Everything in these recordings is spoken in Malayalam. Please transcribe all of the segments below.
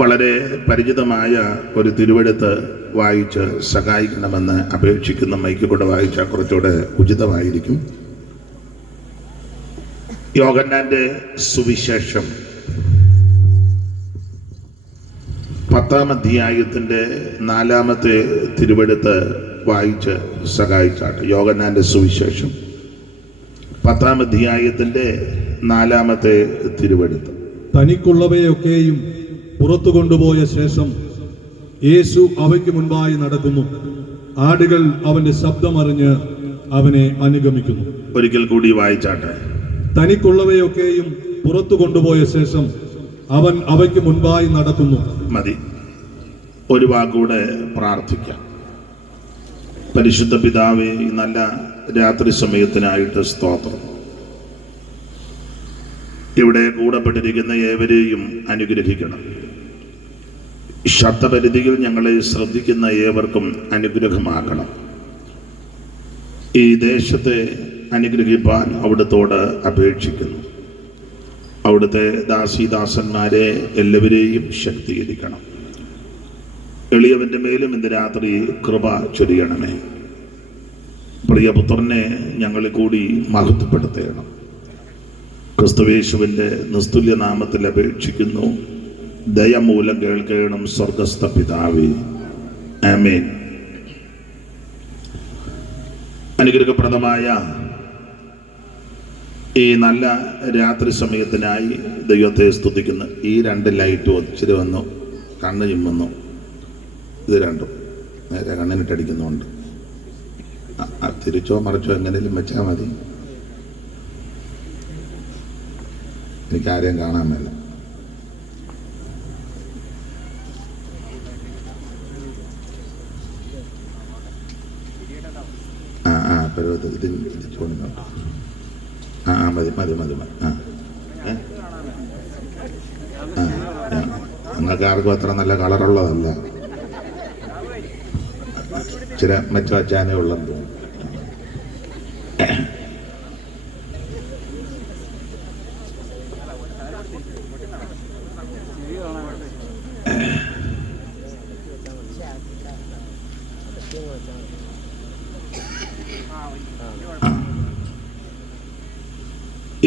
വളരെ പരിചിതമായ ഒരു തിരുവെഴുത്ത് വായിച്ച് സഹായിക്കണമെന്ന് അപേക്ഷിക്കുന്ന മൈക്ക് കൂടെ വായിച്ചാൽ കുറച്ചുകൂടെ ഉചിതമായിരിക്കും. യോഹന്നാന്റെ സുവിശേഷം 10-ാം അധ്യായത്തിൻ്റെ 4-ാമത്തെ തിരുവെഴുത്ത് വായിച്ച് സഹായിച്ചാട്ട്. യോഹന്നാന്റെ സുവിശേഷം 10-ാം അധ്യായത്തിൻ്റെ 4-ാമത്തെ തിരുവെഴുത്ത്. തനിക്കുള്ളവയൊക്കെയും പുറത്തു കൊണ്ടുപോയ ശേഷം യേശു അവയ്ക്ക് മുൻപായി നടക്കുന്നു. ആടുകൾ അവന്റെ ശബ്ദമറിഞ്ഞ് അവനെ അനുഗമിക്കുന്നു. ഒരിക്കൽ കൂടി വായിച്ചാട്ടെ. തനിക്കുള്ളവയൊക്കെയും പുറത്തു കൊണ്ടുപോയ ശേഷം അവൻ അവയ്ക്ക് മുൻപായി നടക്കുന്നു. മതി. ഒരു വാക്കൂടെ പ്രാർത്ഥിക്കാം. പരിശുദ്ധ പിതാവേ, നല്ല രാത്രി സമയത്തിനായിട്ട് സ്തോത്രം. ഇവിടെ കൂടപ്പെട്ടിരിക്കുന്ന ഏവരെയും അനുഗ്രഹിക്കണം. ശബ്ദപരിധിയിൽ ഞങ്ങളെ ശ്രദ്ധിക്കുന്ന ഏവർക്കും അനുഗ്രഹമാക്കണം. ഈ ദേശത്തെ അനുഗ്രഹിപ്പാൻ അവിടുത്തോട് അപേക്ഷിക്കുന്നു. അവിടുത്തെ ദാസീദാസന്മാരെ എല്ലാവരെയും ശക്തീകരിക്കണം. എളിയവൻ്റെ മേലും ഇന്ന് രാത്രി കൃപ ചൊരിയണമേ. പ്രിയപുത്രനെ ഞങ്ങളെ കൂടി മഹത്വപ്പെടുത്തണം. ക്രിസ്തുയേശുവിൻ്റെ നിസ്തുല്യ നാമത്തിൽ അപേക്ഷിക്കുന്നു. ദയമൂലം കേൾക്കണം സ്വർഗസ്ഥ പിതാവേ, ആമേൻ. അനുഗ്രഹപ്രദമായ ഈ നല്ല രാത്രി സമയത്തിനായി ദൈവത്തെ സ്തുതിക്കുന്നു. ഈ 2 ലൈറ്റും ഒത്തിരി വന്നു, കണ്ണ് ചിമ്മുന്നു. ഇത് രണ്ടും നേരെ കണ്ണിനിട്ടടിക്കുന്നുണ്ട്. തിരിച്ചോ മറിച്ചോ എങ്ങനെയും വെച്ചാൽ മതി. എനിക്കാരെയും കാണാൻ മേല. ഇത് ചോദിക്കുന്നുണ്ട്. മതി മതി മതി മതി. നിങ്ങൾക്ക് ആർക്കും അത്ര നല്ല കളറുള്ളതല്ല. ചില മറ്റു വച്ചാനേ ഉള്ളെന്ന് തോന്നുന്നു.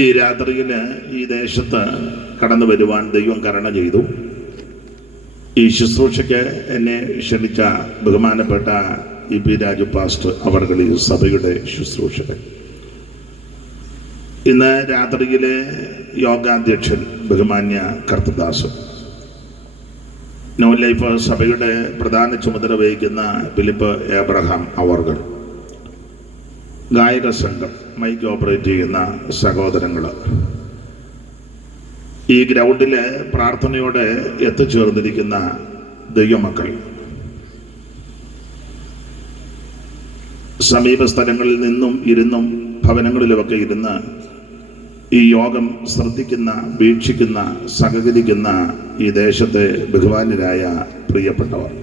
ഈ രാത്രിയിൽ ഈ ദേശത്ത് കടന്നു വരുവാൻ ദൈവം കരുണ ചെയ്തു. ഈ ശുശ്രൂഷയ്ക്ക് എന്നെ ക്ഷണിച്ച ബഹുമാനപ്പെട്ട ഇ.പി. രാജു പാസ്റ്റർ അവർകൾ, ഈ സഭയുടെ ശുശ്രൂഷകൻ, ഇന്ന് രാത്രിയിലെ യോഗാധ്യക്ഷൻ ബഹുമാന്യ കർത്തദാസ്, ന്യൂ ലൈഫ് സഭയുടെ പ്രധാന ചുമതല വഹിക്കുന്ന ഫിലിപ്പ് എബ്രഹാം അവർകൾ, ഗായക സംഘം, മൈക്ക് ഓപ്പറേറ്റ് ചെയ്യുന്ന സഹോദരങ്ങൾ, ഈ ഗ്രൗണ്ടിലെ പ്രാർത്ഥനയോടെ എത്തിച്ചേർന്നിരിക്കുന്ന ദൈവമക്കൾ, സമീപ സ്ഥലങ്ങളിൽ നിന്നും ഇരുന്നും ഭവനങ്ങളിലുമൊക്കെ ഇരുന്ന് ഈ യോഗം ശ്രദ്ധിക്കുന്ന, വീക്ഷിക്കുന്ന, സഹകരിക്കുന്ന ഈ ദേശത്തെ ബഹുമാന്യരായ പ്രിയപ്പെട്ടവർ,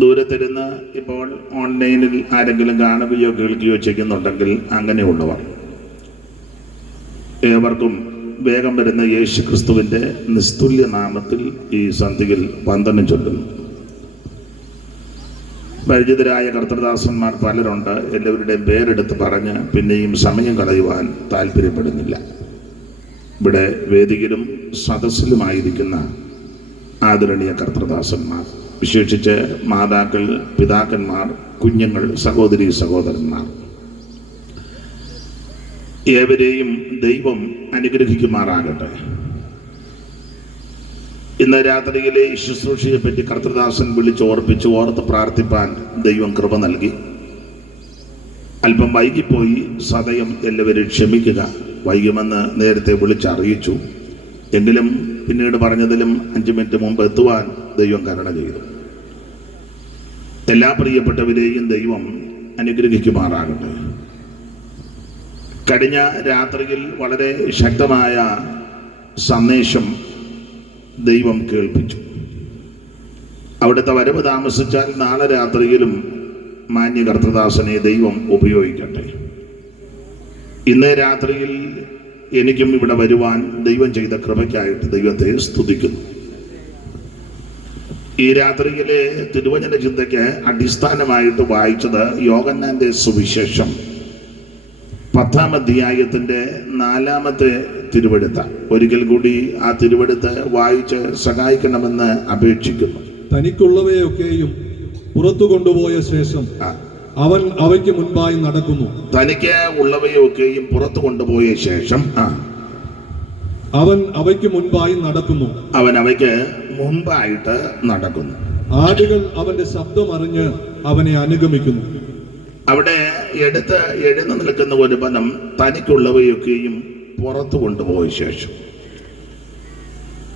ദൂരത്തിരുന്ന് ഇപ്പോൾ ഓൺലൈനിൽ ആരെങ്കിലും കാണുകയോ കേൾക്കുകയോ ചെയ്യുന്നുണ്ടെങ്കിൽ അങ്ങനെയുള്ളവർ ഏവർക്കും വേഗം വരുന്ന യേശു ക്രിസ്തുവിൻ്റെ നിസ്തുല്യ നാമത്തിൽ ഈ സന്ധിയിൽ വന്ദനം ചൊല്ലുന്നു. പരിചിതരായ കർത്തൃദാസന്മാർ പലരുണ്ട്. എല്ലാവരുടെയും പേരെടുത്ത് പറഞ്ഞ് പിന്നെയും സമയം കളയുവാൻ താല്പര്യപ്പെടുന്നില്ല. ഇവിടെ വേദിയിലും സദസ്സിലുമായിരിക്കുന്ന ആദരണീയ കർത്തൃദാസന്മാർ, വിശേഷിച്ച് മാതാക്കൾ, പിതാക്കന്മാർ, കുഞ്ഞുങ്ങൾ, സഹോദരീ സഹോദരന്മാർ, ഏവരെയും ദൈവം അനുഗ്രഹിക്കുമാറാകട്ടെ. ഇന്ന് രാത്രിയിലെ ശുശ്രൂഷയെപ്പറ്റി കർത്തൃദാസൻ വിളിച്ചോർപ്പിച്ച് ഓർത്ത് പ്രാർത്ഥിപ്പാൻ ദൈവം കൃപ നൽകി. അല്പം വൈകിപ്പോയി, സദയം എല്ലാവരും ക്ഷമിക്കുക. വൈകുമെന്ന് നേരത്തെ വിളിച്ചറിയിച്ചു. എങ്കിലും പിന്നീട് പറഞ്ഞതിലും 5 മിനിറ്റ് മുമ്പ് എത്തുവാൻ ദൈവം കരുണ ചെയ്തു. എല്ലാ പ്രിയപ്പെട്ടവരെയും ദൈവം അനുഗ്രഹിക്കുമാറാകട്ടെ. കഴിഞ്ഞ രാത്രിയിൽ വളരെ ശക്തമായ സന്ദേശം ദൈവം കേൾപ്പിച്ചു. അവിടുത്തെ വരവ് താമസിച്ചാൽ നാളെ രാത്രിയിലും മാന്യ കർത്തൃദാസനെ ദൈവം ഉപയോഗിക്കട്ടെ. ഇന്ന് രാത്രിയിൽ എനിക്കും ഇവിടെ വരുവാൻ ദൈവം ചെയ്ത കൃപയ്ക്കായിട്ട് ദൈവത്തെ സ്തുതിക്കുന്നു. ഈ രാത്രിയിലെ തിരുവചന ചിന്തയ്ക്ക് അടിസ്ഥാനമായിട്ട് വായിച്ചത് യോഹന്നാന്റെ സുവിശേഷം 10-ാം അധ്യായത്തിന്റെ 4-ാമത്തെ തിരുവെടുത്ത. ഒരിക്കൽ കൂടി ആ തിരുവെടുത്ത് വായിച്ച് സഹായിക്കണമെന്ന് അപേക്ഷിക്കുന്നു. തനിക്കുള്ളവയൊക്കെയും പുറത്തു കൊണ്ടുപോയ ശേഷം അവൻ അവയ്ക്ക് മുൻപായി നടക്കുന്നു. തനിക്ക് ഉള്ളവയൊക്കെയും പുറത്തു കൊണ്ടുപോയ ശേഷം അവൻ അവയ്ക്ക് മുൻപായി നടക്കുന്നു. അവൻ അവയ്ക്ക് മുമ്പായിട്ട് നടക്കുന്നു. ആടുകൾ അവന്റെ ശബ്ദം അറിഞ്ഞ് അവനെ അനുഗമിക്കുന്നു. അവിടെ എടുത്ത് എഴുന്നു നിൽക്കുന്ന ഒരു പദം തനിക്കുള്ളവയൊക്കെയും പുറത്തു കൊണ്ടുപോയ ശേഷം.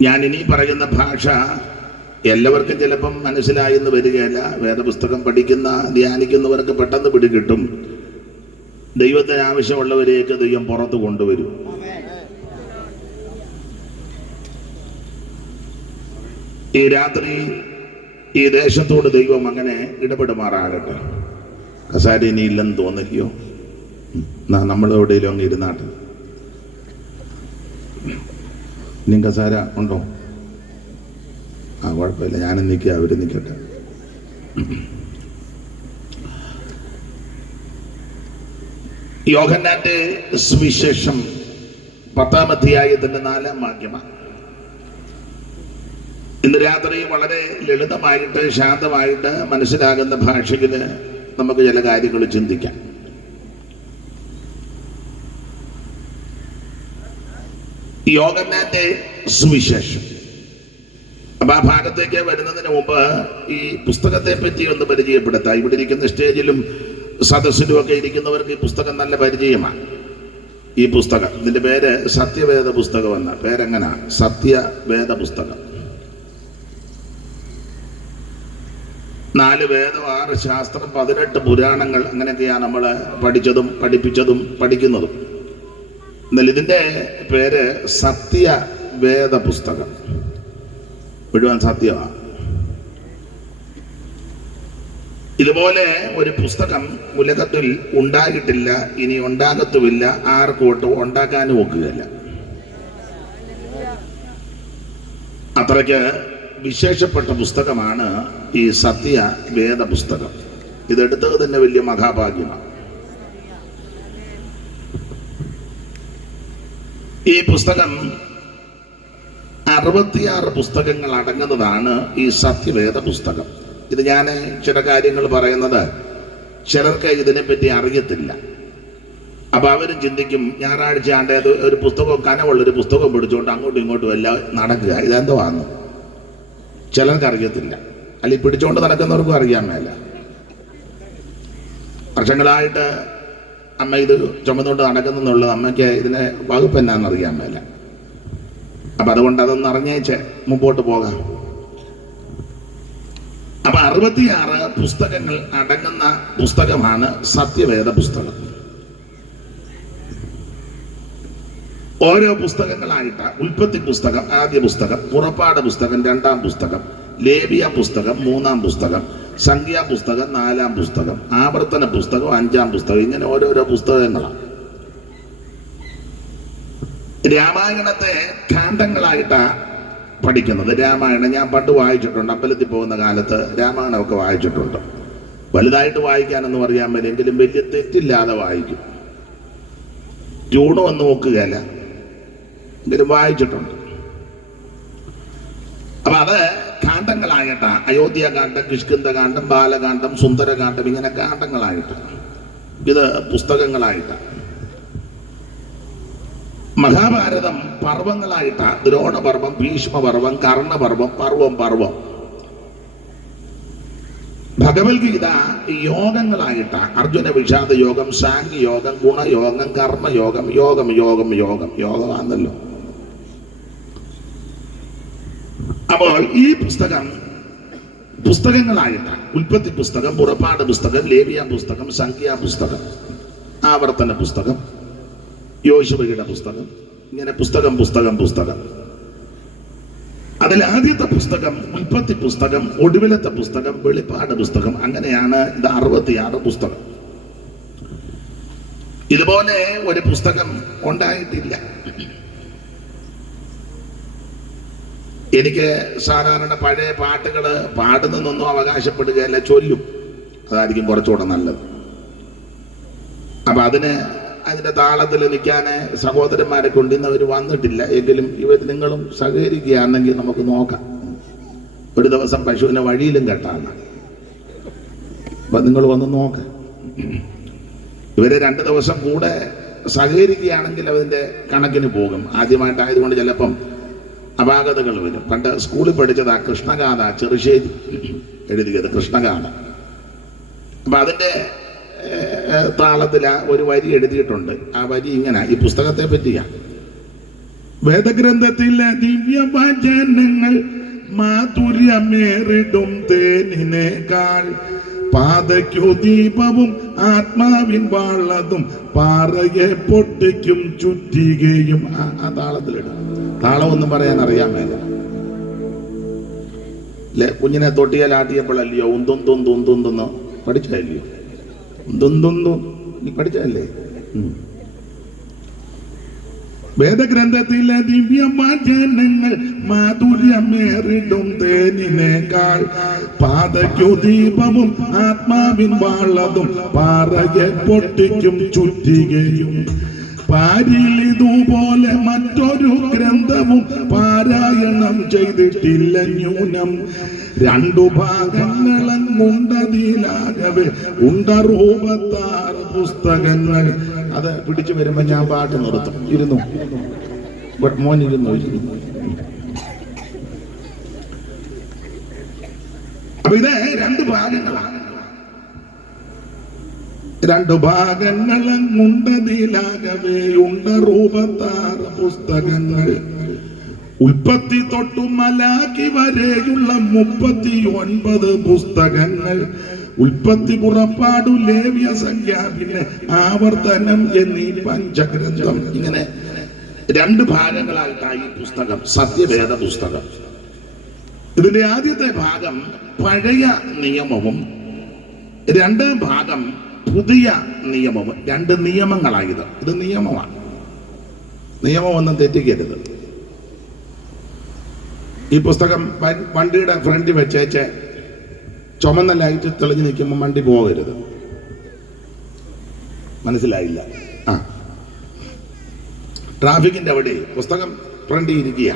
ഞാൻ ഇനി പറയുന്ന ഭാഷ എല്ലാവർക്കും ചിലപ്പം മനസ്സിലായി എന്ന് വരികയല്ല. വേദപുസ്തകം പഠിക്കുന്ന ധ്യാനിക്കുന്നവർക്ക് പെട്ടെന്ന് പിടികിട്ടും. ദൈവത്തിന് ആവശ്യമുള്ളവരെയൊക്കെ ദൈവം പുറത്തു കൊണ്ടുവരും. ഈ രാത്രി ഈ ദേശത്തോട് ദൈവം അങ്ങനെ ഇടപെടുമാറാകട്ടെ. കസാര ഇനി ഇല്ലെന്ന് തോന്നില്ലയോ? നമ്മളെവിടെയെങ്കിലും അങ്ങ് ഇരുന്നാട്ട്. ഇനി കസാര ഉണ്ടോ? കുഴപ്പമില്ല, ഞാനും നിൽക്കുക, അവര് നിൽക്കട്ടെ. യോഹന്നാന്റെ സുവിശേഷം 10-ാം അധ്യായത്തിന്റെ 4-ാം വാക്യമാണ്. ഇന്ന് രാത്രി വളരെ ലളിതമായിട്ട് ശാന്തമായിട്ട് മനസ്സിലാകുന്ന ഭാഷയിൽ നമുക്ക് ചില കാര്യങ്ങൾ ചിന്തിക്കാം. യോഹന്നാന്റെ സുവിശേഷം. അപ്പൊ ആ ഭാഗത്തേക്ക് വരുന്നതിന് മുമ്പ് ഈ പുസ്തകത്തെ പറ്റി ഒന്ന് പരിചയപ്പെടുത്താം. ഇവിടെ ഇരിക്കുന്ന സ്റ്റേജിലും സദസ്സിലും ഒക്കെ ഇരിക്കുന്നവർക്ക് ഈ പുസ്തകം നല്ല പരിചയമാണ്. ഈ പുസ്തകം, ഇതിന്റെ പേര് സത്യവേദ പുസ്തകം എന്ന പേരെങ്ങനാ? സത്യവേദ പുസ്തകം. 4 വേദം, 6 ശാസ്ത്രം, 18 പുരാണങ്ങൾ, അങ്ങനെയൊക്കെയാണ് നമ്മൾ പഠിച്ചതും പഠിപ്പിച്ചതും പഠിക്കുന്നതും. എന്നാൽ ഇതിന്റെ പേര് സത്യവേദ പുസ്തകം. മുഴുവൻ സത്യമാണ്. ഇതുപോലെ ഒരു പുസ്തകം ഉലകത്തിൽ ഉണ്ടായിട്ടില്ല, ഇനി ഉണ്ടാകത്തുമില്ല, ആർക്കോട്ട് ഉണ്ടാക്കാനും ഒക്കുകയില്ല. അത്രയ്ക്ക് വിശേഷപ്പെട്ട പുസ്തകമാണ് ഈ സത്യവേദ പുസ്തകം. ഇതെടുത്തത് തന്നെ വലിയ മഹാഭാഗ്യമാണ്. ഈ പുസ്തകം 66 പുസ്തകങ്ങൾ അടങ്ങുന്നതാണ് ഈ സത്യവേദ പുസ്തകം. ഇത് ഞാൻ ചില കാര്യങ്ങൾ പറയുന്നത് ചിലർക്ക് ഇതിനെപ്പറ്റി അറിയത്തില്ല. അപ്പൊ അവരും ചിന്തിക്കും, ഞായറാഴ്ച ആണ്ടേത് ഒരു പുസ്തകം, കനവുള്ളൊരു പുസ്തകം പിടിച്ചുകൊണ്ട് അങ്ങോട്ടും ഇങ്ങോട്ടും എല്ലാം നടക്കുക, ഇതെന്തോ ആന്ന് ചിലർക്ക് അറിയത്തില്ല. അല്ലെങ്കിൽ പിടിച്ചുകൊണ്ട് നടക്കുന്നവർക്കും അറിയാൻ മേല. വർഷങ്ങളായിട്ട് അമ്മ ഇത് ചുമന്നുകൊണ്ട് നടക്കുന്നുള്ളത് അമ്മയ്ക്ക് ഇതിനെ വകുപ്പ് എന്നാന്ന് അറിയാൻ മേല. അപ്പൊ അതുകൊണ്ട് അതൊന്ന് അറിഞ്ഞേച്ച് മുമ്പോട്ട് പോകാം. അപ്പൊ 66 പുസ്തകങ്ങൾ അടങ്ങുന്ന പുസ്തകമാണ് സത്യവേദ പുസ്തകം. ഓരോ പുസ്തകങ്ങളായിട്ട് ഉൽപ്പത്തി പുസ്തകം ആദ്യ പുസ്തകം, പുറപ്പാട് പുസ്തകം 2-ാം പുസ്തകം, ലേവ്യ പുസ്തകം 3-ാം പുസ്തകം, സംഖ്യാ പുസ്തകം 4-ാം പുസ്തകം, ആവർത്തന പുസ്തകം 5-ാം പുസ്തകം, ഇങ്ങനെ ഓരോരോ പുസ്തകങ്ങളാണ്. രാമായണത്തെ ഖണ്ഡങ്ങളായിട്ടാണ് പഠിക്കുന്നത്. രാമായണം ഞാൻ പണ്ട് വായിച്ചിട്ടുണ്ട്. അമ്പലത്തിൽ പോകുന്ന കാലത്ത് രാമായണമൊക്കെ വായിച്ചിട്ടുണ്ട്. വലുതായിട്ട് വായിക്കാനൊന്നും അറിയാൻ പറ്റില്ലെങ്കിലും വലിയ തെറ്റില്ലാതെ വായിക്കും. ട്യൂണൊന്നും നോക്കുകയല്ല, എങ്കിലും വായിച്ചിട്ടുണ്ട്. അപ്പൊ അത് കാണ്ഡങ്ങളായിട്ടാ. അയോധ്യാകാന്ഡം, കിഷ്കിന്ധകാന്ഡം, ബാലകാന്ഡം, സുന്ദരകാന്ഡം, ഇങ്ങനെ കാണ്ഡങ്ങളായിട്ട്, ഇത് പുസ്തകങ്ങളായിട്ട്. മഹാഭാരതം പർവങ്ങളായിട്ടാ. ദ്രോണപർവം, ഭീഷ്മപർവം, കർണപർവം, പർവം. ഭഗവത്ഗീത യോഗങ്ങളായിട്ടാ. അർജുന വിഷാദ യോഗം, സാംഖ്യയോഗം, ഗുണയോഗം, കർമ്മയോഗം, യോഗമാണല്ലോ. അപ്പോൾ ഈ പുസ്തകങ്ങളായിട്ടാണ്. ഉൽപ്പത്തി പുസ്തകം, പുറപ്പാട് പുസ്തകം, ലേവ്യ പുസ്തകം, സംഖ്യാ പുസ്തകം, ആവർത്തന പുസ്തകം, യോശുവയുടെ പുസ്തകം, ഇങ്ങനെ പുസ്തകം. അതിൽ ആദ്യത്തെ പുസ്തകം ഉൽപ്പത്തി പുസ്തകം, ഒടുവിലത്തെ പുസ്തകം വെളിപ്പാട് പുസ്തകം. അങ്ങനെയാണ് ഇത് 66 പുസ്തകം. ഇതുപോലെ ഒരു പുസ്തകം ഉണ്ടായിട്ടില്ല. എനിക്ക് സാധാരണ പഴയ പാട്ടുകൾ പാടുന്നൊന്നും അവകാശപ്പെടുകയല്ല, ചൊല്ലും. അതായിരിക്കും കുറച്ചുകൂടെ നല്ലത്. അപ്പൊ അതിന്റെ താളത്തിൽ നിൽക്കാൻ സഹോദരന്മാരെ കൊണ്ടുവന്നവർ വന്നിട്ടില്ല. എങ്കിലും നിങ്ങളും സഹകരിക്കുകയാണെങ്കിൽ നമുക്ക് നോക്കാം. ഒരു ദിവസം പശുവിനെ വഴിയിലും കെട്ടാണ്. അപ്പൊ നിങ്ങൾ വന്ന് നോക്ക. ഇവരെ 2 ദിവസം കൂടെ സഹകരിക്കുകയാണെങ്കിൽ അതിന്റെ കണക്കിന് പോകും. ആദ്യമായിട്ടായതുകൊണ്ട് ചിലപ്പം അപാകതകൾ വരും. പണ്ട് സ്കൂളിൽ പഠിച്ചത് ആ കൃഷ്ണഗാഥ, ചെറുശ്ശേരി എഴുതിയത് കൃഷ്ണഗാഥ. അപ്പൊ അതിന്റെ താളത്തിൽ ഒരു വരി എഴുതിയിട്ടുണ്ട്. ആ വരി ഇങ്ങനെ, ഈ പുസ്തകത്തെ പറ്റിയാ: വേദഗ്രന്ഥത്തിലെ ദിവ്യവചനങ്ങൾ മാധുര്യമേറിടും തേനിനേക്കാൾ, പാതയ്ക്കു ദീപവും ആത്മാവിൻ വാളതും പാറയെ പൊട്ടിക്കും ചുറ്റികയും. ആ താളത്തിലിടും. താളമൊന്നും പറയാൻ അറിയാൻ മേല. കുഞ്ഞിനെ തൊട്ടിയാലാട്ടിയപ്പോഴല്ലയോ ഉന്തുന്തുന്തുന്തുന്തെന്ന് പഠിച്ചല്ലയോ? ഉന്തുന്തുന്തു നീ പഠിച്ചല്ലേ? വേദഗ്രന്ഥത്തിലെ ദിവ്യവചനങ്ങൾ മാധുര്യമേറിടും തേനിനേക്കാൾ, പാതയ്ക്കു ദീപവും ആത്മാവിൻ വാളതും പാറയെ പൊട്ടിക്കും ചുറ്റികയും. പാരിൽ ഇതുപോലെ മറ്റൊരു ഗ്രന്ഥവും പാരായണം ചെയ്തിട്ടില്ല ന്യൂനം. 2 ഭാഗങ്ങളങ്ങുണ്ടതിലാകവേ 66 പുസ്തകങ്ങൾ. അത് പിടിച്ചു വരുമ്പോ ഞാൻ പാട്ട് നിർത്തും. ഇരുന്നു മോൻ, ഇരുന്നു. അപ്പൊ ഇത് 2 ഭാഗങ്ങളാണ്. 2 ഭാഗങ്ങളങ്ങുണ്ടതിലാകവേ 66 പുസ്തകങ്ങൾ. ഉൽപ്പത്തി തൊട്ടു മലാക്കി വരെയുള്ള 39 പുസ്തകങ്ങൾ. ഉൽപ്പത്തി, പുറപ്പാടു, ലേവ്യ, സംഖ്യ, പിന്നെ ആവർത്തനം എന്നീ പഞ്ചഗ്രന്ഥം. ഇങ്ങനെ 2 ഭാഗങ്ങളായിട്ടാണ് ഈ പുസ്തകം, സത്യവേദ പുസ്തകം. ഇതിന്റെ ആദ്യത്തെ ഭാഗം പഴയ നിയമവും 2ാം ഭാഗം പുതിയ നിയമവും. 2 നിയമങ്ങളായത്. ഇത് നിയമമാണ്. നിയമമൊന്നും തെറ്റിക്കരുത്. ഈ പുസ്തകം വണ്ടിയുടെ ഫ്രണ്ടിൽ വെച്ചേച്ച് ചുമന്ന ലൈറ്റ് തെളിഞ്ഞു നിൽക്കുമ്പോൾ വണ്ടി പോകരുത്. മനസ്സിലായില്ല? ട്രാഫിക്കിന്റെ അവിടെ പുസ്തകം ഫ്രണ്ടിൽ ഇരിക്കുക,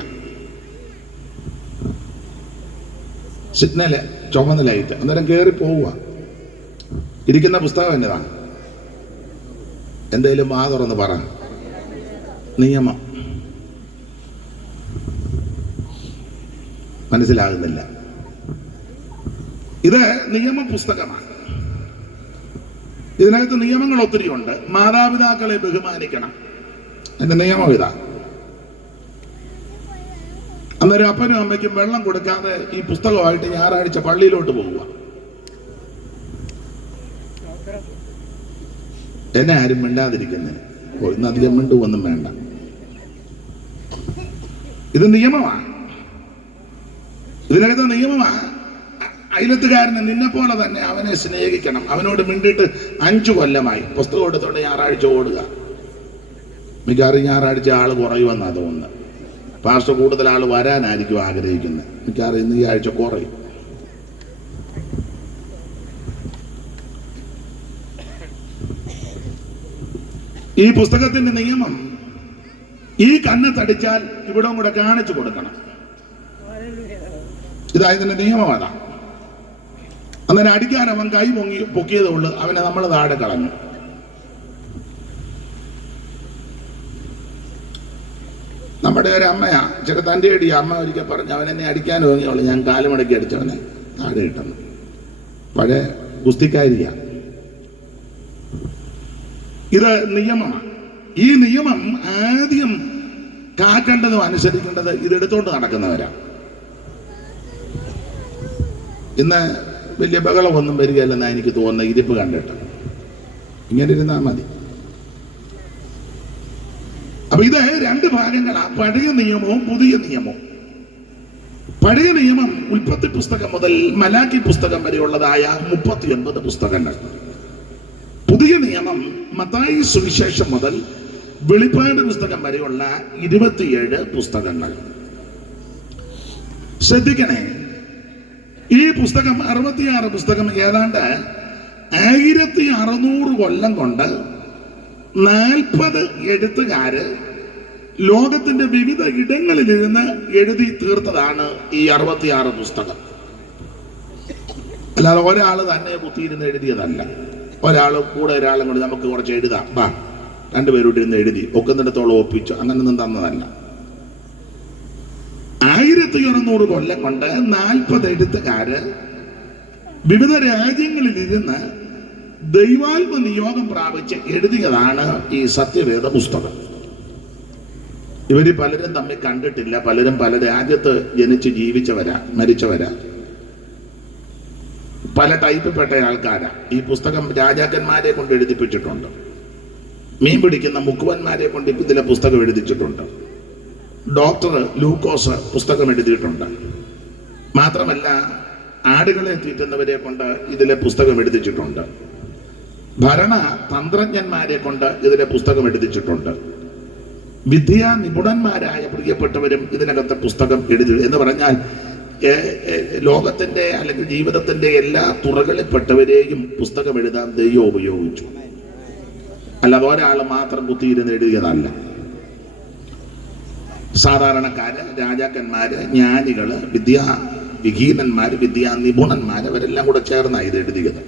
സിഗ്നല് ചുമന്ന ലൈറ്റ്, അന്നേരം കയറി പോവുക. ഇരിക്കുന്ന പുസ്തകം എന്നതാണ്? എന്തേലും വാ തുറന്ന് പറ. നിയമം. മനസ്സിലാകുന്നില്ല? ഇത് നിയമ പുസ്തകമാണ്. ഇതിനകത്ത് നിയമങ്ങൾ ഒത്തിരി ഉണ്ട്. മാതാപിതാക്കളെ ബഹുമാനിക്കണം, എന്റെ നിയമം ഇതാ. അന്നേരം അപ്പനും അമ്മയ്ക്കും വെള്ളം കൊടുക്കാതെ ഈ പുസ്തകമായിട്ട് ഞായറാഴ്ച പള്ളിയിലോട്ട് പോവുക. എന്നെ ആരും മിണ്ടാതിരിക്കുന്നതിന് ഇന്ന് അധികം മിണ്ടുവൊന്നും വേണ്ട. ഇത് നിയമമാണ്. ഇതിനകത്ത് നിയമമാണ്. അയലത്തുകാരനെ നിന്നെ പോലെ തന്നെ അവനെ സ്നേഹിക്കണം. അവനോട് മിണ്ടിയിട്ട് 5 കൊല്ലമായി. പുസ്തകം എടുത്തോണ്ട് ഞായറാഴ്ച ഓടുക. മിക്കവാറും ഞായറാഴ്ച ആള് കുറയുമെന്നാ തോന്നുന്നത്. പാസ്റ്റർ കൂടുതൽ ആള് വരാനായിരിക്കും ആഗ്രഹിക്കുന്നത്. മിക്കവാറും ഇന്ന് ഈ ആഴ്ച കുറയും. ഈ പുസ്തകത്തിന്റെ നിയമം, ഈ കണ്ണ് തടിച്ചാൽ ഇവിടെ കൂടെ കാണിച്ചു കൊടുക്കണം. ഇതായതിന്റെ നിയമം അതാ. അന്നേരം അടിക്കാൻ അവൻ കൈ പൊക്കിയതേ ഉള്ളൂ, അവനെ നമ്മൾ താഴെ കളഞ്ഞു. നമ്മുടെ ഒരു അമ്മയാ, തൻ്റെ അടി അമ്മ ഒരിക്കൽ പറഞ്ഞു, അവൻ എന്നെ അടിക്കാൻ തോന്നിയുള്ളൂ, ഞാൻ കാലുമടക്കി അടിച്ചവനെ താഴെ ഇട്ടെന്ന്. പഴയ ഗുസ്തിക്കാരിയാ. ഇത് നിയമമാണ്. ഈ നിയമം ആദ്യം കാക്കേണ്ടതും അനുസരിക്കേണ്ടത് ഇതെടുത്തോണ്ട് നടക്കുന്നവരാ. ഇന്ന് വലിയ ബഹളമൊന്നും വരികയല്ലെന്നാണ് എനിക്ക് തോന്നുന്നത്. ഇരിപ്പ് കണ്ടിട്ട് ഇങ്ങനെ ഇരുന്നാൽ മതി. അപ്പൊ ഇത് 2 ഭാഗങ്ങളാണ്, പഴയ നിയമവും പുതിയ നിയമവും. പഴയ നിയമം ഉൽപ്പത്തി പുസ്തകം മുതൽ മലാക്കി പുസ്തകം വരെയുള്ളതായ 39 പുസ്തകങ്ങൾ. പുതിയ നിയമം മത്തായി സുവിശേഷം മുതൽ വെളിപ്പാട് പുസ്തകം വരെയുള്ള 27 പുസ്തകങ്ങൾ. ശ്രദ്ധിക്കണേ, ഈ പുസ്തകം 66 പുസ്തകം ഏതാണ്ട് 1600 കൊല്ലം കൊണ്ട് 40 എഴുത്തുകാര് ലോകത്തിന്റെ വിവിധ ഇടങ്ങളിലിരുന്ന് എഴുതി തീർത്തതാണ് ഈ 66 പുസ്തകം. അല്ലാതെ ഒരാൾ തന്നെ കുത്തിയിരുന്ന് എഴുതിയതല്ല. ഒരാളും കൂടെ ഒരാളും കൂടി നമുക്ക് കുറച്ച് എഴുതാം, വാ രണ്ടുപേരോട് ഇരുന്ന് എഴുതി ഒക്കുന്നിടത്തോളം ഒപ്പിച്ചു, അങ്ങനൊന്നും തന്നതല്ല. 1600 കൊല്ലം കൊണ്ട് 40 എഴുത്തുകാര് വിവിധ രാജ്യങ്ങളിലിരുന്ന് ദൈവാത്മ നിയോഗം പ്രാപിച്ച് എഴുതിയതാണ് ഈ സത്യവേദ പുസ്തകം. ഇവര് പലരും തമ്മിൽ കണ്ടിട്ടില്ല, പലരും പല രാജ്യത്ത് ജനിച്ച് ജീവിച്ചവരാ, മരിച്ചവരാ, പല ടൈപ്പിൽപ്പെട്ട ആൾക്കാരാ. ഈ പുസ്തകം രാജാക്കന്മാരെ കൊണ്ട് എഴുതിപ്പിച്ചിട്ടുണ്ട്, മീൻ പിടിക്കുന്ന മുക്കുവന്മാരെ കൊണ്ട് ഇതിലെ പുസ്തകം എഴുതിച്ചിട്ടുണ്ട്, ഡോക്ടർ ലൂക്കോസ് പുസ്തകം എഴുതിയിട്ടുണ്ട്. മാത്രമല്ല ആടുകളെ തീറ്റുന്നവരെ കൊണ്ട് ഇതിലെ പുസ്തകം എഴുതിച്ചിട്ടുണ്ട്, ഭരണ തന്ത്രജ്ഞന്മാരെ കൊണ്ട് ഇതിലെ പുസ്തകം എഴുതിച്ചിട്ടുണ്ട്, വിദ്യാ നിപുണന്മാരായ പ്രിയപ്പെട്ടവരും ഇതിനകത്തെ പുസ്തകം എഴുതി. എന്ന് പറഞ്ഞാൽ ലോകത്തിന്റെ അല്ലെങ്കിൽ ജീവിതത്തിന്റെ എല്ലാ തുറകളിൽപ്പെട്ടവരെയും പുസ്തകം എഴുതാൻ ദൈവം ഉപയോഗിച്ചു. അല്ലാതെ ഒരാൾ മാത്രം കുത്തിയിരുന്ന് എഴുതിയതല്ല. സാധാരണക്കാര്, രാജാക്കന്മാര്, ജ്ഞാനികള്, വിഹീനന്മാര്, വിദ്യാ നിപുണന്മാര്, അവരെല്ലാം കൂടെ ചേർന്നാണ് ഇത് എഴുതിയത്.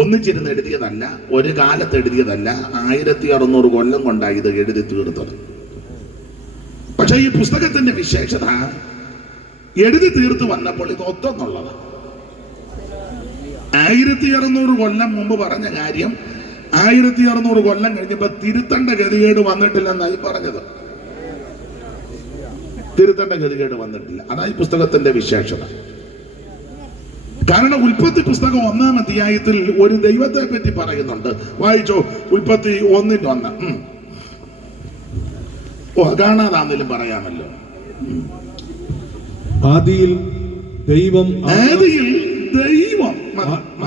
ഒന്നിച്ചിരുന്ന് എഴുതിയതല്ല, ഒരു കാലത്ത് എഴുതിയതല്ല, 1600 കൊല്ലം കൊണ്ടാണ് ഇത് എഴുതി തീർത്തത്. പക്ഷെ ഈ പുസ്തകത്തിന്റെ വിശേഷത എഴുതി തീർത്തു വന്നപ്പോൾ ഇത് ഒത്തൊന്നുള്ളത്. 1600 കൊല്ലം മുമ്പ് പറഞ്ഞ കാര്യം 1600 കൊല്ലം കഴിഞ്ഞപ്പോ തിരുത്തേണ്ട ഗതികേട് വന്നിട്ടില്ലെന്നായി പറഞ്ഞത്. തിരുത്തേണ്ട ഗതികേട് വന്നിട്ടില്ല, അതാണ് ഈ പുസ്തകത്തിന്റെ വിശേഷത. കാരണം ഉൽപ്പത്തി പുസ്തകം 1-ാം അധ്യായത്തിൽ ഒരു ദൈവത്തെ പറ്റി പറയുന്നുണ്ട്. വായിച്ചോ, ഉൽപ്പത്തി 1:1. കാണാതാണെങ്കിലും പറയാമല്ലോ. ആദിയിൽ ദൈവം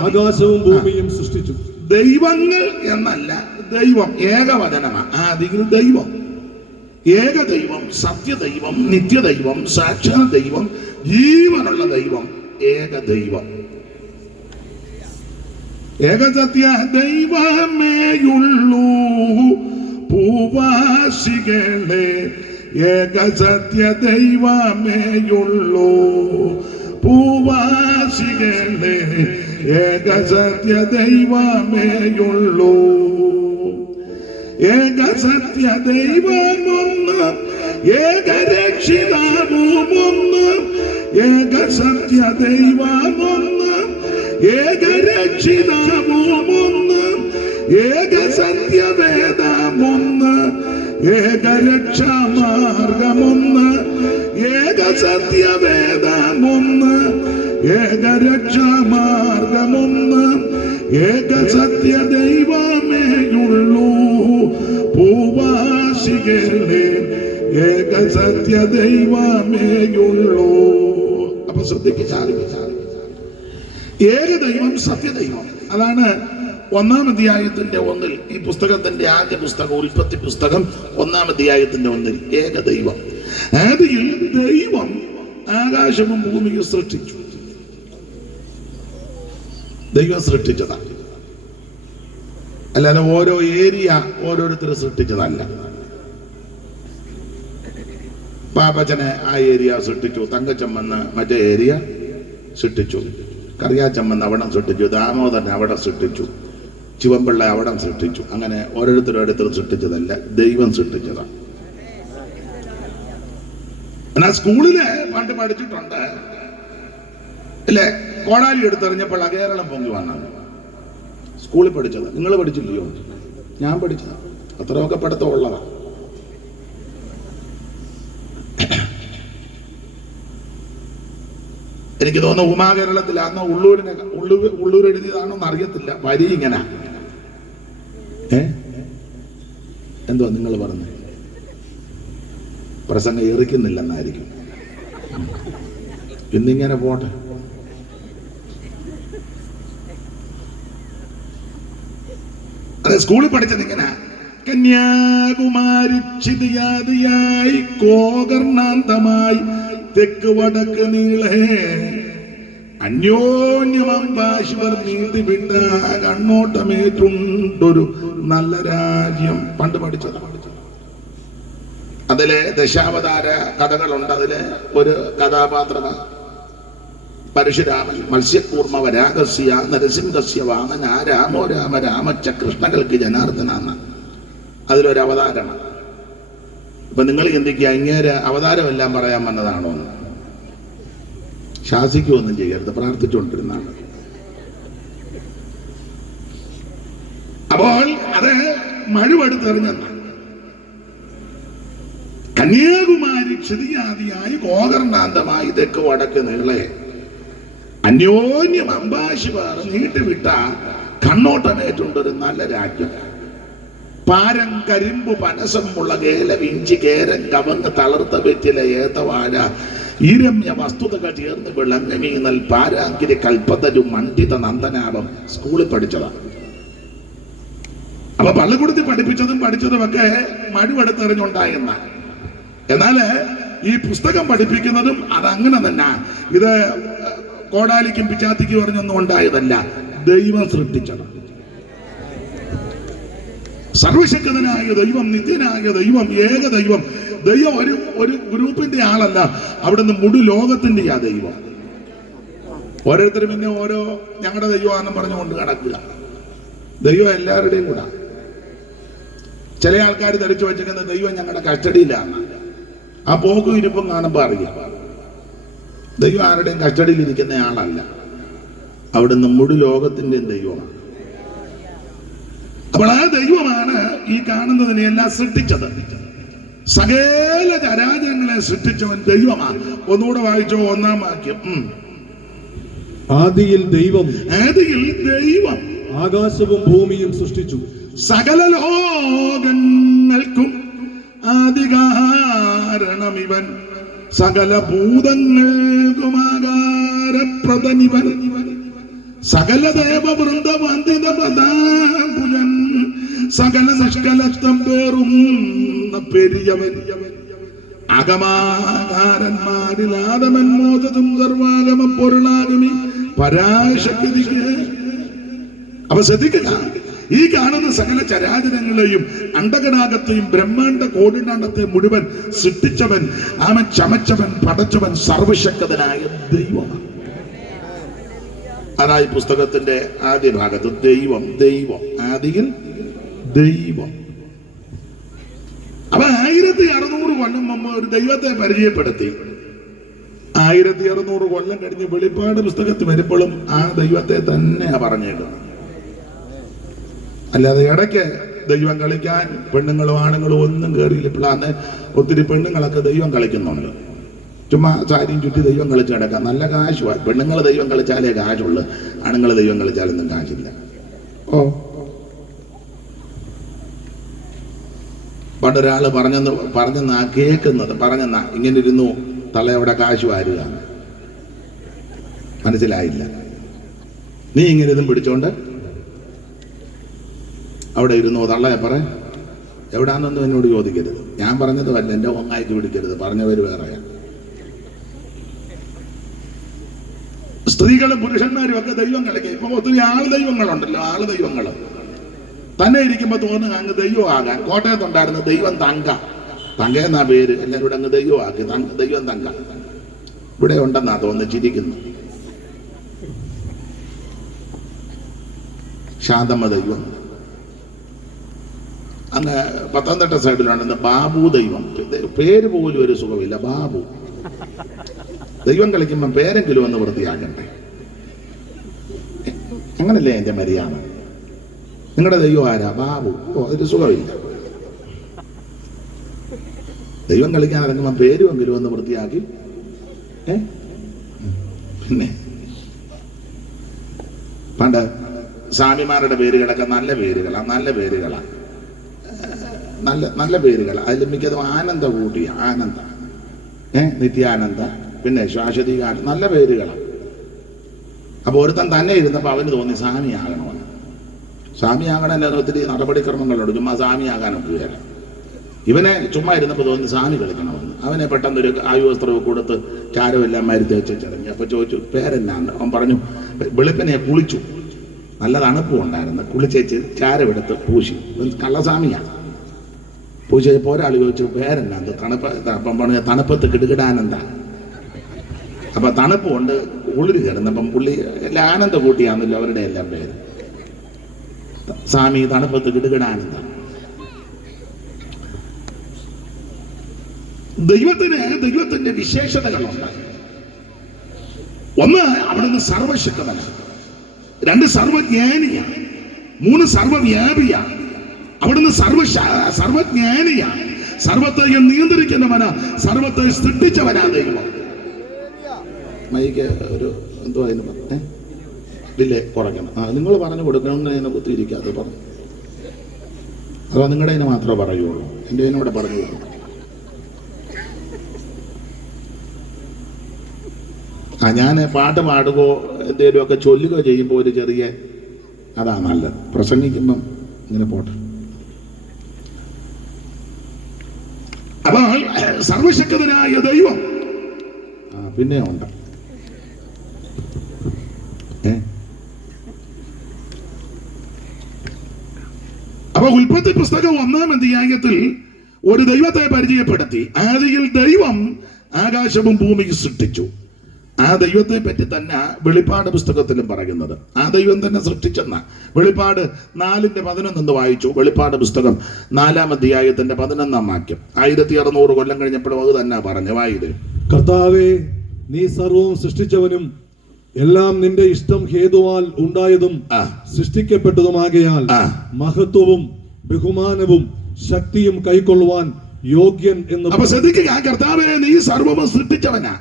ആകാശവും ഭൂമിയും സൃഷ്ടിച്ചു. ദൈവങ്ങൾ എന്നല്ല, ദൈവം ഏകവചനമാണ്. ആദിയിൽ ദൈവം, ഏകദൈവം, സത്യദൈവം, നിത്യദൈവം, സാക്ഷാൽ ദൈവം, ജീവനുള്ള ദൈവം, ഏകദൈവം. ഏകസത്യ ദൈവമേയുള്ളൂ ഭൂവാസികളെ, ഏകസത്യ ദൈവമേയുള്ളൂ ഭൂവാസികളെ, ഏകസത്യ ദൈവമേയുള്ളൂ. ഏകസത്യ ദൈവമൊന്ന്, ഏകരക്ഷിതാവുമൊന്ന്, ഏകസത്യ ദൈവമൊന്ന്, ഏകരക്ഷിതാവുമൊന്ന്, ഏകസത്യവേദമൊന്ന്, ഏകരക്ഷാമാർഗമൊന്ന്, ഏകസത്യവേദമൊന്ന്, ഏകരക്ഷാമാർഗമൊന്ന്, ഏകസത്യ ദൈവമേയുള്ളൂ ഭൂവാസികളെ, ഏകസത്യ ദൈവമേയുള്ളൂ. അപ്പൊ ശ്രദ്ധിച്ചാൽ ഏകദൈവം, സത്യദൈവം. അതാണ് 1-ാം അധ്യായത്തിന്റെ 1-ൽ ഈ പുസ്തകത്തിന്റെ ആദ്യ പുസ്തകം ഉൽപ്പത്തി പുസ്തകം 1-ാം അധ്യായത്തിന്റെ 1-ൽ ഏകദൈവം. ആദിയിൽ ദൈവം ആകാശവും ഭൂമിയും സൃഷ്ടിച്ചു. ദൈവം സൃഷ്ടിച്ചതാണ്, അല്ലാതെ ഓരോ ഏരിയ ഓരോരുത്തർ സൃഷ്ടിച്ചതല്ല. പാപ്പച്ചനെ ആ ഏരിയ സൃഷ്ടിച്ചു, തങ്കച്ചമ്മന്ന് മറ്റേ ഏരിയ സൃഷ്ടിച്ചു, കറിയാച്ചമ്മന്ന് അവിടം സൃഷ്ടിച്ചു, ദാമോദരൻ അവിടെ സൃഷ്ടിച്ചു, ശിവൻപിള്ള അവിടം സൃഷ്ടിച്ചു. അങ്ങനെ ഓരോരുത്തരോരുത്തർ സൃഷ്ടിച്ചതല്ല, ദൈവം സൃഷ്ടിച്ചതാണ്. എന്നാൽ സ്കൂളില് പണ്ട് പഠിച്ചിട്ടുണ്ട് അല്ലേ, കോടാലി എടുത്തെറിഞ്ഞപ്പോൾ കേരളം പൊങ്ങി വന്നത്. സ്കൂളിൽ പഠിച്ചത് നിങ്ങൾ പഠിച്ചില്ലയോ? ഞാൻ പഠിച്ചത് അത്രയൊക്കെ പഠിത്തമുള്ളതാ. എനിക്ക് തോന്നുന്നു ഉമാകേരളത്തിലാണോ ഉള്ളൂർ എഴുതിയതാണോ എന്ന് അറിയത്തില്ല. വരി ഇങ്ങനെ എന്തുവാ നിങ്ങൾ പറഞ്ഞത്? പ്രസംഗം എറിക്കുന്നില്ലെന്നായിരിക്കും. ഇന്നിങ്ങനെ പോട്ടെ. അത് സ്കൂളിൽ പഠിച്ചത് ഇങ്ങനെ: കന്യാകുമാരി ക്ഷിതിയാദിയായി കോകർണാന്തമായി തെക്ക് വടക്ക് നീളേ അന്യോന്യമംബാശിവർ നീട്ടിവിട്ട കണ്ണോട്ടമേറ്റുണ്ടൊരു നല്ല രാജ്യം. പണ്ട് പഠിച്ചത്. അതിലെ ദശാവതാര കഥകളുണ്ട്. അതിലെ ഒരു കഥാപാത്രമാണ് പരശുരാമൻ. മത്സ്യകൂർമ്മ വരാഹസ്യ നരസിംഹസ്യ വാമന രാമോ രാമ രാമച്ച കൃഷ്ണകൾക്ക് ജനാർദ്ദനാണ് അതിലൊരു അവതാരമാണ്. അപ്പൊ നിങ്ങൾ ചിന്തിക്കുക, ഇങ്ങേരെ അവതാരമെല്ലാം പറയാൻ വന്നതാണോ എന്ന്. ശാസിക്കുകയൊന്നും ചെയ്യരുത്, പ്രാർത്ഥിച്ചുകൊണ്ടിരുന്നാണ്. അപ്പോൾ അത് മഴുവെടുത്തെറിഞ്ഞെന്ന കന്യാകുമാരി ക്ഷിതിയാദിയായി ഗോകർണാന്തമായി തെക്ക് വടക്ക് നീളെ അന്യോന്യം അംബാശിവാർ നീട്ടിവിട്ട കണ്ണോട്ടമേറ്റുണ്ടൊരു നല്ല രാജ്യം. പാരം കരിമ്പു പനസം മുളകേല വിഞ്ചി കേരൻ കവങ്ങ് തളർത്ത വെറ്റില ഏത്തവാഴ ഈരമ്യ വസ്തുതകൾ ചേർന്ന് വിളങ്ങമീന്നൽ പാരാങ്കിരി കൽപ്പതരു മണ്ഡിത നന്ദനാഭം. സ്കൂളിൽ പഠിച്ചതാണ്. അപ്പൊ പള്ളിക്കൂടത്തിൽ പഠിച്ചതും ഒക്കെ മഴുവെടുത്തെറിഞ്ഞുണ്ടായെന്ന. എന്നാല് ഈ പുസ്തകം പഠിപ്പിക്കുന്നതും അതങ്ങനെ തന്നെ. ഇത് കോടാലിക്കും പിച്ചാത്തിക്കും പറഞ്ഞൊന്നും ഉണ്ടായതല്ല, ദൈവം സൃഷ്ടിച്ചത്. സർവശക്തനായ ദൈവം, നിത്യനായ ദൈവം, ഏക ദൈവം. ദൈവം ഒരു ഗ്രൂപ്പിന്റെ ആളല്ല, അവിടുന്ന് മുഴു ലോകത്തിന്റെ ആ ദൈവം. ഓരോരുത്തരും പിന്നെ ഓരോ ഞങ്ങളുടെ ദൈവമാണെന്ന് പറഞ്ഞുകൊണ്ട് കിടക്കുക. ദൈവം എല്ലാവരുടെയും കൂടെ. ചില ആൾക്കാർ ധരിച്ചു വെച്ചിരിക്കുന്ന ദൈവം ഞങ്ങളുടെ കസ്റ്റഡിയിലാണ്. ആ പോക്കും ഇരിപ്പും കാണുമ്പോൾ അറിയാം ദൈവം ആരുടെയും കസ്റ്റഡിയിൽ ഇരിക്കുന്ന ആളല്ല, അവിടുന്ന് മുഴു ലോകത്തിന്റെയും ദൈവമാണ്. അപ്പോൾ ആ ദൈവമാണ് ഈ കാണുന്നതിനെല്ലാം സൃഷ്ടിച്ചത്. സകല ചരാചരങ്ങളെ സൃഷ്ടിച്ചവൻ ദൈവമാണ്. ഒന്നുകൂടെ വായിച്ചോ, 1-ാം വാക്യം. ആദിയിൽ ദൈവം ആകാശവും ഭൂമിയും സൃഷ്ടിച്ചു. സകല ലോകങ്ങൾക്കും ആദികാരണമിവൻ, സകല ഭൂതങ്ങൾക്കും ആകാരപ്രദനിവൻ, സകല ദേവവൃന്ദ വന്ദിത പദാപുലൻ, സകല നിഷ്കലത്വം പേറുന്ന പെരിയവൻ, അകമാകാരന്മാരിൽ ആദമൻ മോദതും സർവാഗമ പൊരുളാകുമി പരാശക്തിക്ക്. അപ്പൊ ശ്രദ്ധിക്കുക, ഈ കാണുന്ന സകല ചരാചരങ്ങളെയും അണ്ടകടാകത്തെയും ബ്രഹ്മാണ്ട കോടിനാണ്ടത്തെ മുഴുവൻ സൃഷ്ടിച്ചവൻ, അവൻ ചമച്ചവൻ, പടച്ചവൻ, സർവശക്തനായ ദൈവമാണ്. അതായി പുസ്തകത്തിന്റെ ആദ്യ ഭാഗത്ത് ദൈവം ആദിയിൽ ദൈവം. അപ്പൊ 1600 കൊല്ലം മുമ്പ് ഒരു ദൈവത്തെ പരിചയപ്പെടുത്തി. 1600 കൊല്ലം കഴിഞ്ഞ് വെളിപ്പാട് പുസ്തകത്തിൽ വരുമ്പോഴും ആ ദൈവത്തെ തന്നെയാ പറഞ്ഞേക്കുന്നത്. അല്ലാതെ ഇടയ്ക്ക് ദൈവം കളിക്കാൻ പെണ്ണുങ്ങളും ആണുങ്ങളും ഒന്നും കയറിയില്ല. ഇപ്പോഴാണ് ഒത്തിരി പെണ്ണുങ്ങളൊക്കെ ദൈവം കളിക്കുന്നുണ്ട്. ചുമ്മാ സാരിയും ചുറ്റി ദൈവം കളിച്ച് കിടക്കാം. നല്ല കാശുവാ. പെണ്ണുങ്ങൾ ദൈവം കളിച്ചാലേ കാശുള്ളു, ആണുങ്ങൾ ദൈവം കളിച്ചാലൊന്നും കാശില്ല. പണ്ടൊരാള് പറഞ്ഞെന്നാ കേൾക്കുന്നത്. പറഞ്ഞെന്നാ ഇങ്ങനെ ഇരുന്നു തള്ളയവിടെ കാശ് വാരുക. മനസ്സിലായില്ല. നീ ഇങ്ങനെ ഇതും പിടിച്ചോണ്ട് അവിടെ ഇരുന്നു തള്ളയെ പറ എവിടാന്നൊന്നും എന്നോട് ചോദിക്കരുത്. ഞാൻ പറഞ്ഞത് വല്ല എന്റെ ഒന്നായിട്ട് പിടിക്കരുത്. പറഞ്ഞവര് വേറെയാണ്. സ്ത്രീകളും പുരുഷന്മാരും ഒക്കെ ദൈവം കളിക്കുക. ഇപ്പൊ ഒത്തിരി ദൈവങ്ങളുണ്ടല്ലോ. ദൈവങ്ങൾ തന്നെ ഇരിക്കുമ്പോ തോന്നുക അങ്ങ് ദൈവം ആകാൻ. കോട്ടയത്തുണ്ടായിരുന്ന ദൈവം തങ്ക എന്നാ പേര്. എല്ലാവരും അങ്ങ് ദൈവം ആക്കി. ദൈവം തങ്ക ഇവിടെ ഉണ്ടെന്നാ തോന്നിച്ചിരിക്കുന്നു. ശാന്തമ്മ ദൈവം. അങ്ങ് പത്തനംതിട്ട സൈഡിലുണ്ടെന്ന് ബാബു ദൈവം. പേര് പോലും ഒരു സുഖമില്ല. ബാബു. ദൈവം കളിക്കുമ്പോ പേരെങ്കിലും ഒന്ന് വൃത്തിയാക്കണ്ടേ? അങ്ങനല്ലേ എന്റെ മര്യാദ? നിങ്ങളുടെ ദൈവം ആരാ? ബാബു. ഒരു സുഖമില്ല. ദൈവം കളിക്കാൻ ഇറങ്ങുമ്പോ പേരുമെങ്കിലും ഒന്ന് വൃത്തിയാക്കി. പിന്നെ പണ്ട് സ്വാമിമാരുടെ പേരുകളൊക്കെ നല്ല പേരുകളാണ്. നല്ല പേരുകളാ. അതിൽ മിക്കതും ആനന്ദ കൂട്ടിയ ആനന്ദ, നിത്യാനന്ദ, പിന്നെ ശാശ്വതികാരൻ. നല്ല പേരുകളാണ്. അപ്പൊ ഒരുത്തൻ തന്നെ ഇരുന്നപ്പോ അവന് തോന്നി സ്വാമിയാകണമെന്ന്. സ്വാമിയാകണമല്ലോ ഒത്തിരി നടപടിക്രമങ്ങളുണ്ട്. ചുമ്മാ സ്വാമിയാകാനൊക്കെ വരാം. ഇവനെ ചുമ്മാ ഇരുന്നപ്പോൾ തോന്നി സ്വാമി കളിക്കണമെന്ന്. അവനെ പെട്ടെന്നൊരു ആയുവസ്ത്രമൊക്കെ കൊടുത്ത് ചാരമെല്ലാം മരുത്തി വെച്ച് ചിറങ്ങി. അപ്പോൾ ചോദിച്ചു പേരെന്നാണ്. അവൻ പറഞ്ഞു വെളുപ്പിനെ കുളിച്ചു, നല്ല തണുപ്പും ഉണ്ടായിരുന്നു, കുളിച്ചേച്ച് ചാരമെടുത്ത് പൂശി. കള്ളസ്വാമിയാണ്. പൂശിയപ്പോൾ ഒരാൾ ചോദിച്ചു പേരെന്നാ? അപ്പം പറഞ്ഞു തണുപ്പത്ത് കിടുകിടാനന്ദ. അപ്പം തണുപ്പ് കൊണ്ട് കുളിര് കയറുന്നപ്പം പുള്ളി എല്ലാം ആനന്ദ കൂട്ടിയാണല്ലോ അവരുടെ എല്ലാം പേര്. സ്വാമി തണുപ്പത്ത് കിടുകിടാനന്ദ. ദൈവത്തിന്റെ വിശേഷതകളുണ്ട്. ഒന്ന്, അവിടുന്ന് സർവശക്തനാണ്. രണ്ട്, സർവജ്ഞാനിയാണ്. മൂന്ന്, സർവവ്യാപിയാണ്. അവിടുന്ന് സർവജ്ഞാനിയാണ്. സർവത്തെയും നിയന്ത്രിക്കുന്നവനാ, സർവത്തെ സൃഷ്ടിച്ചവനാ ദൈവം. മൈക്ക് ഒരു എന്തോ അതിന് ഡിലേ കുറയ്ക്കണം. നിങ്ങൾ പറഞ്ഞു കൊടുക്കണം. അതിനെ കുത്തിയിരിക്കാതെ പറഞ്ഞു. അതോ നിങ്ങളുടെ അതിനെ മാത്രമേ പറയുള്ളൂ? എൻ്റെ അതിനോടെ പറഞ്ഞു കൊടുക്കണം. ഞാൻ പാട്ട് പാടുകയോ എന്തെങ്കിലുമൊക്കെ ചൊല്ലുകയോ ചെയ്യുമ്പോൾ ഒരു ചെറിയ അതാ നല്ലത്. പ്രസംഗിക്കുമ്പം ഇങ്ങനെ പോട്ടെ. അപ്പോൾ സർവശക്തനായ ദൈവം പിന്നെ ഉണ്ട്. അപ്പൊ ഉൽപ്പത്തി പുസ്തകം 1-ാം അധ്യായത്തിൽ ഒരു ദൈവത്തെ പരിചയപ്പെടുത്തി. ആദിയിൽ ദൈവം ആകാശവും ഭൂമിയും സൃഷ്ടിച്ചു. ആ ദൈവത്തെ പറ്റി തന്നെ വെളിപ്പാട് പുസ്തകത്തിലും പറയുന്നത്. ആ ദൈവം തന്നെ സൃഷ്ടിച്ചെന്ന വെളിപ്പാട് 4:11 വായിച്ചു. വെളിപ്പാട് പുസ്തകം 4-ാം അധ്യായത്തിന്റെ 11-ാം വാക്യം. 1600 കൊല്ലം കഴിഞ്ഞപ്പോഴും അത് തന്നെ പറഞ്ഞു. വായത്, കർത്താവേ, നീ സർവവും സൃഷ്ടിച്ചവനും എല്ലാം നിന്റെ ഇഷ്ടം ഹേതുവാൽ ഉണ്ടായതും സൃഷ്ടിക്കപ്പെട്ടതുമാകയാൽ മഹത്വവും ബഹുമാനവും ശക്തിയും കൈക്കൊള്ളുവാൻ യോഗ്യൻ എന്ന്. അപ്പൊ ശ്രദ്ധിക്കുക, കർത്താവേ, നീ സർവവും സൃഷ്ടിച്ചവനാ.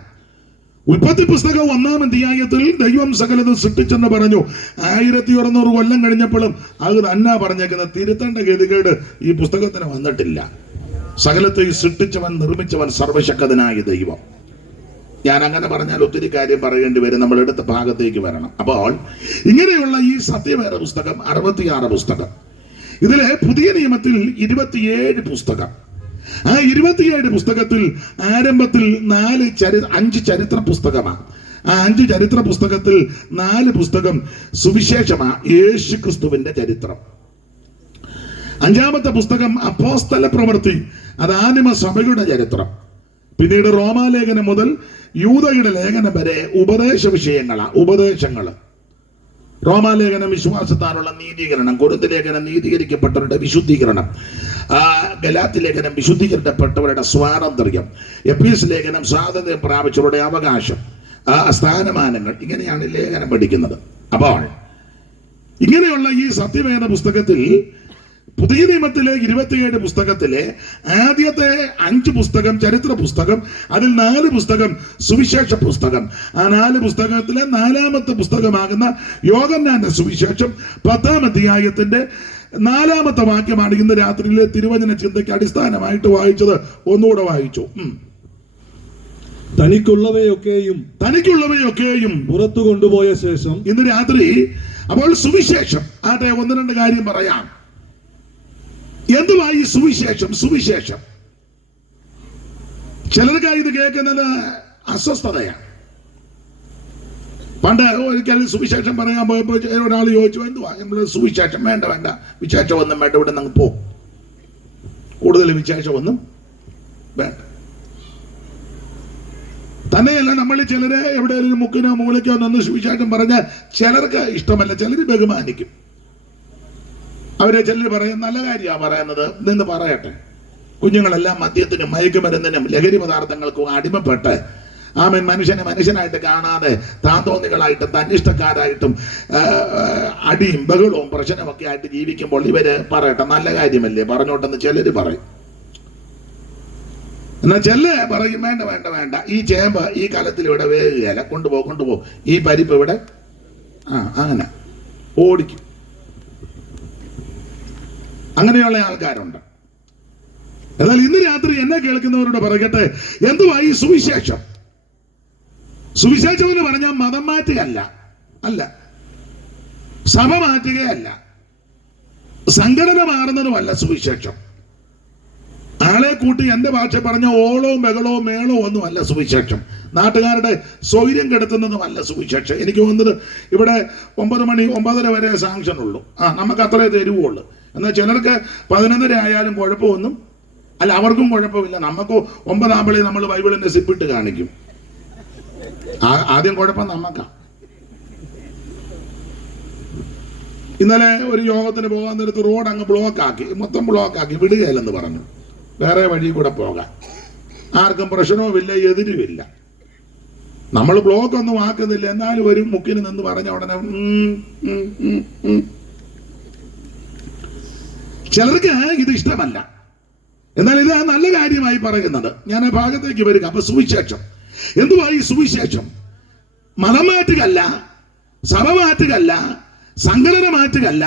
ഉൽപ്പത്തി പുസ്തകം 1-ാം അധ്യായത്തിൽ ദൈവം സകലതും സൃഷ്ടിച്ചെന്ന് പറഞ്ഞു. 1600 കൊല്ലം കഴിഞ്ഞപ്പോഴും അത് തന്നെ പറഞ്ഞേക്കുന്ന തിരുത്തേണ്ട ഗതികേട് ഈ പുസ്തകത്തിന് വന്നിട്ടില്ല. സകലത്തെ സൃഷ്ടിച്ചവൻ, നിർമ്മിച്ചവൻ സർവശക്തനായ ദൈവം. ഞാൻ അങ്ങനെ പറഞ്ഞാൽ ഒത്തിരി കാര്യം പറയേണ്ടി വരും. നമ്മൾ എടുത്ത ഭാഗത്തേക്ക് വരണം. അപ്പോൾ ഇങ്ങനെയുള്ള ഈ സത്യവേദ പുസ്തകം 66 പുസ്തകം. ഇതിലെ പുതിയ നിയമത്തിൽ 27 പുസ്തകം. ആ 27 പുസ്തകത്തിൽ ആരംഭത്തിൽ 5 ചരിത്ര പുസ്തകമാണ്. ആ 5 ചരിത്ര പുസ്തകത്തിൽ 4 പുസ്തകം സുവിശേഷമാണ്, യേശു ക്രിസ്തുവിന്റെ ചരിത്രം. 5-ാമത്തെ പുസ്തകം അപ്പോസ്തല പ്രവൃത്തി, അത് ആദിമ സഭയുടെ ചരിത്രം. പിന്നീട് റോമാലേഖനം മുതൽ യൂദയുടെ ലേഖനം വരെ ഉപദേശ വിഷയങ്ങളാണ്, ഉപദേശങ്ങള്. റോമാലേഖനം വിശ്വാസത്താലുള്ള നീതീകരണം, കൊരിന്ത് ലേഖനം നീതീകരിക്കപ്പെട്ടവരുടെ വിശുദ്ധീകരണം, ഗലാത്യ ലേഖനം വിശുദ്ധീകരിക്കപ്പെട്ടവരുടെ സ്വാതന്ത്ര്യം, എഫീസ് ലേഖനം സ്വാതന്ത്ര്യം പ്രാപിച്ചവരുടെ അവകാശം, സ്ഥാനമാനങ്ങൾ. ഇങ്ങനെയാണ് ലേഖനം പഠിക്കുന്നത്. അപ്പോൾ ഇങ്ങനെയുള്ള ഈ സത്യവേദ പുസ്തകത്തിൽ പുതിയ നിയമത്തിലെ 27 പുസ്തകത്തിലെ ആദ്യത്തെ 5 പുസ്തകം ചരിത്ര പുസ്തകം, അതിൽ 4 പുസ്തകം സുവിശേഷ പുസ്തകം. ആ 4 പുസ്തകത്തിലെ 4-ാമത്തെ പുസ്തകമാകുന്ന യോഹന്നാന്റെ സുവിശേഷം 10-ാം അധ്യായത്തിന്റെ 4-ാമത്തെ വാക്യമാണ് ഇന്ന് രാത്രിയിലെ തിരുവചന ചിന്തയ്ക്ക് അടിസ്ഥാനമായിട്ട് വായിച്ചത്. ഒന്നുകൂടെ വായിച്ചു. തനിക്കുള്ളവയൊക്കെയും പുറത്തു കൊണ്ടുപോയ ശേഷം ഇന്ന് രാത്രി. അപ്പോൾ സുവിശേഷം ആട്ടെ, 1-2 കാര്യം പറയാം. എന്തുവായി സുവിശേഷം? സുവിശേഷം ചിലർക്ക് ഇത് കേൾക്കുന്നത് അസ്വസ്ഥതയാണ്. പണ്ട് ഒരിക്കൽ സുവിശേഷം പറയാൻ പോയപ്പോൾ ഒരാൾ ചോദിച്ചു, എന്തുവാ നമ്മൾ സുവിശേഷം? വേണ്ട, വിശേഷമൊന്നും വേണ്ട, ഇവിടെ നിന്ന് പോ, കൂടുതൽ വിശേഷമൊന്നും വേണ്ട. തന്നെയല്ല, നമ്മൾ ചിലരെ എവിടെയെങ്കിലും മുക്കിനോ മൂലയ്ക്കോ നിന്ന് സുവിശേഷം പറഞ്ഞാൽ ചിലർക്ക് ഇഷ്ടമല്ല, ചിലർ ബഹുമാനിക്കും. അവരെ ചിലർ പറയും നല്ല കാര്യമാണ് പറയുന്നത്, നിന്ന് പറയട്ടെ. കുഞ്ഞുങ്ങളെല്ലാം മദ്യത്തിനും മയക്കുമരുന്നിനും ലഹരി പദാർത്ഥങ്ങൾക്കും അടിമപ്പെട്ട് മനുഷ്യനെ മനുഷ്യനായിട്ട് കാണാതെ താന്തോന്നികളായിട്ടും തന്നിഷ്ടക്കാരായിട്ടും അടിയും ബഹളവും പ്രശ്നമൊക്കെ ആയിട്ട് ജീവിക്കുമ്പോൾ ഇവര് പറയട്ടെ നല്ല കാര്യമല്ലേ പറഞ്ഞോട്ടെന്ന് ചിലര് പറയും. എന്നാൽ ചില പറയും വേണ്ട, ഈ ചേമ്പ് ഈ കാലത്തിൽ ഇവിടെ വേകുകയല്ല, കൊണ്ടുപോ, ഈ പരിപ്പ് ഇവിടെ അങ്ങനെ ഓടിക്കും. അങ്ങനെയുള്ള ആൾക്കാരുണ്ട്. എന്നാൽ ഇന്ന് രാത്രി എന്നെ കേൾക്കുന്നവരോട് പറയട്ടെ, എന്തുവായി സുവിശേഷം? സുവിശേഷം എന്ന് പറഞ്ഞാൽ മതം മാറ്റുകയല്ല, സഭ മാറ്റുകയല്ല, സംഘടന മാറുന്നതുമല്ല സുവിശേഷം. ആളെ കൂട്ടി എന്റെ ഭാഷ പറഞ്ഞ ഓളവും ബഹളവും മേളവും ഒന്നുമല്ല സുവിശേഷം. നാട്ടുകാരുടെ സ്വൈര്യം കെടുത്തുന്നതുമല്ല സുവിശേഷം. എനിക്ക് തോന്നുന്നത് ഇവിടെ 9 മണി 9:30 വരെ സാങ്ഷൻ ഉള്ളൂ. നമുക്ക് അത്രേ തരുവുള്ളൂ. എന്നാൽ ചിലർക്ക് 11:30 ആയാലും കുഴപ്പമൊന്നും അല്ല, അവർക്കും കുഴപ്പമില്ല. നമുക്ക് 9 ആകുമ്പോഴേ നമ്മൾ ബൈബിളിന്റെ സിപ്പിട്ട് കാണിക്കും. ആദ്യം കുഴപ്പം നമുക്കാ. ഇന്നലെ ഒരു യോഗത്തിന് പോകാൻ നേരത്ത് റോഡ് അങ്ങ് ബ്ലോക്കാക്കി, മൊത്തം ബ്ലോക്കാക്കി, വിടുകയില്ലെന്ന് പറഞ്ഞു. വേറെ വഴി കൂടെ പോകാൻ ആർക്കും പ്രശ്നവുമില്ല, എതിരുമില്ല. നമ്മൾ ബ്ലോക്ക് ഒന്നും ആക്കുന്നില്ല, എന്നാലും ഒരു മുക്കിന് നിന്ന് പറഞ്ഞ ഉടനെ ചിലർക്ക് ഇത് ഇഷ്ടമല്ല. എന്നാൽ ഇത് നല്ല കാര്യമായി പറയുന്നത്. ഞാൻ ആ ഭാഗത്തേക്ക് വരിക. അപ്പൊ സുവിശേഷം എന്തുവാ? ഈ സുവിശേഷം മതം മാറ്റുകല്ല, സഭ മാറ്റുകല്ല, സംഘടന മാറ്റുകല്ല,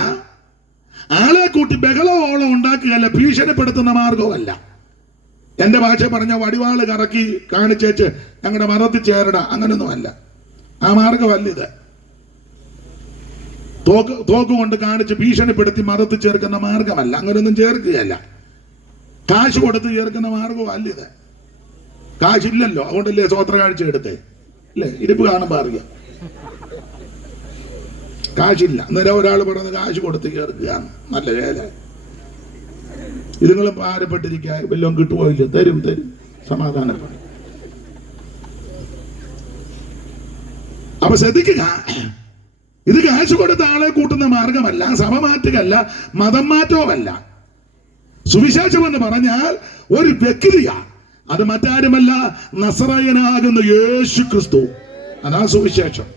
ആളെ കൂട്ടി ബഹളവോളം ഉണ്ടാക്കുകയല്ല, ഭീഷണിപ്പെടുത്തുന്ന മാർഗവുമല്ല. എന്റെ ഭാഷ പറഞ്ഞ വടിവാള് കറക്കി കാണിച്ചേച്ച് ഞങ്ങളുടെ മതത്തിൽ ചേരട, അങ്ങനൊന്നുമല്ല. ആ മാർഗമല്ല ഇത്. തോക്ക് കൊണ്ട് കാണിച്ച് ഭീഷണിപ്പെടുത്തി മതത്തിൽ ചേർക്കുന്ന മാർഗമല്ല. അങ്ങനൊന്നും ചേർക്കുകയല്ല. കാശ് കൊടുത്ത് ചേർക്കുന്ന മാർഗവും അല്ല ഇത്. കാശില്ലല്ലോ, അതുകൊണ്ടല്ലേ സ്വോത്ര കാഴ്ച എടുത്തേ അല്ലേ? ഇരിപ്പ് കാണുമ്പോ അറിയാം കാശില്ല. അന്നേരം ഒരാൾ പറയുന്നത് കാശ് കൊടുത്ത് ചേർക്കുകയാണ്. നല്ല വേല. ഇതുങ്ങളും ഭാരപ്പെട്ടിരിക്കുക, വല്ലതും കിട്ടുമോ ഇല്ല? തരും സമാധാനപ്പെടും. അപ്പൊ ശ്രദ്ധിക്കുക, ഇത് കാശ് കൊടുത്ത ആളെ കൂട്ടുന്ന മാർഗമല്ല, സഭ മാറ്റുകയല്ല, മതം മാറ്റവുമല്ല. സുവിശേഷം എന്ന് പറഞ്ഞാൽ ഒരു വ്യക്തിയാ. അത് മറ്റാരുമല്ല, നസറായനാകുന്ന യേശു ക്രിസ്തു. അതാ സുവിശേഷം.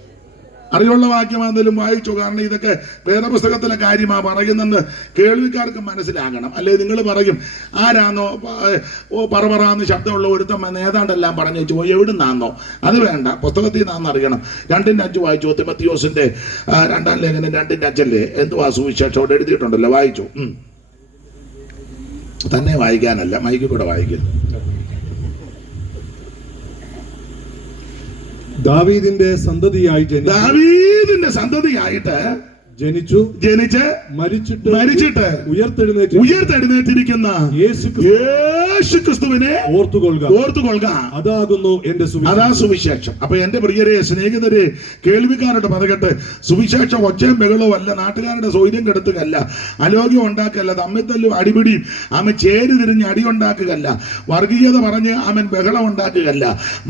അറിയുള്ള വാക്യമാണെങ്കിലും വായിച്ചു. കാരണം ഇതൊക്കെ വേദപുസ്തകത്തിലെ കാര്യമാ പറയുന്നെന്ന് കേൾവിക്കാർക്ക് മനസ്സിലാകണം. അല്ലെ നിങ്ങൾ പറയും, ആരാന്നോ പറന്ന് ശബ്ദമുള്ള ഒരുത്തം ഏതാണ്ടെല്ലാം പറഞ്ഞു വെച്ചു പോയി, എവിടുന്നാന്നോ? അത് വേണ്ട, പുസ്തകത്തിൽ നിന്നാന്ന് അറിയണം. 2:5 വായിച്ചു. തിമോത്തിയോസിന്റെ 2-ാം ലേഖനം 2:5 എന്തുവാ സുവിശേഷം അവിടെ എഴുതിയിട്ടുണ്ടല്ലോ, വായിച്ചു. തന്നെ വായിക്കാനല്ല, മൈക്കിൽ കൂടെ വായിക്കും. ദാവീദിന്റെ സന്തതിയായിട്ട് ജനിച്ച് മരിച്ചിട്ട് ഉയർത്തെഴുന്നേറ്റിരിക്കുന്ന യേശുക്രിസ്തുവിനെ ഓർത്തുകൊള്ളുക. അതാകുന്നു എന്റെ സുവിശേഷം. അപ്പൊ എന്റെ പ്രിയരെ, സ്നേഹിതരെ, കേൾവിക്കാരോട് പറയട്ടെ, സുവിശേഷം ഒച്ചയും ബഹളവും അല്ല, നാട്ടുകാരുടെ സ്വൈര്യം കെടുത്തുകയല്ല, അലോഗ്യം ഉണ്ടാക്കുകയല്ല, തമ്മിത്തല്ലും അടിപിടിയും ആമൻ ചേരി തിരിഞ്ഞ് അടി ഉണ്ടാക്കുകയല്ല, വർഗീയത പറഞ്ഞ് ആമൻ ബഹളം ഉണ്ടാക്കുകയല്ല,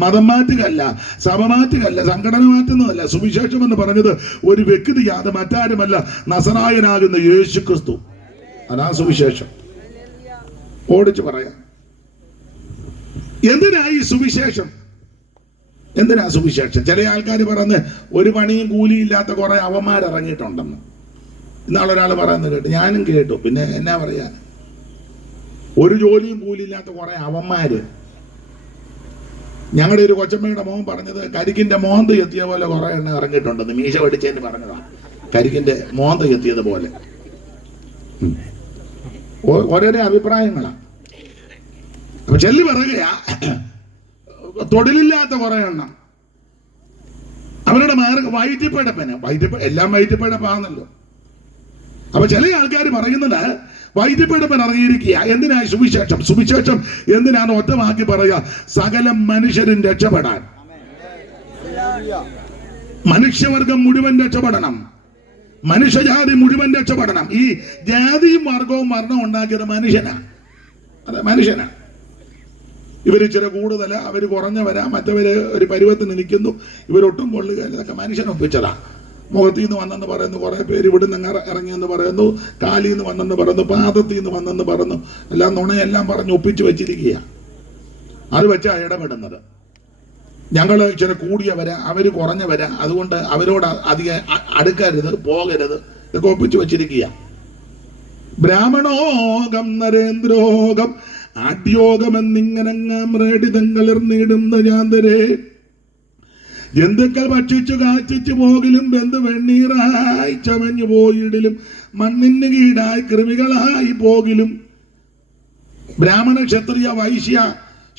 മതം മാറ്റുകയല്ല, സഭ മാറ്റുകയല്ല, സംഘടന മാറ്റുന്നതല്ല. സുവിശേഷം എന്ന് പറഞ്ഞത് ഒരു വ്യക്തിയാ, അത് മറ്റാരും അല്ല, നസറായനാകുന്ന യേശു ക്രിസ്തു. അതാ സുവിശേഷം. ഓടിച്ചു പറയാം. എന്തിനാ ഈ സുവിശേഷം? എന്തിനാ സുവിശേഷം? ചില ആൾക്കാർ പറയുന്നത് ഒരു പണിയും കൂലിയില്ലാത്ത കുറെ അവന്മാരിറങ്ങിയിട്ടുണ്ടെന്ന്. ഇന്നാളൊരാൾ പറയുന്നത് കേട്ടു, ഞാനും കേട്ടു. പിന്നെ എന്നാ പറയാ, ഒരു ജോലിയും കൂലിയില്ലാത്ത കുറെ അവന്മാര്. ഞങ്ങളുടെ ഒരു കൊച്ചമ്മയുടെ മോൻ പറഞ്ഞത്, കരിക്കിന്റെ മോന്ത് എത്തിയ പോലെ കുറെ എണ്ണ ഇറങ്ങിയിട്ടുണ്ടെന്ന്. മീശ പഠിച്ചതിന് പറഞ്ഞതാ, കരിക്കിന്റെ മോന്ത എത്തിയതുപോലെ. ഓരോരോ അഭിപ്രായങ്ങളാണ്. അപ്പൊ ചെല്ലി പറയുകയാ, തൊഴിലില്ലാത്ത കുറെ എണ്ണം അവരുടെ വയറ്റിപ്പഴപ്പന് എല്ലാം വയറ്റിപ്പഴപ്പാന്നല്ലോ. അപ്പൊ ചില ആൾക്കാർ പറയുന്നത് വൈദ്യപീഠപ്പൻ ഇറങ്ങിയിരിക്കുക. എന്തിനാ സുവിശേഷം? സുവിശേഷം എന്തിനാണ്? ഒറ്റമാക്കി പറയുക, സകല മനുഷ്യരും രക്ഷപ്പെടാൻ, മനുഷ്യവർഗം മുഴുവൻ രക്ഷപ്പെടണം, മനുഷ്യജാതി മുഴുവൻ രക്ഷപ്പെടണം. ഈ ജാതിയും വർഗവും മരണവും ഉണ്ടാക്കിയത് മനുഷ്യനാണ്. അതെ, മനുഷ്യനാണ്. ഇവർ ഇച്ചിരി കൂടുതൽ, അവർ കുറഞ്ഞവരാ, മറ്റവര് ഒരു പരുവത്തിന് നിൽക്കുന്നു, ഇവരൊട്ടും കൊള്ളുകയില്ല. ഇതൊക്കെ മനുഷ്യൻ ഒപ്പിച്ചതാ. മുഖത്തിൽ നിന്ന് വന്നെന്ന് പറയുന്നു, കുറെ പേര് ഇവിടുന്ന് ഇറങ്ങിയെന്ന് പറയുന്നു, കാലിൽ നിന്ന് വന്നെന്ന് പറയുന്നു, പാദത്തിൽ നിന്ന് വന്നെന്ന് പറയുന്നു, എല്ലാം നുണയെല്ലാം പറഞ്ഞ് ഒപ്പിച്ചു വെച്ചിരിക്കുക. അത് വെച്ചാ ഇടപെടുന്നത്. ഞങ്ങൾ ഇച്ചിരി കൂടിയവരാ, അവര് കുറഞ്ഞവരാ, അതുകൊണ്ട് അവരോട് അധികം അടുക്കരുത്, പോകരുത്, ഇതൊക്കെ ഒപ്പിച്ചു വെച്ചിരിക്കുക. ബ്രാഹ്മണോകം നരേന്ദ്രോകം ആട്യോഗം എന്നിങ്ങനങ്ങാം റേഡിതങ്ങളിർന്നിടുന്ന ജാന്തരേ, ജന്തുക്കൾ ഭക്ഷിച്ചു കാച്ചിച്ചു പോകിലും ബന്ധു വെണ്ണീറായി ചമഞ്ഞു പോയിടിലും മണ്ണിന് കീടായി കൃമികളായി പോകിലും. ബ്രാഹ്മണ, ക്ഷത്രിയ, വൈശ്യ,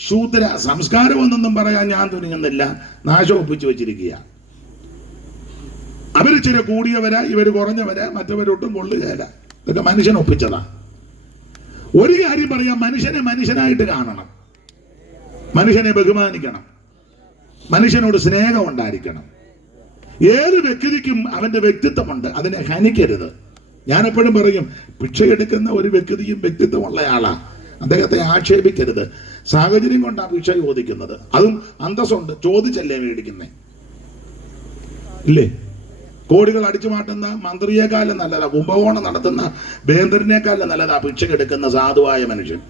ശൂദ്ര സംസ്കാരമൊന്നും പറയാൻ ഞാൻ തുനിയുന്നില്ല. നാശം ഒപ്പിച്ചു വെച്ചിരിക്കുക. അവരിച്ചിരി കൂടിയവരാ, ഇവര് കുറഞ്ഞവരാ, മറ്റവരൊട്ടും കൊള്ളുകയില്ല. ഇതൊക്കെ മനുഷ്യൻ ഒപ്പിച്ചതാ. ഒരു കാര്യം പറയാം, മനുഷ്യനെ മനുഷ്യനായിട്ട് കാണണം, മനുഷ്യനെ ബഹുമാനിക്കണം, മനുഷ്യനോട് സ്നേഹം ഉണ്ടായിരിക്കണം. ഏത് വ്യക്തിക്കും അവന്റെ വ്യക്തിത്വമുണ്ട്, അതിനെ ഹനിക്കരുത്. ഞാൻ എപ്പോഴും പറയും, ഭിക്ഷയെടുക്കുന്ന ഒരു വ്യക്തിയും വ്യക്തിത്വമുള്ള ആളാ, അദ്ദേഹത്തെ ആക്ഷേപിക്കരുത്. സാഹചര്യം കൊണ്ടാണ് ഭിക്ഷ ചോദിക്കുന്നത്, അതും അന്തസ്സുണ്ട്, ചോദിച്ചല്ലേ മേടിക്കുന്നേ, ഇല്ലേ? കോടികൾ അടിച്ചു മാറ്റുന്ന മന്ത്രിയേക്കാളും നല്ലതാ, കുംഭകോണം നടത്തുന്ന വേന്ദ്രനേക്കാളും നല്ലതാ ഭിക്ഷയെടുക്കുന്ന സാധുവായ മനുഷ്യൻ,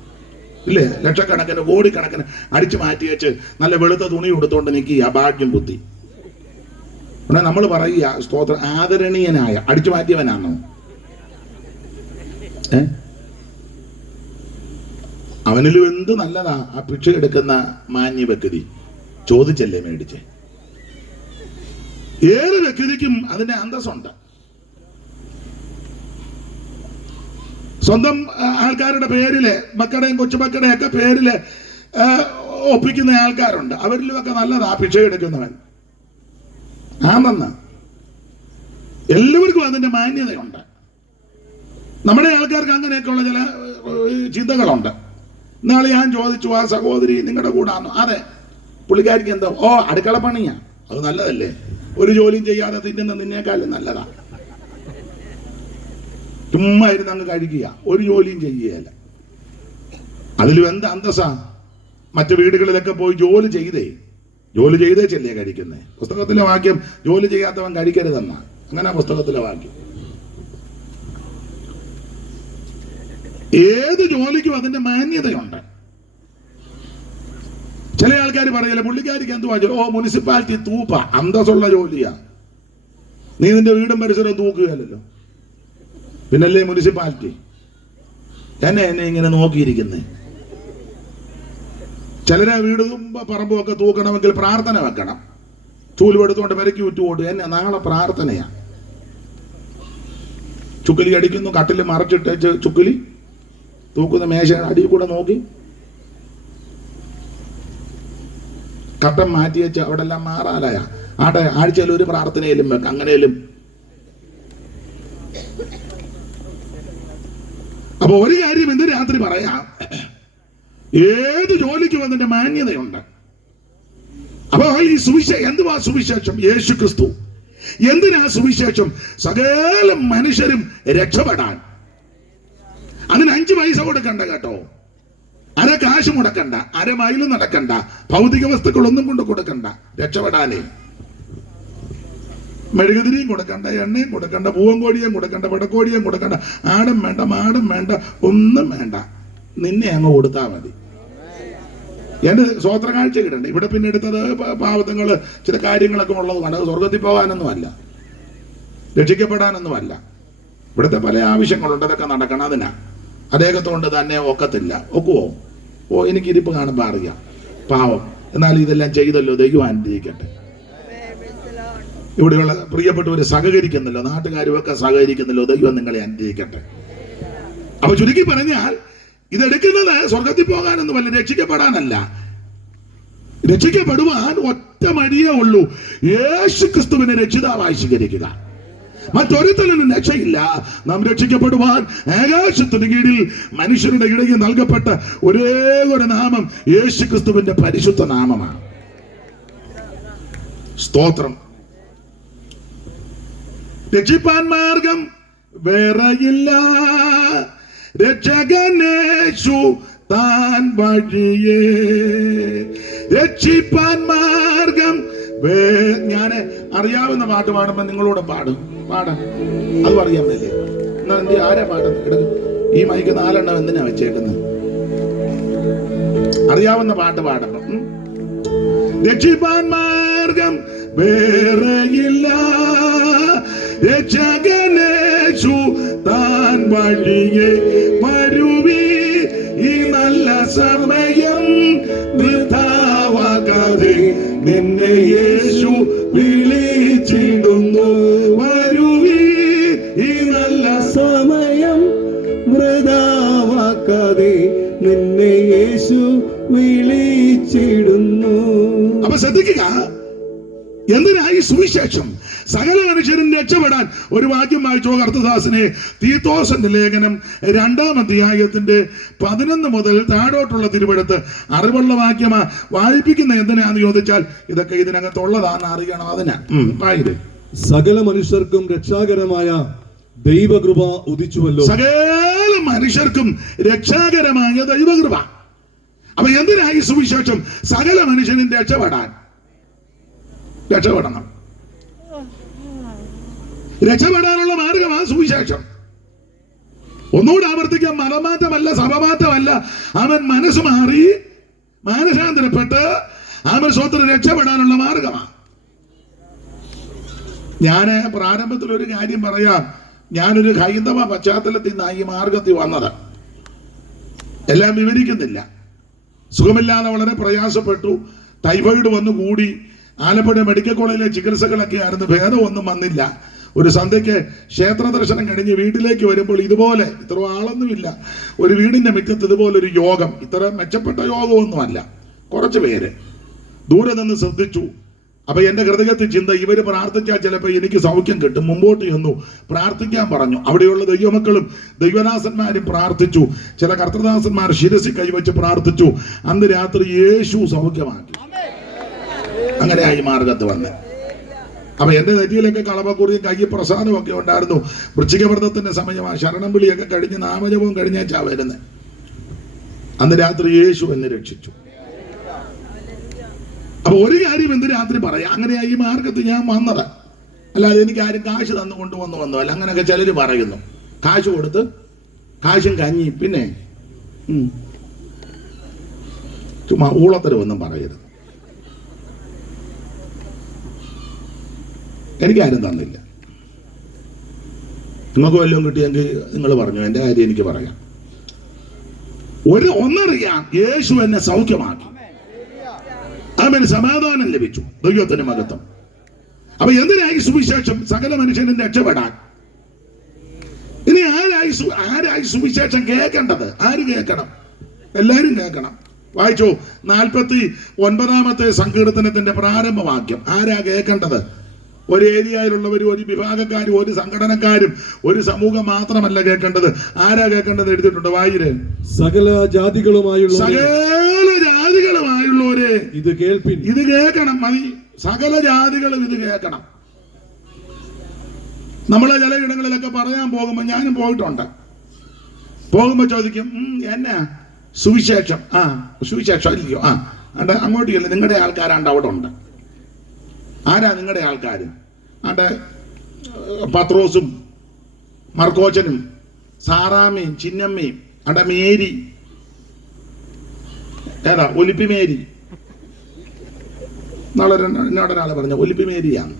ഇല്ലേ? ലക്ഷക്കണക്കിന് കോടിക്കണക്കിന് അടിച്ചു മാറ്റി വെച്ച് നല്ല വെളുത്ത തുണി കൊടുത്തോണ്ട് നിൽക്കുക, ഭാഗ്യം കുത്തി. ഉടനെ നമ്മൾ പറയുക, സ്തോത്രം, ആദരണീയനായ അടിച്ചു മാറ്റിയവനാണോ? അവനിലും എന്ത് നല്ലതാ ആ ഭിക്ഷ എടുക്കുന്ന മാന്യ വ്യക്തി, ചോദിച്ചല്ലേ മേടിച്ചേ. ഏത് വ്യക്തിക്കും അതിന്റെ അന്തസ്സുണ്ട്. സ്വന്തം ആൾക്കാരുടെ പേരില്, മക്കളുടെയും കൊച്ചുമക്കളുടെയും ഒക്കെ പേരില് ഒപ്പിക്കുന്ന ആൾക്കാരുണ്ട്, അവരിലുമൊക്കെ നല്ലതാ ഭിക്ഷ എടുക്കുന്നവൻ. ആണെന്ന് എല്ലാവർക്കും അതിന്റെ മാന്യതയുണ്ട്. നമ്മുടെ ആൾക്കാർക്ക് അങ്ങനെയൊക്കെയുള്ള ചില ചിന്തകളുണ്ട്. ഇന്നാളെ ഞാൻ ചോദിച്ചു, ആ സഹോദരി നിങ്ങളുടെ കൂടാന്നോ? അതെ. പുള്ളിക്കാരിക്ക് എന്തോ, ഓ അടുക്കള പണിയാ. അത് നല്ലതല്ലേ? ഒരു ജോലിയും ചെയ്യാതെ തിന്നുന്ന നിന്നേക്കാളും നല്ലതാ. ചുമ്മാ ഇരുന്ന് അങ്ങ് കഴിക്കുക, ഒരു ജോലിയും ചെയ്യുകയല്ല. അതിലും എന്താ അന്തസ്സാ? മറ്റു വീടുകളിലൊക്കെ പോയി ജോലി ചെയ്തേ ചെല്ലേ കഴിക്കുന്നേ. പുസ്തകത്തിലെ വാക്യം ജോലി ചെയ്യാത്തവൻ കഴിക്കരുതെന്നാ, അങ്ങനെ പുസ്തകത്തിലെ വാക്യം. ഏത് ജോലിക്കും അതിന്റെ മാന്യതയുണ്ട്. ചില ആൾക്കാർ പറയല്ലേ, പുള്ളിക്കാരിക്ക് എന്തുവാ ജോലി? ഓ മുനിസിപ്പാലിറ്റി തൂപ്പ, അന്തസ്സുള്ള ജോലിയാ. നീ നിന്റെ വീടും പരിസരവും തൂക്കുകയല്ലോ, പിന്നല്ലേ മുനിസിപ്പാലിറ്റി. എന്നെ ഇങ്ങനെ നോക്കിയിരിക്കുന്നേ. ചിലരെ വീട് പറമ്പുമൊക്കെ തൂക്കണമെങ്കിൽ പ്രാർത്ഥന വെക്കണം, ചൂലുപെടുത്തോണ്ട് പെരക്കി ഉറ്റുപോട്ട്. എന്നെ നാളെ പ്രാർത്ഥനയാ. ചുക്കിലി അടിക്കുന്നു, കട്ടിൽ മറച്ചിട്ട് ചുക്കിലി തൂക്കുന്ന മേശയുടെ അടിയിൽ കൂടെ നോക്കി കട്ടൻ മാറ്റി വെച്ച് അവിടെ എല്ലാം മാറാലയ. ആഴ്ചയിൽ ഒരു പ്രാർത്ഥനയിലും വെക്കാം, അങ്ങനെയും. അപ്പൊ ഒരു കാര്യം ഇന്ന് രാത്രി പറയാം, ഏത് ജോലിക്കും അതിന്റെ മാന്യതയുണ്ട്. അപ്പൊ ഈ സുവിശേഷം എന്തുവാ? സുവിശേഷം യേശു ക്രിസ്തു. എന്തിനാ സുവിശേഷം? സകല മനുഷ്യരും രക്ഷപ്പെടാൻ. അതിന് 5 പൈസ കൊടുക്കണ്ട കേട്ടോ, അര കാശ് മുടക്കണ്ട, അര മൈൽ നടക്കണ്ട, ഭൗതിക വസ്തുക്കളൊന്നും കൊണ്ട് കൊടുക്കണ്ട. രക്ഷപ്പെടാനേ മെഴുകുതിരിയും കൊടുക്കണ്ട, എണ്ണയും കൊടുക്കണ്ട, പൂവൻകോടിയും കൊടുക്കണ്ട, പടക്കോടിയും കൊടുക്കണ്ട, ആടും വേണ്ട, മാടും വേണ്ട, ഒന്നും വേണ്ട, നിന്നെ അങ്ങ് കൊടുത്താൽ മതി. എന്റെ സ്വോത്ര കാഴ്ച കിട്ടണ്ട. ഇവിടെ പിന്നെ എടുത്തത് പാവത്തങ്ങള് ചില കാര്യങ്ങളൊക്കെ ഉള്ളത് കൊണ്ട് സ്വർഗത്തിൽ പോകാനൊന്നും അല്ല, രക്ഷിക്കപ്പെടാനൊന്നും അല്ല. ഇവിടുത്തെ പല ആവശ്യങ്ങളുണ്ട്, അതൊക്കെ നടക്കണം. അതിനാ അദ്ദേഹത്തോണ്ട് തന്നെ ഒക്കത്തില്ല. ഒക്കുവോ? ഓ എനിക്ക് ഇരിപ്പ് കാണുമ്പോൾ അറിയാം, പാവം. എന്നാലും ഇതെല്ലാം ചെയ്തല്ലോ, ദൈവം അനുഗ്രഹിക്കട്ടെ. ഇവിടെയുള്ള പ്രിയപ്പെട്ടവര് സഹകരിക്കുന്നല്ലോ, നാട്ടുകാരും ഒക്കെ സഹകരിക്കുന്നല്ലോ, ദൈവം നിങ്ങളെ അനുഗ്രഹിക്കട്ടെ. അപ്പൊ ചുരുക്കി പറഞ്ഞാൽ ഇതെടുക്കുന്നത് സ്വർഗത്തിൽ പോകാനൊന്നുമല്ല, രക്ഷിക്കപ്പെടാനല്ല. രക്ഷിക്കപ്പെടുവാൻ ഒറ്റ വഴിയേ ഉള്ളൂ, യേശു ക്രിസ്തുവിനെ രക്ഷിതാവായി സ്വീകരിക്കുക. മറ്റൊരുത്തനും രക്ഷയില്ല. നാം രക്ഷിക്കപ്പെടുവാൻ ആകാശത്തിന് കീഴിൽ മനുഷ്യരുടെ ഇടയിൽ നൽകപ്പെട്ട ഒരേ ഒരു നാമം യേശു ക്രിസ്തുവിന്റെ പരിശുദ്ധ നാമമാണ്. സ്തോത്രം. രക്ഷിപ്പാൻ മാർഗം വേറെയില്ല, രക്ഷകനേശു താൻ വഴിയേ. രക്ഷിപ്പാൻ മാർഗം ഞാൻ അറിയാവുന്ന പാട്ട് പാടുമ്പോ നിങ്ങളോട് പാടാം. അത് പറയാൻ പറ്റില്ലേ? എന്നാ എന്ത് ആരാ പാടുന്നത്? ഈ മൈക്ക് 4 എണ്ണം എന്തിനാ വെച്ചേക്കുന്നത്? അറിയാവുന്ന പാട്ട് പാടുമ്പോ രക്ഷിപ്പാൻ മാർഗം വേറെയില്ല, രക്ഷകനേശു താൻ വഴിയേ. വരുവീ ഈ നല്ല സമയം വൃഥാവാകാതെ, നിന്നെ യേശു വിളിച്ചിടുന്നു. വരുവീ ഈ നല്ല സമയം വൃഥാവാക്കാതെ, നിന്നെ യേശു വിളിച്ചിടുന്നു. അപ്പൊ ശ്രദ്ധിക്കുക, എന്തിനായി സുവിശേഷം? സകല മനുഷ്യരും രക്ഷപ്പെടാൻ. ഒരു വാക്യം വായിച്ചോ കർത്തദാസനെ, തീത്തോസിന്റെ ലേഖനം 2-ാം അധ്യായത്തിന്റെ 11 മുതൽ താഴോട്ടുള്ള തിരുവെടുത്ത്. അറിവുള്ള വാക്യമാ, വായിപ്പിക്കുന്ന എന്തിനാന്ന് ചോദിച്ചാൽ ഇതൊക്കെ ഇതിനകത്തുള്ളതാന്ന് അറിയണം. അതിനാ വായിര്. സകല മനുഷ്യർക്കും രക്ഷാകരമായ ദൈവകൃപ ഉദിച്ചുവല്ലോ. സകല മനുഷ്യർക്കും രക്ഷാകരമായ ദൈവകൃപ. അപ്പൊ എന്തിനായി സുവിശേഷം? സകല മനുഷ്യനും രക്ഷപ്പെടണം. രക്ഷപ്പെടാനുള്ള മാർഗമാണ് സുവിശേഷം. ഒന്നുകൂടെ ആവർത്തിക്കാം, മതമാറ്റമല്ല, സഭമാറ്റമല്ല. അവൻ മനസ്സ് മാറി മാനസാന്തരപ്പെട്ട് അവൻ സ്വത്തിന് രക്ഷപ്പെടാനുള്ള മാർഗമാണ്. ഞാന് പ്രാരംഭത്തിൽ ഒരു കാര്യം പറയാം. ഞാനൊരു ഹൈന്ദവ പശ്ചാത്തലത്തിൽ നിന്നാണ് ഈ മാർഗത്തിൽ വന്നത്. എല്ലാം വിവരിക്കുന്നില്ല. സുഖമില്ലാതെ വളരെ പ്രയാസപ്പെട്ടു. ടൈഫോയിഡ് വന്നു കൂടി. ആലപ്പുഴ മെഡിക്കൽ കോളേജിലെ ചികിത്സകളൊക്കെ ആയിരുന്നു. ഭേദമൊന്നും വന്നില്ല. ഒരു സന്ധ്യയ്ക്ക് ക്ഷേത്ര ദർശനം കഴിഞ്ഞ് വീട്ടിലേക്ക് വരുമ്പോൾ ഇതുപോലെ, ഇത്ര ആളൊന്നുമില്ല, ഒരു വീടിന്റെ മുറ്റത്ത് ഇതുപോലൊരു യോഗം. ഇത്ര മെച്ചപ്പെട്ട യോഗമൊന്നുമല്ല, കുറച്ച് പേര് ദൂരെ നിന്ന് ശ്രദ്ധിച്ചു. അപ്പൊ എന്റെ ഹൃദയത്തിൽ ചിന്ത, ഇവര് പ്രാർത്ഥിച്ചാൽ ചിലപ്പോൾ എനിക്ക് സൗഖ്യം കിട്ടും. മുമ്പോട്ട് ചെന്നു പ്രാർത്ഥിക്കാൻ പറഞ്ഞു. അവിടെയുള്ള ദൈവമക്കളും ദൈവദാസന്മാരും പ്രാർത്ഥിച്ചു. ചില കർത്തദാസന്മാർ ശിരസിൽ കൈവച്ച് പ്രാർത്ഥിച്ചു. അന്ന് രാത്രി യേശു സൗഖ്യമാക്കി. അങ്ങനെയായി മാർഗത്ത് വന്ന്. അപ്പൊ എന്റെ നെറ്റിയിലൊക്കെ കളവക്കുറിയും കൈ പ്രസാദവും ഒക്കെ ഉണ്ടായിരുന്നു. വൃശ്ചികവ്രതത്തിന്റെ സമയമാണ്. ശരണം വിളിയൊക്കെ കഴിഞ്ഞ് നാമജപവും കഴിഞ്ഞാച്ചാ വരുന്നത്. അന്ന് രാത്രി യേശു എന്നെ രക്ഷിച്ചു. അപ്പൊ ഒരു കാര്യം എന്ത് രാത്രി പറയാം, അങ്ങനെയാ ഈ മാർഗത്ത് ഞാൻ വന്നത്. അല്ലാതെ എനിക്ക് ആരും കാശ് തന്നു കൊണ്ടുവന്നല്ല. അങ്ങനെയൊക്കെ ചിലര് പറയുന്നു. കാശ് കൊടുത്ത് കാശും കഞ്ഞി, പിന്നെ ചുമ്മാ ഊളത്തരമൊന്നും പറയരുത്. എനിക്കാരും തന്നില്ല. നിങ്ങൾക്ക് വല്ലതും കിട്ടിയെങ്കിൽ നിങ്ങൾ പറഞ്ഞു. എൻ്റെ കാര്യം എനിക്ക് പറയാം. ഒന്നറിയാം, യേശു എന്നെ സൗഖ്യമാക്കി. അവന് സമാധാനം ലഭിച്ചു. ദൈവത്തിന് മഹത്വം. അപ്പൊ എന്തിനായി സുവിശേഷം? സകല മനുഷ്യനും രക്ഷപ്പെടാൻ. ഇനി ആരായി സുവിശേഷം കേൾക്കേണ്ടത്? ആര് കേൾക്കണം? എല്ലാരും കേൾക്കണം. വായിച്ചോ 49-ാമത്തെ സങ്കീർത്തനത്തിന്റെ പ്രാരംഭവാക്യം. ആരാ കേൾക്കേണ്ടത്? ഒരു ഏരിയയിലുള്ളവരും, ഒരു വിഭാഗക്കാരും, ഒരു സംഘടനക്കാരും, ഒരു സമൂഹം മാത്രമല്ല കേൾക്കേണ്ടത്. ആരാ കേൾക്കേണ്ടത്? എഴുതിയിട്ടുണ്ട്. വായിര്. സകല ജാതികളുമായുള്ളവരെ ഇത് കേൾപ്പിൻ. ഇത് കേൾക്കണം. മതി. സകല ജാതികളും ഇത് കേൾക്കണം. നമ്മളെ ചില ഇടങ്ങളിലൊക്കെ പറയാൻ പോകുമ്പോ, ഞാനും പോയിട്ടുണ്ട്, പോകുമ്പോ ചോദിക്കും, എന്നാ സുവിശേഷം? സുവിശേഷം ഇല്ലയോ? അങ്ങോട്ട് ചെല്ലും. നിങ്ങളുടെ ആൾക്കാരാണ്ട് അവിടെ ഉണ്ട്. ആരാ നിങ്ങളുടെ ആൾക്കാർ? പത്രോസും മർക്കോച്ചനും സാറാമ്മയും ചിന്നമ്മയും മേരി, ഏതാ ഒലിപ്പി മേരി. എന്നോടൊരാളെ പറഞ്ഞ ഒലിപ്പി മേരിയാണ്.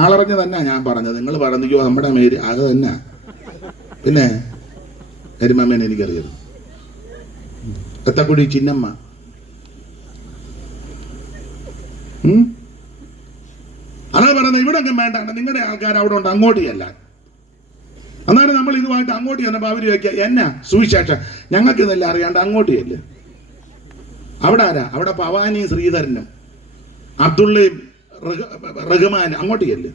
ആളറിഞ്ഞ തന്നെ ഞാൻ പറഞ്ഞത്. നിങ്ങൾ പറഞ്ഞോ നമ്മുടെ മേരി അത് തന്നെ. പിന്നെ കരിമമ്മേനെ എനിക്കറിയരുത്. എത്തക്കുടി ചിന്നമ്മ. അതാ പറയുന്നത്. ഇവിടെ ഒക്കെ വേണ്ട, നിങ്ങളുടെ ആൾക്കാർ അവിടെ ഉണ്ട്, അങ്ങോട്ട് ചെല്ലാൻ. എന്നാലും നമ്മൾ ഇതുമായിട്ട് അങ്ങോട്ട് ചെന്നപ്പോൾ അവര് ചോദിക്കുക, എന്നാ സുവിശേഷം? ഞങ്ങൾക്ക് ഇതെല്ലാം അറിയാണ്ട് അങ്ങോട്ട് ചെല്ല്. അവിടെ ആരാ? അവിടെ പവാനിയും ശ്രീധരനും അബ്ദുള്ളയും റഹ്മാനും. അങ്ങോട്ട് ചെല്ല്.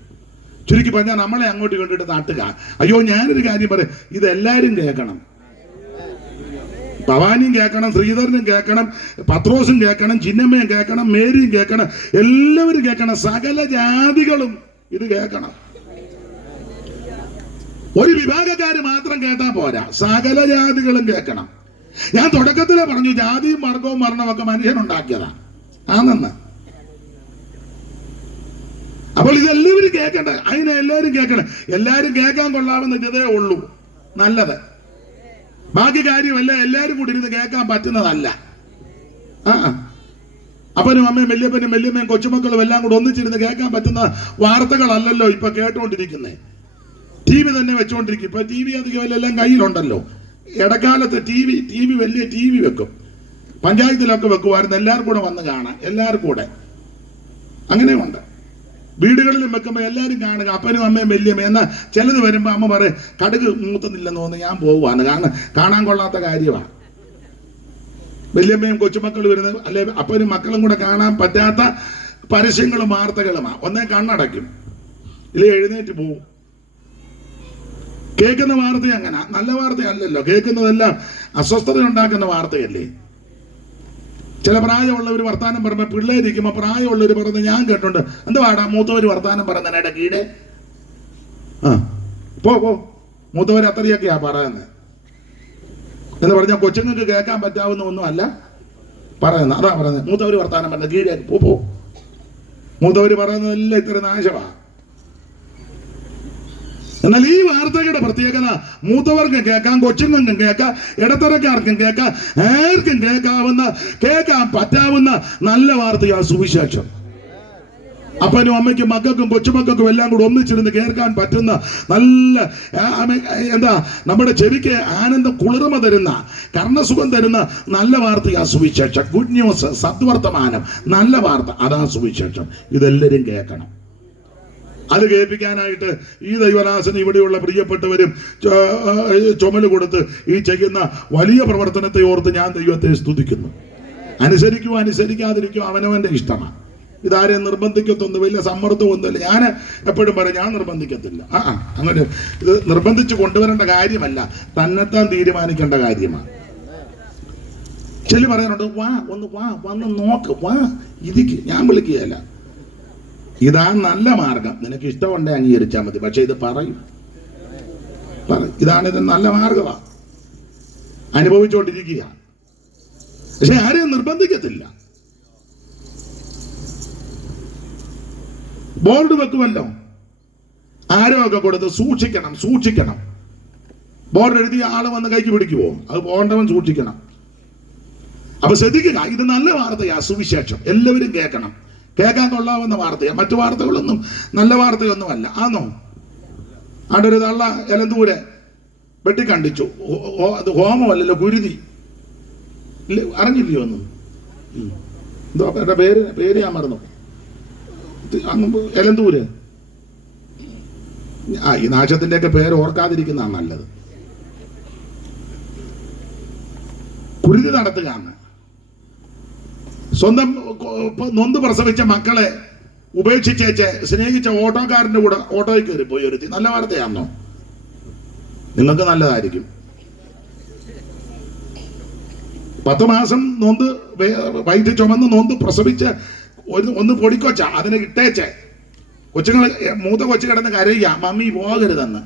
ചുരുക്കി പറഞ്ഞാൽ നമ്മളെ അങ്ങോട്ട് കൊണ്ടിട്ട് നാട്ടുക. അയ്യോ, ഞാനൊരു കാര്യം പറയാം, ഇതെല്ലാരും കേൾക്കണം. പവാനിയും കേൾക്കണം, ശ്രീധരനും കേൾക്കണം, പത്രോസും കേൾക്കണം, ചിന്നമ്മയും കേൾക്കണം, മേരിയും കേൾക്കണം, എല്ലാവരും കേൾക്കണം. സകല ജാതികളും ഇത് കേൾക്കണം. ഒരു വിഭാഗക്കാര് മാത്രം കേട്ടാ പോരാ, സകല ജാതികളും കേൾക്കണം. ഞാൻ തുടക്കത്തിലെ പറഞ്ഞു, ജാതിയും മാർഗവും മരണമൊക്കെ മനുഷ്യനുണ്ടാക്കിയതാ ആണെന്ന്. അപ്പോൾ ഇതെല്ലാവരും കേൾക്കണ്ട. അതിനെ എല്ലാവരും കേൾക്കണം. എല്ലാവരും കേൾക്കാൻ കൊള്ളാമെന്ന് ഇതേ ഉള്ളൂ നല്ലത്. ബാക്കി കാര്യമല്ല എല്ലാവരും കൂടി ഇരുന്ന് കേൾക്കാൻ പറ്റുന്നതല്ല. അപ്പനും അമ്മയും വല്യപ്പനും വല്യമ്മയും കൊച്ചുമക്കളും എല്ലാം കൂടെ ഒന്നിച്ചിരുന്ന് കേൾക്കാൻ പറ്റുന്ന വാർത്തകളല്ലല്ലോ ഇപ്പൊ കേട്ടോണ്ടിരിക്കുന്നേ. ടി വി തന്നെ വെച്ചോണ്ടിരിക്കും. ഇപ്പൊ ടി വി അധികം എല്ലാം കയ്യിലുണ്ടല്ലോ. ഇടക്കാലത്ത് ടി വി വലിയ ടി വി വെക്കും. പഞ്ചായത്തിലൊക്കെ വെക്കുമായിരുന്നു. എല്ലാവരും കൂടെ വന്ന് കാണാൻ. എല്ലാവരും കൂടെ അങ്ങനെയുണ്ട്. വീടുകളിലും വെക്കുമ്പോൾ എല്ലാവരും കാണുക. അപ്പനും അമ്മയും വല്യമ്മ. എന്നാൽ ചിലത് വരുമ്പോ അമ്മ പറയും, കടുക് മൂത്തുന്നില്ലെന്ന് തോന്നുന്നു, ഞാൻ പോവാണ്, കാരണം കാണാൻ കൊള്ളാത്ത കാര്യമാണ്. വല്യമ്മയും കൊച്ചുമക്കളും വരുന്നത്, അല്ലെ അപ്പനും മക്കളും കൂടെ കാണാൻ പറ്റാത്ത പരസ്യങ്ങളും വാർത്തകളുമാണ്. ഒന്നേ കണ്ണടയ്ക്കും, ഇല്ലേ എഴുന്നേറ്റ് പോവും. കേൾക്കുന്ന വാർത്ത അങ്ങനെ നല്ല വാർത്തയല്ലല്ലോ, കേൾക്കുന്നതെല്ലാം അസ്വസ്ഥത ഉണ്ടാക്കുന്ന വാർത്തയല്ലേ. ചില പ്രായമുള്ളവർ വർത്താനം പറയുമ്പോൾ പിള്ളേരിക്കുമ്പോൾ പ്രായമുള്ളവർ പറയുന്നത് ഞാൻ കേട്ടുണ്ട്, എന്തുവാടാ മൂത്തവർ വർത്താനം പറയുന്നതിനിടെ കീഴെ പോ മൂത്തവർ അത്രയൊക്കെയാ പറയുന്നത് എന്ന് പറഞ്ഞാൽ കൊച്ചുങ്ങൾക്ക് കേൾക്കാൻ പറ്റാവുന്ന ഒന്നും അല്ല പറയുന്നത്. അതാ പറയുന്നത് മൂത്തവർ വർത്താനം പറയുന്നത് കീഴെ പോ. മൂത്തവർ പറയുന്നതെല്ലാം ഇത്ര നാശമാണ്. എന്നാൽ ഈ വാർത്തകളുടെ പ്രത്യേകത മൂത്തവർക്കും കേൾക്കാം, കൊച്ചുങ്ങൾക്കും കേൾക്കാം, ഇടത്തരക്കാർക്കും കേൾക്കാം, ആർക്കും കേൾക്കാൻ പറ്റാവുന്ന നല്ല വാർത്തയാണ് സുവിശേഷം. അപ്പനും അമ്മയ്ക്കും മക്കൾക്കും കൊച്ചുമക്കൾക്കും എല്ലാം കൂടെ ഒന്നിച്ചിരുന്ന് കേൾക്കാൻ പറ്റുന്ന നല്ല നമ്മുടെ ചെവിക്ക് ആനന്ദം കുളിർമ തരുന്ന കർണസുഖം തരുന്ന നല്ല വാർത്തയാ സുവിശേഷം. ഗുഡ് ന്യൂസ്, സദ്വർത്തമാനം, നല്ല വാർത്ത, അതാ സുവിശേഷം. ഇതെല്ലാവരും കേൾക്കണം. അത് കേൾപ്പിക്കാനായിട്ട് ഈ ദൈവദാസന് ഇവിടെയുള്ള പ്രിയപ്പെട്ടവരും ചുമല് കൊടുത്ത് ഈ ചെയ്യുന്ന വലിയ പ്രവർത്തനത്തെ ഓർത്ത് ഞാൻ ദൈവത്തെ സ്തുതിക്കുന്നു. അനുസരിക്കുമോ അനുസരിക്കാതിരിക്കുമോ അവനവന്റെ ഇഷ്ടമാണ്. ഇതാരെയും നിർബന്ധിക്കത്തൊന്നും വലിയ സമ്മർദ്ദമൊന്നുമില്ല. ഞാൻ എപ്പോഴും പറയും ഞാൻ നിർബന്ധിക്കത്തില്ല. അങ്ങനെ ഇത് നിർബന്ധിച്ച് കൊണ്ടുവരേണ്ട കാര്യമല്ല, തന്നെത്താൻ തീരുമാനിക്കേണ്ട കാര്യമാണ്. ചെല്ലി പറയാനുണ്ട്, വന്ന് നോക്ക്, ഇരിക്ക്, ഞാൻ വിളിക്കുകയല്ല. ഇതാണ് നല്ല മാർഗം, നിനക്ക് ഇഷ്ടമുണ്ടെ അംഗീകരിച്ചാൽ മതി. പക്ഷെ ഇത് പറയും, ഇതാണ് ഇത് നല്ല മാർഗമാണ്, അനുഭവിച്ചുകൊണ്ടിരിക്കുക. പക്ഷെ ആരെയും നിർബന്ധിക്കത്തില്ല. ബോർഡ് വെക്കുമല്ലോ, ആരോ ഒക്കെ കൊടുത്ത് സൂക്ഷിക്കണം. ബോർഡ് എഴുതിയ ആള് വന്ന് കൈക്ക് പിടിക്കുവോ? അത് പോകേണ്ടവൻ സൂക്ഷിക്കണം. അപ്പൊ ശ്രദ്ധിക്കുക, ഇത് നല്ല വാർത്തയാ സുവിശേഷം. എല്ലാവരും കേൾക്കണം. കേൾക്കാൻ കൊള്ളാവുന്ന വാർത്തയാ. മറ്റു വാർത്തകളൊന്നും നല്ല വാർത്തയൊന്നുമല്ല. ആണോ? അവിടെ ഒരു തള്ള എലന്തൂരെ വെട്ടിക്കണ്ടിച്ചു. അത് ഹോമമല്ലല്ലോ, കുരുതി. അറിഞ്ഞില്ലയോ ഒന്നും? എന്തോ എന്റെ പേര് ഞാൻ മറന്നു. എലന്തൂര്. ഈ നാശത്തിന്റെയൊക്കെ പേര് ഓർക്കാതിരിക്കുന്നതാണ് നല്ലത്. കുരുതി നടത്തുകയാണ്. സ്വന്തം നൊന്ത് പ്രസവിച്ച മക്കളെ ഉപേക്ഷിച്ചേച്ച് സ്നേഹിച്ച ഓട്ടോക്കാരന്റെ കൂടെ ഓട്ടോയിൽ കയറി പോയി ഒരുത്തി. നല്ല വാർത്തയാണോ? നിങ്ങൾക്ക് നല്ലതായിരിക്കും. 10 മാസം നൊന്ത് വയറ്റ് ചുമന്ന് നൊന്ത് പ്രസവിച്ച് ഒന്ന് പൊടിക്കൊച്ച അതിനെ ഇട്ടേച്ച് കൊച്ചുങ്ങൾ മൂത്ത കൊച്ചു കിടന്ന് കരയുക, മമ്മി പോകരുതെന്ന്.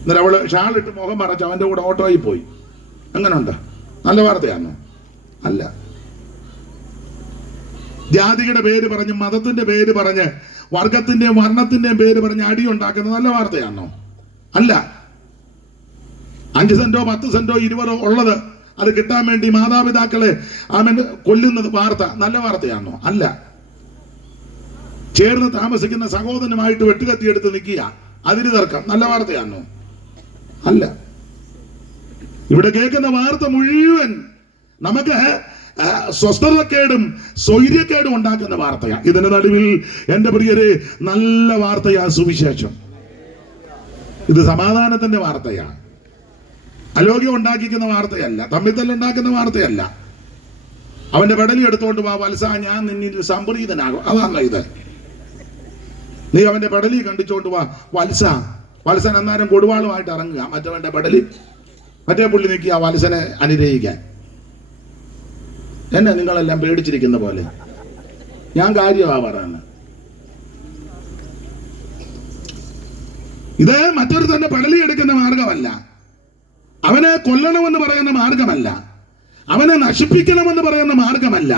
എന്നിട്ട് അവള് ഷാളിട്ട് മുഖം മറച്ച് അവന്റെ കൂടെ ഓട്ടോയിൽ പോയി. അങ്ങനെ ഉണ്ട്? നല്ല വാർത്തയാണോ? അല്ല. ജാതിയുടെ പേര് പറഞ്ഞ്, മതത്തിന്റെ പേര് പറഞ്ഞ്, വർഗത്തിന്റെയും വർണ്ണത്തിന്റെയും പേര് പറഞ്ഞ് അടിയുണ്ടാക്കുന്ന നല്ല വാർത്തയാണോ? അല്ല. 5 സെന്റോ 10 സെന്റോ 20 ഉള്ളത് അത് കിട്ടാൻ വേണ്ടി മാതാപിതാക്കളെ കൊല്ലുന്നത് വാർത്ത നല്ല വാർത്തയാണോ? അല്ല. ചേർന്ന് താമസിക്കുന്ന സഹോദരനുമായിട്ട് വെട്ടുകത്തിയെടുത്ത് നിൽക്കുക, അതിന് തർക്കം നല്ല വാർത്തയാണോ? അല്ല. ഇവിടെ കേൾക്കുന്ന വാർത്ത മുഴുവൻ നമുക്ക് സ്വസ്ഥതക്കേടും സ്വൈര്യക്കേടും ഉണ്ടാക്കുന്ന വാർത്തയാണ്. ഇതിന്റെ നടുവിൽ എന്റെ പ്രിയരെ നല്ല വാർത്തയാ സുവിശേഷം. ഇത് സമാധാനത്തിന്റെ വാർത്തയാണ്. അലോഗ്യം ഉണ്ടാക്കിക്കുന്ന വാർത്തയല്ല, തമ്മിത്തല്ലുണ്ടാക്കുന്ന വാർത്തയല്ല. അവന്റെ പെടലി എടുത്തുകൊണ്ട് വാ വത്സ, ഞാൻ നിന്നിൽ സംപ്രീതനാകും. അതാണ് ഇത്. നീ അവന്റെ പെടലി കണ്ടിച്ചോണ്ട് വാ വത്സൻ അന്നേരം കൊടുവാളുമായിട്ട് ഇറങ്ങുക. മറ്റവന്റെ പെടലി മറ്റേ പുള്ളി നിൽക്കുക വത്സനെ അനുഗ്രഹിക്കാൻ. എന്നെ നിങ്ങളെല്ലാം പേടിച്ചിരിക്കുന്ന പോലെ ഞാൻ കാര്യമാ പറയുന്നത്. ഇത് മറ്റൊരു തന്നെ പെടലി എടുക്കുന്ന മാർഗമല്ല, അവനെ കൊല്ലണമെന്ന് പറയുന്ന മാർഗമല്ല, അവനെ നശിപ്പിക്കണമെന്ന് പറയുന്ന മാർഗമല്ല,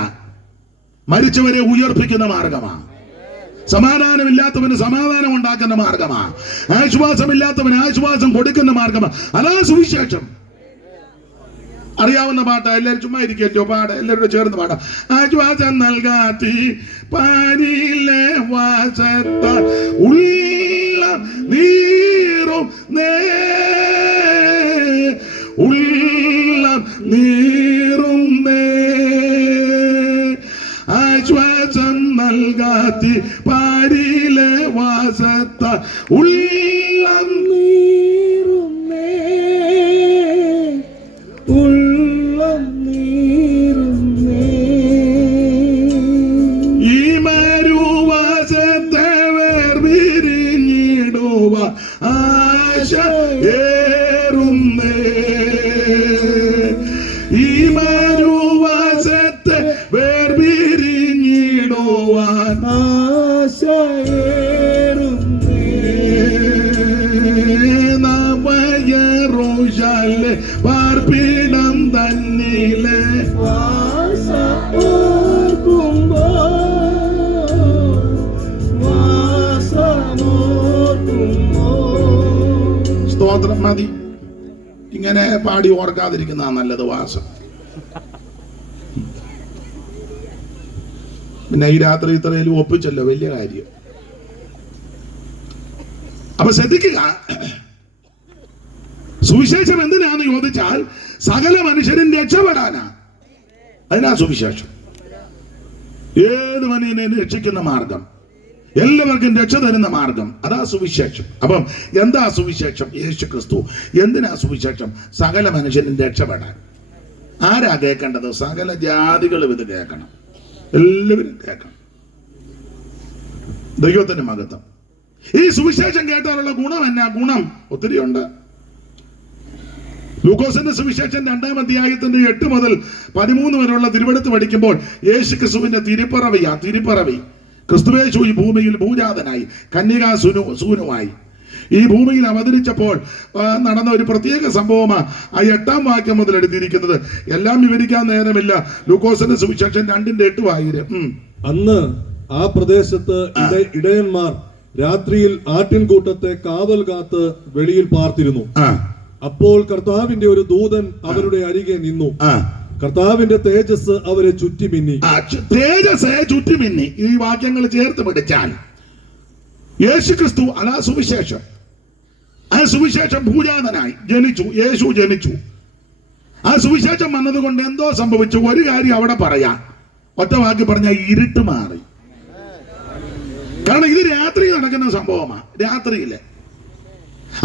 മരിച്ചവരെ ഉയർപ്പിക്കുന്ന മാർഗമാണ്. സമാധാനമില്ലാത്തവന് സമാധാനം ഉണ്ടാക്കുന്ന മാർഗമാണ്. ആശ്വാസമില്ലാത്തവന് ആശ്വാസം കൊടുക്കുന്ന മാർഗമാണ്. അതാ സുവിശേഷം. അറിയാവുന്ന പാട്ടാ, എല്ലാവരും ചുമ്മാ ഇരിക്കല്ലോ, പാട എല്ലാവരോട് ചേർന്ന് പാടാം. ആശ്വാസം നൽകാത്തി പാനിയിലെ വാസത്ത ഉള്ള നീറും ഉള്ളം നീറും ആശ്വാസം നൽകാത്തി പാരിയിലെ വാസത്ത ഉള്ളം നീറും ഉള്ളം മതി. ഇങ്ങനെ പാടി ഓർക്കാതിരിക്കുന്ന നല്ലത് വാസം. പിന്നെ ഈ രാത്രി ഇത്രയിലും ഒപ്പിച്ചല്ലോ, വലിയ കാര്യം. അപ്പൊ ശ്രദ്ധിക്കുക, സുവിശേഷം എന്തിനാന്ന് ചോദിച്ചാൽ സകല മനുഷ്യരും രക്ഷപ്പെടാനാ. അതിനാ സുവിശേഷം. ഏത് മനുഷ്യനെ രക്ഷിക്കുന്ന മാർഗം, എല്ലാവർക്കും രക്ഷ തരുന്ന മാർഗം, അതാ സുവിശേഷം. അപ്പം എന്താ സുവിശേഷം? യേശു ക്രിസ്തു. എന്തിനാ സുവിശേഷം? സകല മനുഷ്യനും രക്ഷപ്പെടാൻ. ആരാ കേൾക്കേണ്ടത്? സകല ജാതികളും ഇത് കേൾക്കണം, എല്ലാവരും കേൾക്കണം. ദൈവത്തിന്റെ മഹത്വം. ഈ സുവിശേഷം കേട്ടാലുള്ള ഗുണം എന്നാ? ഗുണം ഒത്തിരി ഉണ്ട്. ലൂക്കോസിന്റെ സുവിശേഷം 2-ാം അധ്യായത്തിന്റെ 8 മുതൽ 13 വരെയുള്ള തിരുവെടുത്ത് പഠിക്കുമ്പോൾ യേശു ക്രിസ്തുവിന്റെ തിരുപ്പിറവി. ക്രിസ്തുവേശു ഈ ഭൂമിയിൽ ഭൂജാതനായി കന്യകാ സൂനുമായി ഈ ഭൂമിയിൽ അവതരിച്ചപ്പോൾ നടന്ന ഒരു പ്രത്യേക സംഭവമാണ് ആ 8-ാം വാക്യം മുതൽ എടുത്തിരിക്കുന്നത്. എല്ലാം വിവരിക്കാൻ നേരമില്ല. ലൂക്കോസിന്റെ സുവിശേഷം 2-ന്റെ 8 അന്ന് ആ പ്രദേശത്ത് ഇടയന്മാർ രാത്രിയിൽ ആട്ടിൻകൂട്ടത്തെ കാവൽ കാത്ത് വെളിയിൽ പാർത്തിരുന്നു. അപ്പോൾ കർത്താവിന്റെ ഒരു ദൂതൻ അവരുടെ അരികെ നിന്നു. കർത്താവിന്റെ തേജസ് അവരെ ചുറ്റിമിന്നി. ഈ വാക്യങ്ങൾ ചേർത്ത് പിടിച്ചാൽ യേശു ക്രിസ്തു അതാ സുവിശേഷം. ആ സുവിശേഷം ഭൂജാതനായി യേശു ജനിച്ചു. ആ സുവിശേഷം വന്നതുകൊണ്ട് എന്തോ സംഭവിച്ചു. ഒരു കാര്യം അവിടെ പറയാം, ഒറ്റ വാക്ക് പറഞ്ഞ ഇരുട്ട് മാറി. കാരണം ഇത് രാത്രി നടക്കുന്ന സംഭവമാണ്. രാത്രിയില്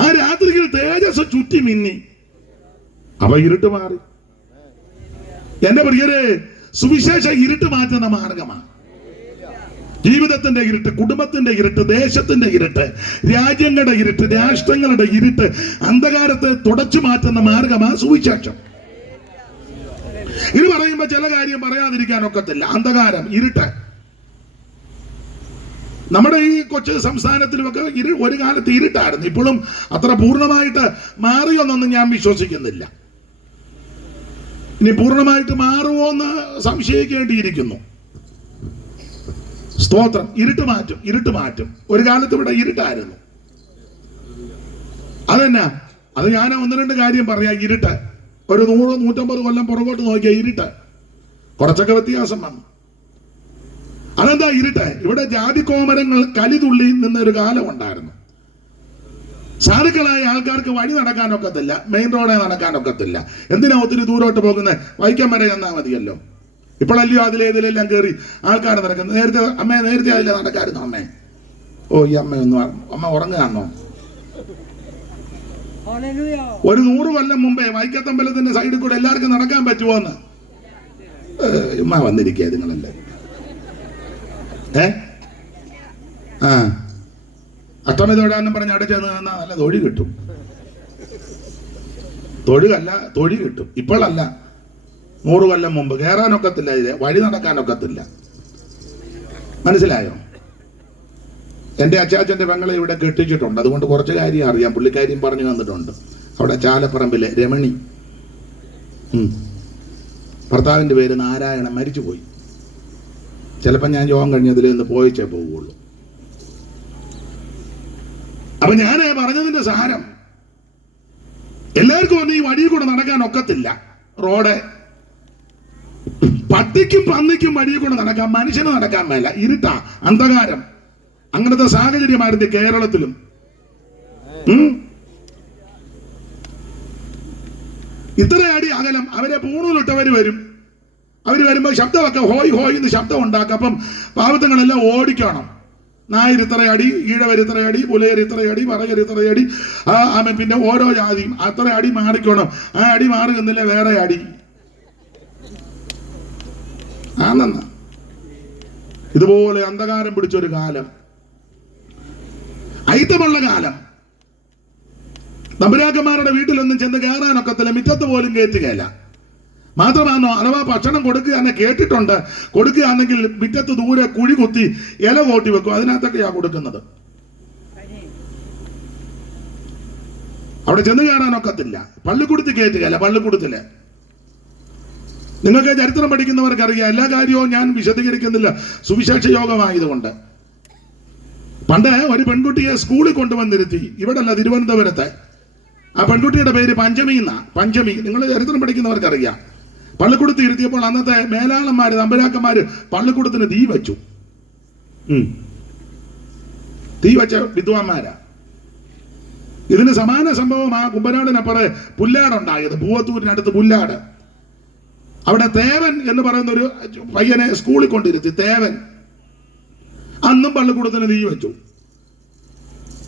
ആ രാത്രിയിൽ തേജസ് ചുറ്റി മിന്നി, അപ്പൊ ഇരുട്ട് മാറി. എന്റെ പ്രിയരെ, സുവിശേഷം ഇരുട്ട് മാറ്റുന്ന മാർഗമാണ്. ജീവിതത്തിന്റെ ഇരുട്ട്, കുടുംബത്തിന്റെ ഇരുട്ട്, ദേശത്തിന്റെ ഇരുട്ട്, രാജ്യങ്ങളുടെ ഇരുട്ട്, രാഷ്ട്രങ്ങളുടെ ഇരുട്ട്, അന്ധകാരത്തെ തുടച്ചു മാറ്റുന്ന മാർഗമാണ് സുവിശേഷം. ഇത് പറയുമ്പോ ചില കാര്യം പറയാതിരിക്കാൻ ഒക്കത്തില്ല. അന്ധകാരം, ഇരുട്ട്. നമ്മുടെ ഈ കൊച്ചു സംസ്ഥാനത്തിലുമൊക്കെ ഒരു കാലത്ത് ഇരുട്ടായിരുന്നു. ഇപ്പോഴും അത്ര പൂർണ്ണമായിട്ട് മാറിയൊന്നൊന്നും ഞാൻ വിശ്വസിക്കുന്നില്ല. ഇനി പൂർണ്ണമായിട്ട് മാറുമോ എന്ന് സംശയിക്കേണ്ടിയിരിക്കുന്നു. സ്തോത്രം. ഇരുട്ട് മാറ്റും. ഒരു കാലത്ത് ഇവിടെ ഇരുട്ടായിരുന്നു. അതെന്നാ? അത് ഞാൻ 1-2 കാര്യം പറയാം. ഇരുട്ട് ഒരു 100-150 കൊല്ലം പുറകോട്ട് നോക്കിയ ഇരുട്ട് കുറച്ചൊക്കെ വ്യത്യാസം വന്നു. അതെന്താ ഇരുട്ട്? ഇവിടെ ജാതിക്കോമരങ്ങൾ കലിതുള്ളി നിന്നൊരു കാലം ഉണ്ടായിരുന്നു. സാധുക്കളായ ആൾക്കാർക്ക് വഴി നടക്കാനൊക്കത്തില്ല, മെയിൻ റോഡേ നടക്കാനൊക്കത്തില്ല. എന്തിനാ ഒത്തിരി ദൂരോട്ട് പോകുന്നത്? വൈക്കം വരെ ചെന്നാൽ മതിയല്ലോ. ഇപ്പോഴല്ലയോ അതിലേതിലെല്ലാം കയറി ആൾക്കാർ നടക്കുന്നത്. നേരത്തെ അതിലെ നടക്കായിരുന്നു അമ്മേ. ഓ, ഈ അമ്മ ഉറങ്ങുകയാണോ? ഒരു 100 കൊല്ലം മുമ്പേ വൈക്കത്തമ്പലത്തിന്റെ സൈഡിൽ കൂടെ എല്ലാവർക്കും നടക്കാൻ പറ്റുമോ എന്ന് വന്നിരിക്കുക നിങ്ങളല്ലേ. അഷ്ടമി തൊഴാന്നും പറഞ്ഞ് അവിടെ ചെന്ന് നിന്നാ നല്ല തൊഴി കിട്ടും. തൊഴി കിട്ടും. ഇപ്പോഴല്ല, 100 കൊല്ലം മുമ്പ് കയറാനൊക്കത്തില്ല, ഇതിലെ വഴി നടക്കാനൊക്കത്തില്ല. മനസ്സിലായോ? എൻ്റെ അച്ചാച്ചൻ്റെ പെങ്ങളെ ഇവിടെ കെട്ടിച്ചിട്ടുണ്ട്. അതുകൊണ്ട് കുറച്ച് കാര്യം അറിയാം. പുള്ളിക്കാരിയും പറഞ്ഞു തന്നിട്ടുണ്ട്. അവിടെ ചാലപ്പറമ്പിലെ രമണി, ഭർത്താവിൻ്റെ പേര് നാരായണൻ, മരിച്ചുപോയി. ചിലപ്പോൾ ഞാൻ യോഗം കഴിഞ്ഞതിൽ നിന്ന് പോയിച്ചേ പോവുള്ളൂ. അപ്പൊ ഞാൻ പറഞ്ഞതിന്റെ സാരം, എല്ലാവർക്കും ഒന്നും ഈ വഴിയിൽ കൂടെ നടക്കാൻ ഒക്കത്തില്ല. റോഡ് പട്ടിക്കും പന്നിക്കും വഴിയിൽ കൂടെ നടക്കാൻ, മനുഷ്യന് നടക്കാൻ മേല. ഇരുട്ടാ, അന്ധകാരം. അങ്ങനത്തെ സാഹചര്യമായിരുന്നു കേരളത്തിലും. ഇത്ര അടി അകലം. അവരെ പൂണൂലിട്ടവര് വരും. അവര് വരുമ്പോ ശബ്ദമൊക്കെ ഹോയ് ഹോയ് എന്ന് ശബ്ദം ഉണ്ടാക്കും. അപ്പം പാവത്തങ്ങളെല്ലാം ഓടിക്കണം. നായർ ഇത്രയടി, ഈഴവരിത്രയടി, പുലയരിത്രയടി, പറയരിത്രയടി, പിന്നെ ഓരോ ജാതിയും അത്ര അടി മാറിക്കണം. ആ അടി മാറുന്നില്ല, വേറെ അടി. ആണെന്ന ഇതുപോലെ അന്ധകാരം പിടിച്ചൊരു കാലം, ഐത്തമുള്ള കാലം. തമ്പുരാക്കന്മാരുടെ വീട്ടിലൊന്നും ചെന്ന് കയറാനൊക്കത്തില്ല, മുറ്റത്ത് പോലും കയറ്റുകയില്ല. മാത്രമാണോ, അഥവാ ഭക്ഷണം കൊടുക്കുക കേട്ടിട്ടുണ്ട്. കൊടുക്കുകയാണെങ്കിൽ മുറ്റത്ത് ദൂരെ കുഴി കുത്തി ഇല കോട്ടി വെക്കും, അതിനകത്തൊക്കെയാ കൊടുക്കുന്നത്. അവിടെ ചെന്ന് കയറാനൊക്കത്തില്ല. പള്ളിക്കൂടത്തിൽ കയറ്റുകയല്ല. പള്ളിക്കൂടത്തില് നിങ്ങൾക്ക് ചരിത്രം പഠിക്കുന്നവർക്കറിയാം. എല്ലാ കാര്യവും ഞാൻ വിശദീകരിക്കുന്നില്ല, സുവിശേഷ യോഗമായതുകൊണ്ട്. പണ്ട് ഒരു പെൺകുട്ടിയെ സ്കൂളിൽ കൊണ്ടുവന്നിരുത്തി. ഇവിടെ അല്ല, തിരുവനന്തപുരത്ത്. ആ പെൺകുട്ടിയുടെ പേര് പഞ്ചമി എന്നാ. പഞ്ചമി, നിങ്ങൾ ചരിത്രം പഠിക്കുന്നവർക്കറിയാം. പള്ളിക്കൂടത്ത് ഇരുത്തിയപ്പോൾ അന്നത്തെ മേലാളന്മാര് തമ്പുരാക്കന്മാര് പള്ളിക്കൂടത്തിന് തീ വെച്ചു. തീ വെച്ച വിദ്വാന്മാരാ. ഇതിന് സമാന സംഭവം ആ കുമ്പനാടിനപ്പുറം പുല്ലാടുണ്ടായത്, പൂവത്തൂരിനടുത്ത് പുല്ലാട്. അവിടെ തേവൻ എന്ന് പറയുന്ന ഒരു പയ്യനെ സ്കൂളിൽ കൊണ്ടിരുത്തി. തേവൻ അന്നും പള്ളിക്കൂടത്തിന് തീ വെച്ചു.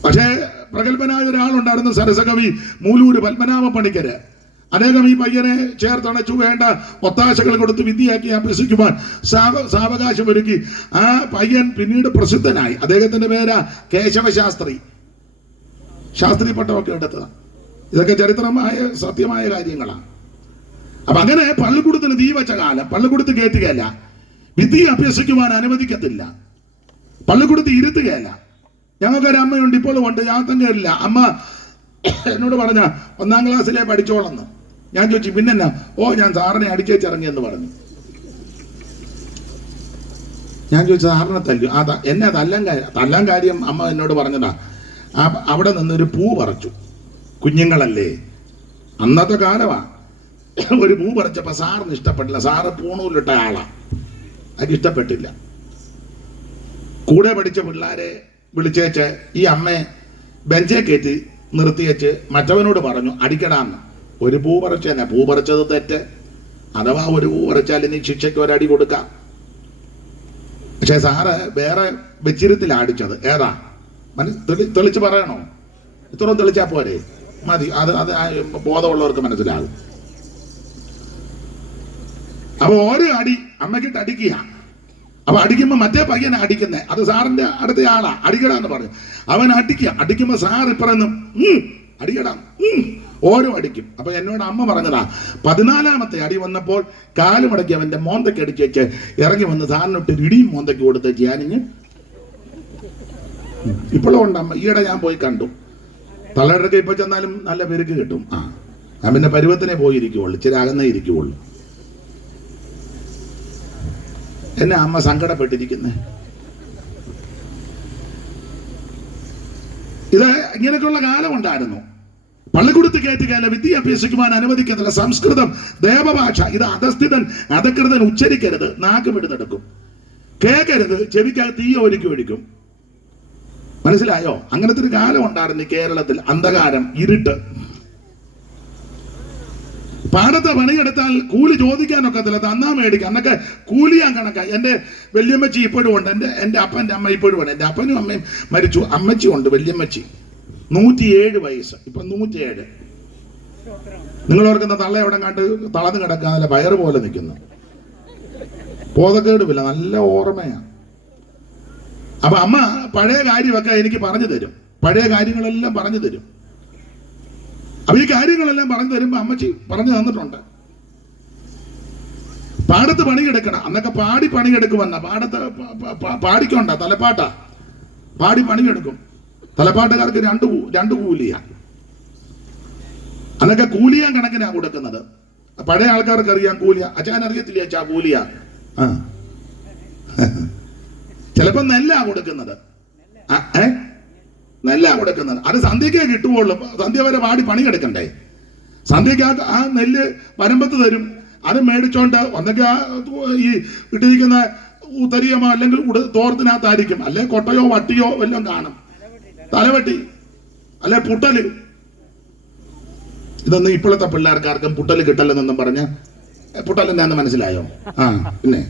പക്ഷേ പ്രഗത്ഭനായ ഒരാളുണ്ടായിരുന്നു, സരസകവി മൂലൂര് പത്മനാഭ പണിക്കര്. അദ്ദേഹം ഈ പയ്യനെ ചേർത്തണച്ചു, വേണ്ട ഒത്താശകൾ കൊടുത്ത് വിദ്യയാക്കി അഭ്യസിക്കുവാൻ സാവകാശം ഒരുക്കി. ആ പയ്യൻ പിന്നീട് പ്രസിദ്ധനായി. അദ്ദേഹത്തിന്റെ പേരാ കേശവശാസ്ത്രി. ശാസ്ത്രി പട്ടമൊക്കെ എടുത്തതാണ്. ഇതൊക്കെ ചരിത്രമായ സത്യമായ കാര്യങ്ങളാണ്. അപ്പൊ അങ്ങനെ പള്ളിക്കൂടത്തിന് തീ വെച്ച കാലം. പള്ളിക്കൂടത്ത് കയറ്റുകയല്ല, വിദ്യ അഭ്യസിക്കുവാൻ അനുവദിക്കത്തില്ല, പള്ളിക്കൂടത്ത് ഇരുത്തുകയല്ല. ഞങ്ങൾക്കൊരു അമ്മയുണ്ട്, ഇപ്പോഴും ഉണ്ട്, ഞാത്തം കയറില്ല. അമ്മ എന്നോട് പറഞ്ഞ 1ാം ക്ലാസ്സിലെ പഠിച്ചോളെന്ന്. ഞാൻ ചോദിച്ചു പിന്നെന്നാ? ഞാൻ സാറിനെ അടിച്ചേച്ചിറങ്ങിയെന്ന് പറഞ്ഞു. ഞാൻ ചോദിച്ചു സാറിനെ തല്ലു? എന്നെ തല്ലാൻ കാര്യം അമ്മ എന്നോട് പറഞ്ഞതാ. അവിടെ നിന്നൊരു പൂ പറിച്ചു. കുഞ്ഞുങ്ങളല്ലേ, അന്നത്തെ കാലമാ. ഒരു പൂ പറിച്ചപ്പോ സാറിന് ഇഷ്ടപ്പെട്ടില്ല. സാറ് പൂണൂലിട്ട ആളാ, അത് ഇഷ്ടപ്പെട്ടില്ല. കൂടെ പഠിച്ച പിള്ളേരെ വിളിച്ചേച്ച് ഈ അമ്മയെ ബെഞ്ചേ കയറ്റി നിർത്തിയേച്ച് മറ്റവനോട് പറഞ്ഞു അടിക്കടാന്ന്. ഒരു പൂ പറിച്ചതന്നെ, പൂ പറിച്ചത് തെറ്റ്. അഥവാ ഒരു പൂ പറിച്ചാൽ ഇനി ശിക്ഷയ്ക്ക് ഒരടി കൊടുക്കാം. പക്ഷെ സാറ് വേറെ വെച്ചിരുത്തിലാണ് അടിച്ചത്. ഏതാ തെളിച്ച് പറയണോ? ഇത്രയും തെളിച്ചാ പോരെ, മതി. അത് ബോധമുള്ളവർക്ക് മനസ്സിലാകും. അപ്പൊ ഓരോ അടി അമ്മക്കിട്ട് അടിക്കുക. അപ്പൊ അടിക്കുമ്പോ മറ്റേ പയ്യനെ അടിക്കുന്നേ, അത് സാറിന്റെ അടുത്ത ആളാ. അടിക്കടാന്ന് പറഞ്ഞു. അവൻ അടിക്കുമ്പോ സാർ ഇപ്പറയുന്നു അടിക്കടാ, ഓരോ അടിക്കും. അപ്പൊ എന്നോട് അമ്മ പറഞ്ഞതാ, 14ാമത്തെ അടി വന്നപ്പോൾ കാലുമടക്കി അവന്റെ മോന്തയ്ക്ക് അടിച്ചേച്ച് ഇറങ്ങി വന്ന് സാറിനൊട്ട് ഇടിയും മോന്തയ്ക്ക് കൊടുത്തേച്ച് ഞാനിങ്ങ്. ഇപ്പോഴും ഉണ്ട് അമ്മ. ഈയിടെ ഞാൻ പോയി കണ്ടു. തള്ളയുടെ ഇപ്പൊ ചെന്നാലും നല്ല പെരുക്ക് കിട്ടും. ഞാൻ പിന്നെ പരുവത്തിനെ പോയിരിക്കുള്ളൂ, ഇച്ചിരി അകന്നേ ഇരിക്കുള്ളൂ. എന്നെ അമ്മ സങ്കടപ്പെട്ടിരിക്കുന്നേ. ഇത് ഇങ്ങനെയൊക്കെയുള്ള കാലം ഉണ്ടായിരുന്നു. പള്ളിക്കൂടത്ത് കയറ്റുകയല്ല, വിദ്യ അഭ്യസിക്കുവാൻ അനുവദിക്കത്തില്ല. സംസ്കൃതം ദേവഭാഷ. ഇത് അധകൃതൻ ഉച്ചരിക്കരുത്, നാക്ക് പിടിതെടുക്കും. കേൾക്കരുത്, ചെവിക്കകത്ത് തീ ഒഴിക്കും. മനസ്സിലായോ? അങ്ങനത്തെ ഒരു കാലം ഉണ്ടായിരുന്നു കേരളത്തിൽ. അന്ധകാരം, ഇരുട്ട്. പാടത്തെ പണിയെടുത്താൽ കൂലി ചോദിക്കാനൊക്കത്തില്ല, തന്നാ മേടിക്കാം. അന്നൊക്കെ കൂലിയാൻ കണക്കായി. എൻ്റെ വല്യമ്മച്ചി ഇപ്പോഴും ഉണ്ട്, എൻ്റെ അപ്പൻ്റെ അമ്മ ഇപ്പോഴും ഉണ്ട്. എൻ്റെ അപ്പനും അമ്മയും മരിച്ചു, അമ്മച്ചി ഉണ്ട്, വല്യമ്മച്ചി. 107 വയസ്സ്, ഇപ്പൊ 107. നിങ്ങൾ ഓർക്കുന്ന തള്ള എവിടെ കണ്ട് തളർന്നു കിടക്കാതെ വയറ് പോലെ നിൽക്കുന്നു. ബോധക്കേടുമില്ല, നല്ല ഓർമ്മയാണ്. അപ്പൊ അമ്മ പഴയ കാര്യമൊക്കെ എനിക്ക് പറഞ്ഞു തരും. പഴയ കാര്യങ്ങളെല്ലാം പറഞ്ഞു തരും. അപ്പൊ ഈ കാര്യങ്ങളെല്ലാം പറഞ്ഞു തരുമ്പോ അമ്മച്ചി പറഞ്ഞു തന്നിട്ടുണ്ട്. പാടത്ത് പണിയെടുക്കണം. അന്നൊക്കെ പാടി പണിയെടുക്കുമെന്ന. പാടത്ത് പാടിക്കൊണ്ട തലപ്പാട്ടാ, പാടി പണിയെടുക്കും. തലപ്പാട്ടുകാർക്ക് രണ്ട് കൂലിയാ. അന്നൊക്കെ കൂലിയാൻ കണക്കിനാ കൊടുക്കുന്നത്. പഴയ ആൾക്കാർക്ക് അറിയാം കൂലിയ. അച്ഛൻ അറിയത്തില്ല അച്ഛാ കൂലിയാ. ചിലപ്പോ നെല്ലാ കൊടുക്കുന്നത്. നെല്ലാ കൊടുക്കുന്നത്. അത് സന്ധ്യക്കേ കിട്ടുവുള്ളൂ. സന്ധ്യ വരെ പാടി പണിയെടുക്കണ്ടേ. സന്ധ്യക്ക് ആ നെല്ല് വരമ്പത്ത് തരും. അത് മേടിച്ചോണ്ട് ഒന്നൊക്കെ ഈ ഇട്ടിരിക്കുന്ന ഉത്തരിയമോ അല്ലെങ്കിൽ തോർത്തിനകത്തായിരിക്കും. അല്ലെ കൊട്ടയോ വട്ടിയോ വല്ലതും കാണും. തലവെട്ടി അല്ലെ പുട്ടല്. ഇതൊന്നും ഇപ്പോഴത്തെ പിള്ളേർക്കാർക്കും പുട്ടല് കിട്ടല്ലെന്നൊന്നും പറഞ്ഞ് പുട്ടലെന്നാന്ന് മനസ്സിലായോ? പിന്നെ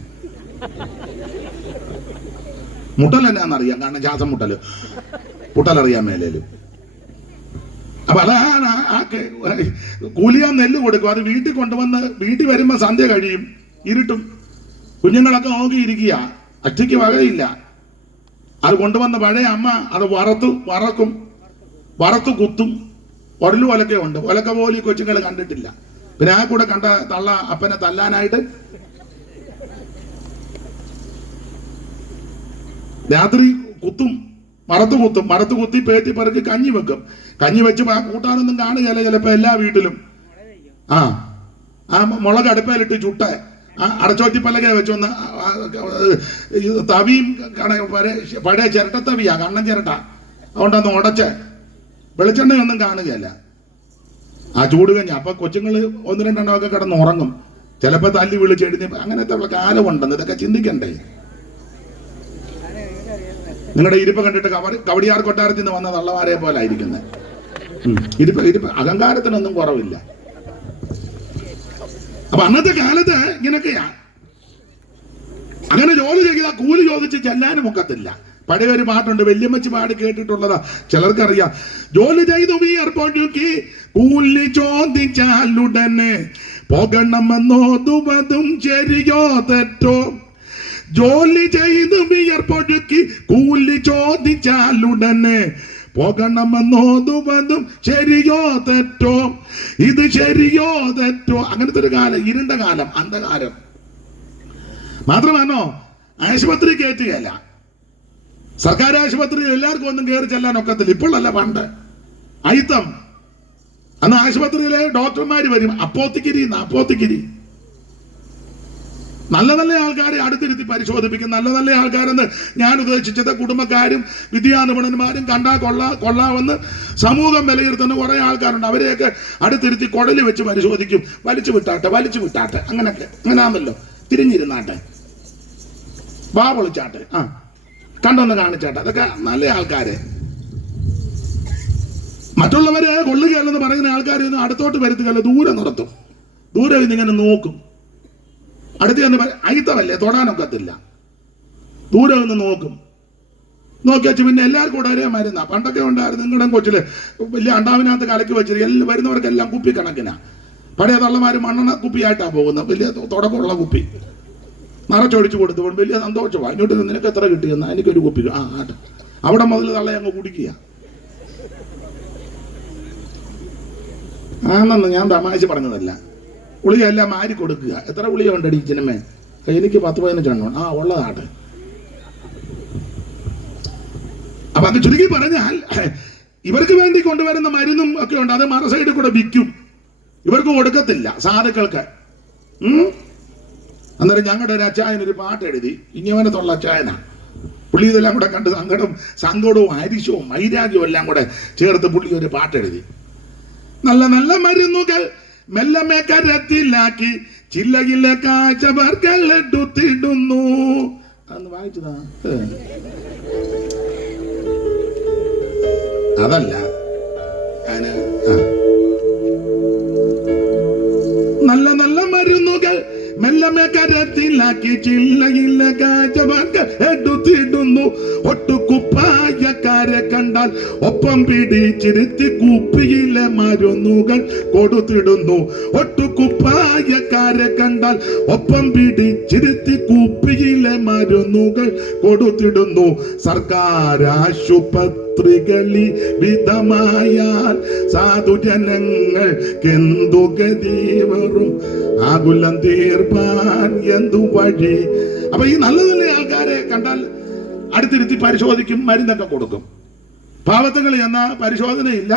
മുട്ടൽ എന്നാന്നറിയാം, കാരണം ശ്വാസം മുട്ടല്. പുട്ടലറിയാൻ മേലേലും. അപ്പൊ അതാണ് കൂലിയാൻ നെല്ല് കൊടുക്കും. അത് വീട്ടിൽ കൊണ്ടുവന്ന് വീട്ടിൽ വരുമ്പോ സന്ധ്യ കഴിയും, ഇരുട്ടും. കുഞ്ഞുങ്ങളൊക്കെ നോക്കിയിരിക്കുക, അച്ഛയ്ക്ക് വകയില്ല. അത് കൊണ്ടുവന്ന പഴയ അമ്മ അത് വറത്തു കുത്തും. ഒരലും ഒലക്ക ഉണ്ട്. ഒലക്ക പോലും ഈ കൊച്ചുങ്ങൾ കണ്ടിട്ടില്ല. പിന്നെ ആ കൂടെ കണ്ട തള്ള അപ്പനെ തല്ലാനായിട്ട് രാത്രി മറത്ത് കുത്തി പേറ്റി പറക്കി കഞ്ഞി വെക്കും. കഞ്ഞി വെച്ച് കൂട്ടാനൊന്നും കാണുകയല്ല ചിലപ്പോ എല്ലാ വീട്ടിലും. ആ മുളക് അടുപ്പയിലിട്ട് ചുട്ട അടച്ചോറ്റി പലക വെച്ചൊന്ന് തവിയും പഴയ ചിരട്ടത്തവിയാ, കണ്ണൻ ചിരട്ട. അതുകൊണ്ടൊന്ന് ഉടച്ച് വെളിച്ചെണ്ണയൊന്നും കാണുകയല്ല. ആ ചൂട് കഴിഞ്ഞ അപ്പൊ കൊച്ചുങ്ങൾ ഒന്ന് രണ്ടെണ്ണമൊക്കെ കിടന്ന് ഉറങ്ങും, ചിലപ്പോ തല്ലി വിളിച്ചെഴുതി. അങ്ങനത്തെ ഉള്ള കാലമുണ്ടെന്ന് ഇതൊക്കെ ചിന്തിക്കണ്ടേ? നിങ്ങളുടെ ഇരിപ്പ് കണ്ടിട്ട് കവടിയാർ കൊട്ടാരത്തിൽ നിന്ന് വന്ന തള്ളമാരെ പോലെ ആയിരിക്കുന്നത്. ഇരിപ്പ് അഹങ്കാരത്തിനൊന്നും കുറവില്ല. അപ്പൊ അന്നത്തെ കാലത്ത് ഇങ്ങനൊക്കെയാ. അങ്ങനെ ജോലി ചെയ്ത കൂലി ചോദിച്ച് ചെല്ലാനും ഒക്കത്തില്ല. പഴയ ഒരു പാട്ടുണ്ട്, വല്യമ്മച്ചി പാടി കേട്ടിട്ടുള്ളതാ, ചിലർക്കറിയാം. ജോലി ചെയ്തു വിയർപ്പൊഴുക്കി കൂലി ചോദിച്ചാലുടനെ പോകണമെന്നോതുവതും ശരിയോ തെറ്റോ. ജോലി ചെയ്തു വിയർപ്പൊഴുക്കി കൂലി ചോദിച്ചാലുടനെ പോകണമെന്നോതുവതും ശരിയോ തെറ്റോ. ഇത് ശരിയോ തെറ്റോ. അങ്ങനത്തെ ഒരു കാലം, ഇരുണ്ട കാലം, അന്ധകാലം. മാത്രമാണോ ആശുപത്രി കയറ്റുകയല്ല. സർക്കാർ ആശുപത്രിയിൽ എല്ലാവർക്കും ഒന്നും കയറി ചെല്ലാൻ ഒക്കത്തില്ല. ഇപ്പോഴല്ല, പണ്ട് അയിത്തം. അന്ന് ആശുപത്രിയിലെ ഡോക്ടർമാര് വരും, അപ്പോത്തിക്കിരി. നല്ല നല്ല ആൾക്കാരെ അടുത്തിരുത്തി പരിശോധിപ്പിക്കും. നല്ല നല്ല ആൾക്കാരെന്ന് ഞാൻ ഉദ്ദേശിച്ചത് കുടുംബക്കാരും വിദ്യാനിപുണന്മാരും കണ്ടാൽ കൊള്ളാമെന്ന് സമൂഹം വിലയിരുത്തുന്ന കുറെ ആൾക്കാരുണ്ട്. അവരെയൊക്കെ അടുത്തിരുത്തി കുടല് വെച്ച് പരിശോധിക്കും. വലിച്ചു വിട്ടാട്ടെ അങ്ങനെയൊക്കെ. അങ്ങനെയാണല്ലോ, തിരിഞ്ഞിരുന്നാട്ടെ, വാ പൊളിച്ചാട്ടെ, കണ്ടൊന്ന് കാണിച്ചാട്ടെ. അതൊക്കെ നല്ല ആൾക്കാര്. മറ്റുള്ളവരെ കൊള്ളുകയല്ലെന്ന് പറയുന്ന ആൾക്കാരൊന്നും അടുത്തോട്ട് വരുത്തുകയല്ല, ദൂരെ നിർത്തും. ദൂരെ ഇന്നിങ്ങനെ നോക്കും. അടുത്ത് ചെന്ന് അയിത്തമല്ലേ, തൊടാനൊക്കത്തില്ല. ദൂരെ നിന്ന് നോക്കി വെച്ച് പിന്നെ എല്ലാവർക്കും കൂടെ ഒരേ മരുന്നാ. പണ്ടൊക്കെ ഉണ്ടായിരുന്നു, നിങ്ങളുടെ കൊച്ചില് വലിയ അണ്ടാവിനകത്ത് കലക്കി വെച്ചിട്ട് വരുന്നവർക്കെല്ലാം കുപ്പി കണക്കിനാ. പഴയ തള്ളമാര് മണ്ണെണ്ണ കുപ്പിയായിട്ടാ പോകുന്നത്, വലിയ തുടക്കമുള്ള കുപ്പി നിറച്ചൊഴിച്ചു കൊടുത്തുകൊണ്ട് വലിയ സന്തോഷമാണ്. ഇങ്ങോട്ട് നിനക്ക് എത്ര കിട്ടിയെന്നാ, എനിക്കൊരു കുപ്പി. അവിടെ മുതൽ തള്ള അങ്ങ് കുടിക്കുക. ആണെന്ന് ഞാൻ തമാശ പറഞ്ഞതല്ല. ഗുളികയെല്ലാം മാരി കൊടുക്കുക. എത്ര ഗുളിക ഉണ്ടടി ചിന്നമ്മേ? എനിക്ക് 10-15 എണ്ണം. ഉള്ളതാട്ടെ. അപ്പൊ അത് ചുരുക്കി പറഞ്ഞാൽ ഇവർക്ക് വേണ്ടി കൊണ്ടുവരുന്ന മരുന്നും ഒക്കെ ഉണ്ട്. അത് മറു സൈഡിൽ കൂടെ വിൽക്കും. ഇവർക്ക് കൊടുക്കത്തില്ല, സാധുക്കൾക്ക്. അന്നേരം ഞങ്ങളുടെ ഒരു അച്ചായനൊരു പാട്ട് എഴുതി, ഇങ്ങവനത്തുള്ള അച്ചായന. പുള്ളി ഇതെല്ലാം കൂടെ കണ്ട് സങ്കടവും അരിശവും വൈരാഗ്യവും എല്ലാം കൂടെ ചേർത്ത് പുള്ളി ഒരു പാട്ടെഴുതി. നല്ല നല്ല മരുന്നുകൾ മെല്ലമേ കരത്തിലാക്കി ചില്ലയിലെ കാഴ്ചവർകൾ എടുത്തിടുന്നു. അതൊന്ന് വായിച്ചതാ. അതല്ല, നല്ല നല്ല മരുന്നുകൾ മെല്ലമേ കരത്തിലാക്കി ചില്ലയിലെ കാഴ്ചവർകൾ എടുത്തിടുന്നു. ഒട്ടുകുപ്പായക്കാരെ കണ്ടാൽ ഒപ്പം പിടിച്ചിരുത്തി കുപ്പിയിലെ മരുന്നുകൾ കൊടുത്തിടുന്നു. ഒട്ടുകുപ്പായക്കാരെ കണ്ടാൽ ഒപ്പം പിടിച്ചിരുത്തി കുപ്പിയിലെ മരുന്നുകൾ കൊടുത്തിടുന്നു. സർക്കാർ ആശുപത്രികളിൽ വിധമായാൽ സാധുജനങ്ങൾക്കെന്തു ഗതി വരും, ആകുലം തീർപ്പാൻ എന്തു വഴി. അപ്പൊ ഈ നല്ല നല്ല ആൾക്കാരെ കണ്ടാൽ അടുത്തിരുത്തി പരിശോധിക്കും, മരുന്നൊക്കെ കൊടുക്കും. പാവത്തങ്ങൾ എന്ന പരിശോധനയില്ല.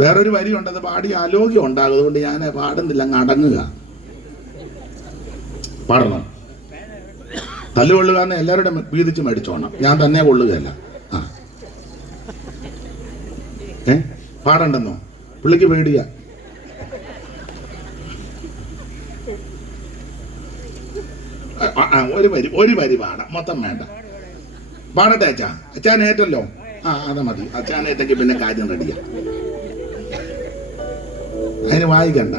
വേറൊരു വരി ഉണ്ടത്, പാടി ആലോക്യം ഉണ്ടാകും. അതുകൊണ്ട് ഞാൻ പാടുന്നില്ല, അങ്ങ് അടങ്ങുക. പാടണം. തല്ലുകൊള്ളുകാരനെ എല്ലാവരുടെ വീതിച്ച് മേടിച്ചോണം, ഞാൻ തന്നെ കൊള്ളുകയല്ല. പാടണ്ടെന്നോ? പുള്ളിക്ക് പേടിയാ. ഒരു വരി പാടാം, മൊത്തം വേണ്ട. പാടട്ടെ അച്ഛാ? അച്ഛാൻ ഏറ്റല്ലോ? അത് മതി. അച്ഛാൻ ഏറ്റെങ്കിൽ പിന്നെ കാര്യം റെഡിയാ. അതിന് വായിക്കണ്ട.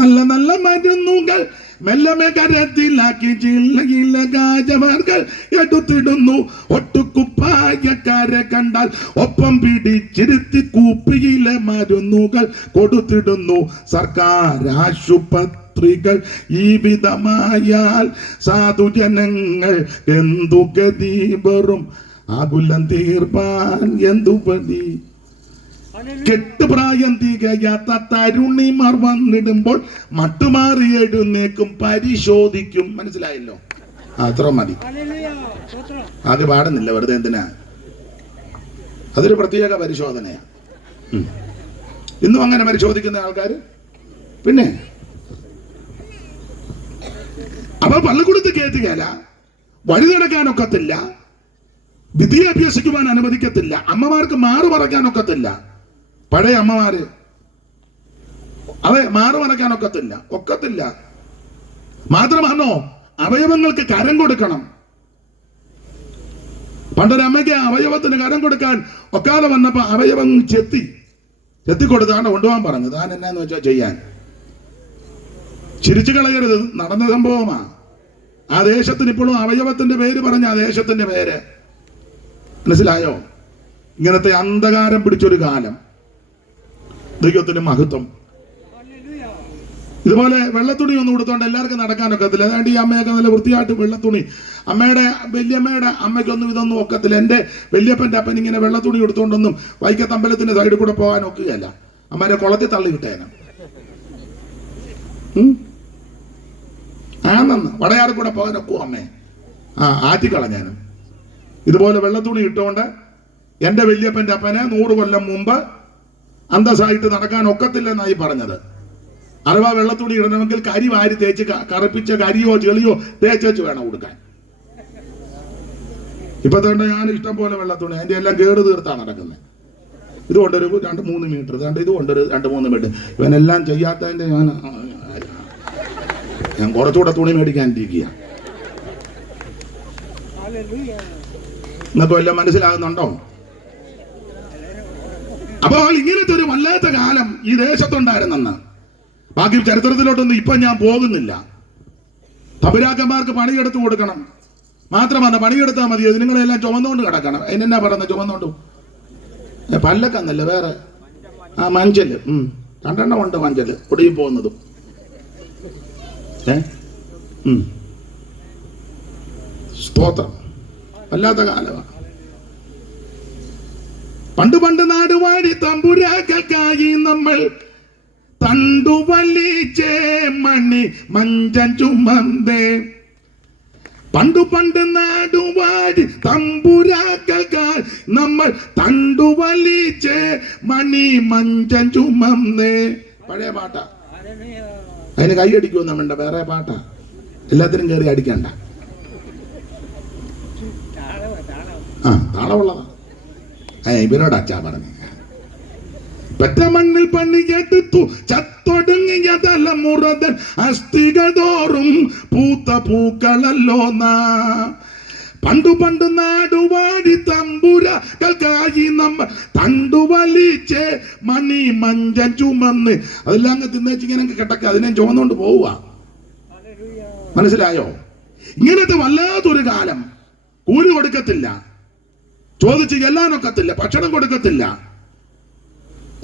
നല്ല നല്ല മരുന്നുകൾ മെല്ലമേ കരത്തിലാക്കി ചില്ലയിലെ കാഴ്ചവർകൾ എടുത്തിടുന്നു. ഒട്ടുകുപ്പായക്കാരെ കണ്ടാൽ ഒപ്പം പിടിച്ചിരുത്തി കുപ്പിയിലെ മരുന്നുകൾ കൊടുത്തിടുന്നു. സർക്കാർ ആശുപത്രികൾ ഈ വിധമായാൽ സാധുജനങ്ങൾ എന്തു ഗതി വരും, ആകുലം തീർപ്പാൻ എന്തു പതി. കെട്ടുപ്രായം തികയാത്ത തരുണിമാർ വന്നിടുമ്പോൾ മട്ടുമാറി എഴുന്നേക്കും, പരിശോധിക്കും. മനസ്സിലായല്ലോ? അത്ര മതി. അത് പാടുന്നില്ല, വെറുതെ എന്തിനാ? അതൊരു പ്രത്യേക പരിശോധനയാ. ഇന്നും അങ്ങനെ പരിശോധിക്കുന്ന ആൾക്കാർ. പിന്നെ അപ്പൊ പള്ളിക്കൂടത്ത് കയറ്റുകയല്ല, വഴി നടക്കാനൊക്കത്തില്ല, വിധി അഭ്യസിക്കുവാൻ അനുവദിക്കത്തില്ല. അമ്മമാർക്ക് മാറു മറക്കാൻ ഒക്കത്തില്ല. പഴയ അമ്മമാര് അതെ മാറു മറക്കാൻ ഒക്കത്തില്ല. മാത്രമാണോ അവയവങ്ങൾക്ക് കരം കൊടുക്കണം. പണ്ടൊരമ്മയ്ക്ക് അവയവത്തിന് കരം കൊടുക്കാൻ ഒക്കാതെ വന്നപ്പോ അവയവം ചെത്തി കൊടുത്താണ് കൊണ്ടുപോകാൻ പറഞ്ഞു. താൻ എന്നാന്ന് വെച്ചാൽ ചെയ്യാൻ. ചിരിച്ചു കളയരുത്, നടന്ന സംഭവമാ. ആ ദേശത്തിന് ഇപ്പോഴും അവയവത്തിന്റെ പേര് പറഞ്ഞ ആ ദേശത്തിന്റെ പേര് മനസ്സിലായോ? ഇങ്ങനത്തെ അന്ധകാരം പിടിച്ചൊരു കാലം. ദൈവത്തിന്റെ മഹത്വം. ഇതുപോലെ വെള്ളത്തുണി ഒന്നും കൊടുത്തോണ്ട് എല്ലാവർക്കും നടക്കാനൊക്കത്തില്ല. അതാണ്ട് ഈ അമ്മയൊക്കെ നല്ല വൃത്തിയായിട്ട് വെള്ളത്തുണി, വല്യമ്മയുടെ അമ്മയ്ക്കൊന്നും ഇതൊന്നും ഒക്കത്തില്ല. എൻ്റെ വല്യപ്പൻ്റെ അപ്പൻ ഇങ്ങനെ വെള്ളത്തുണി കൊടുത്തോണ്ടൊന്നും വൈക്കത്തമ്പലത്തിന്റെ സൈഡിൽ കൂടെ പോകാൻ ഒക്കുകയല്ല. അമ്മേരെ കുളത്തിൽ തള്ളി കിട്ടേനും ആണെന്ന് വടയാറ് കൂടെ പോകാൻ ഒക്കും അമ്മേ. ആറ്റിക്കളഞ്ഞാനും. ഇതുപോലെ വെള്ളത്തുണി ഇട്ടുകൊണ്ട് എൻ്റെ വല്യപ്പൻ്റെ അപ്പനെ 100 കൊല്ലം മുമ്പ് അന്തസ്സായിട്ട് നടക്കാൻ ഒക്കത്തില്ലെന്നായി പറഞ്ഞത്. അഥവാ വെള്ളത്തുണി ഇടണമെങ്കിൽ കരി വാരി തേച്ച് കറുപ്പിച്ച കരിയോ ചെളിയോ തേച്ചു വേണം കൊടുക്കാൻ. ഇപ്പൊ തന്നെ ഞാൻ ഇഷ്ടം പോലെ വെള്ളത്തുണി അതിന്റെ എല്ലാം കേട് തീർത്താണ് നടക്കുന്നത്. ഇതുകൊണ്ടൊരു 2-3 മീറ്റർ, ഇതുകൊണ്ടൊരു 2-3 മീറ്റർ. ഇവനെല്ലാം ചെയ്യാത്തതിന്റെ ഞാൻ കുറച്ചുകൂടെ തുണി മേടിക്കാനിരിക്കുക. ഇന്നിപ്പോ എല്ലാം മനസ്സിലാകുന്നുണ്ടോ? അപ്പോൾ ഇങ്ങനത്തെ ഒരു വല്ലാത്ത കാലം ഈ ദേശത്തുണ്ടായിരുന്നെന്ന്. ബാക്കി ചരിത്രത്തിലോട്ടൊന്നും ഇപ്പൊ ഞാൻ പോകുന്നില്ല. തമ്പുരാക്കന്മാർക്ക് പണിയെടുത്ത് കൊടുക്കണം. മാത്രമല്ല പണിയെടുത്താൽ മതി. അത് നിങ്ങളെല്ലാം ചുമന്നുകൊണ്ട് കിടക്കണം. അതിനെന്നാ പറയുന്നത്? ചുമന്നുകൊണ്ട് പല്ലക്കെന്നല്ല വേറെ മഞ്ചല് 2 ഉണ്ട്. മഞ്ചല് പൊടിയും പോകുന്നതും. സ്തോത്രം. വല്ലാത്ത കാലമാണ്. പണ്ട് നാടുവാടി തമ്പുരാക്കൾക്കായി നമ്മൾ തണ്ടുവലിച്ചേ മണി മഞ്ചൻ ചുമന്തേ. പണ്ട് നാടുവാടി തമ്പുരാക്കൾക്കായി നമ്മൾ തണ്ടുവലിച്ചേ മണി മഞ്ചൻ ചുമന്തേ. പഴയ പാട്ടാ. അതിന് കൈയടിക്കുമെന്ന് വേണ്ട, വേറെ പാട്ടാ. എല്ലാത്തിനും കയറി അടിക്കണ്ട. താളമുള്ളതാ. ഇവരോട് അച്ഛാ പറഞ്ഞു. പെറ്റ മണ്ണിൽ പണിയെടുത്തു ചത്തൊടുങ്ങിയ തലമുറതൻ അസ്ഥികൾ തോറും പൂത്ത പൂക്കളല്ലോ നാ. പണ്ട് നാടുവാടി തമ്പുരാക്കൾക്കായി നമ്മ തണ്ടുവലിച്ച് മണി മഞ്ചൻ ചുമന്ന്. അതെല്ലാം അങ്ങ് തിന്നേച്ചിങ്ങനെ കിടക്ക. അതിനെ ചുമന്നുകൊണ്ട് പോവുക. മനസ്സിലായോ? ഇങ്ങനത്തെ വല്ലാത്തൊരു കാലം. കൂലി കൊടുക്കത്തില്ല, ചോദിച്ച് ചെല്ലാനൊക്കത്തില്ല, ഭക്ഷണം കൊടുക്കത്തില്ല.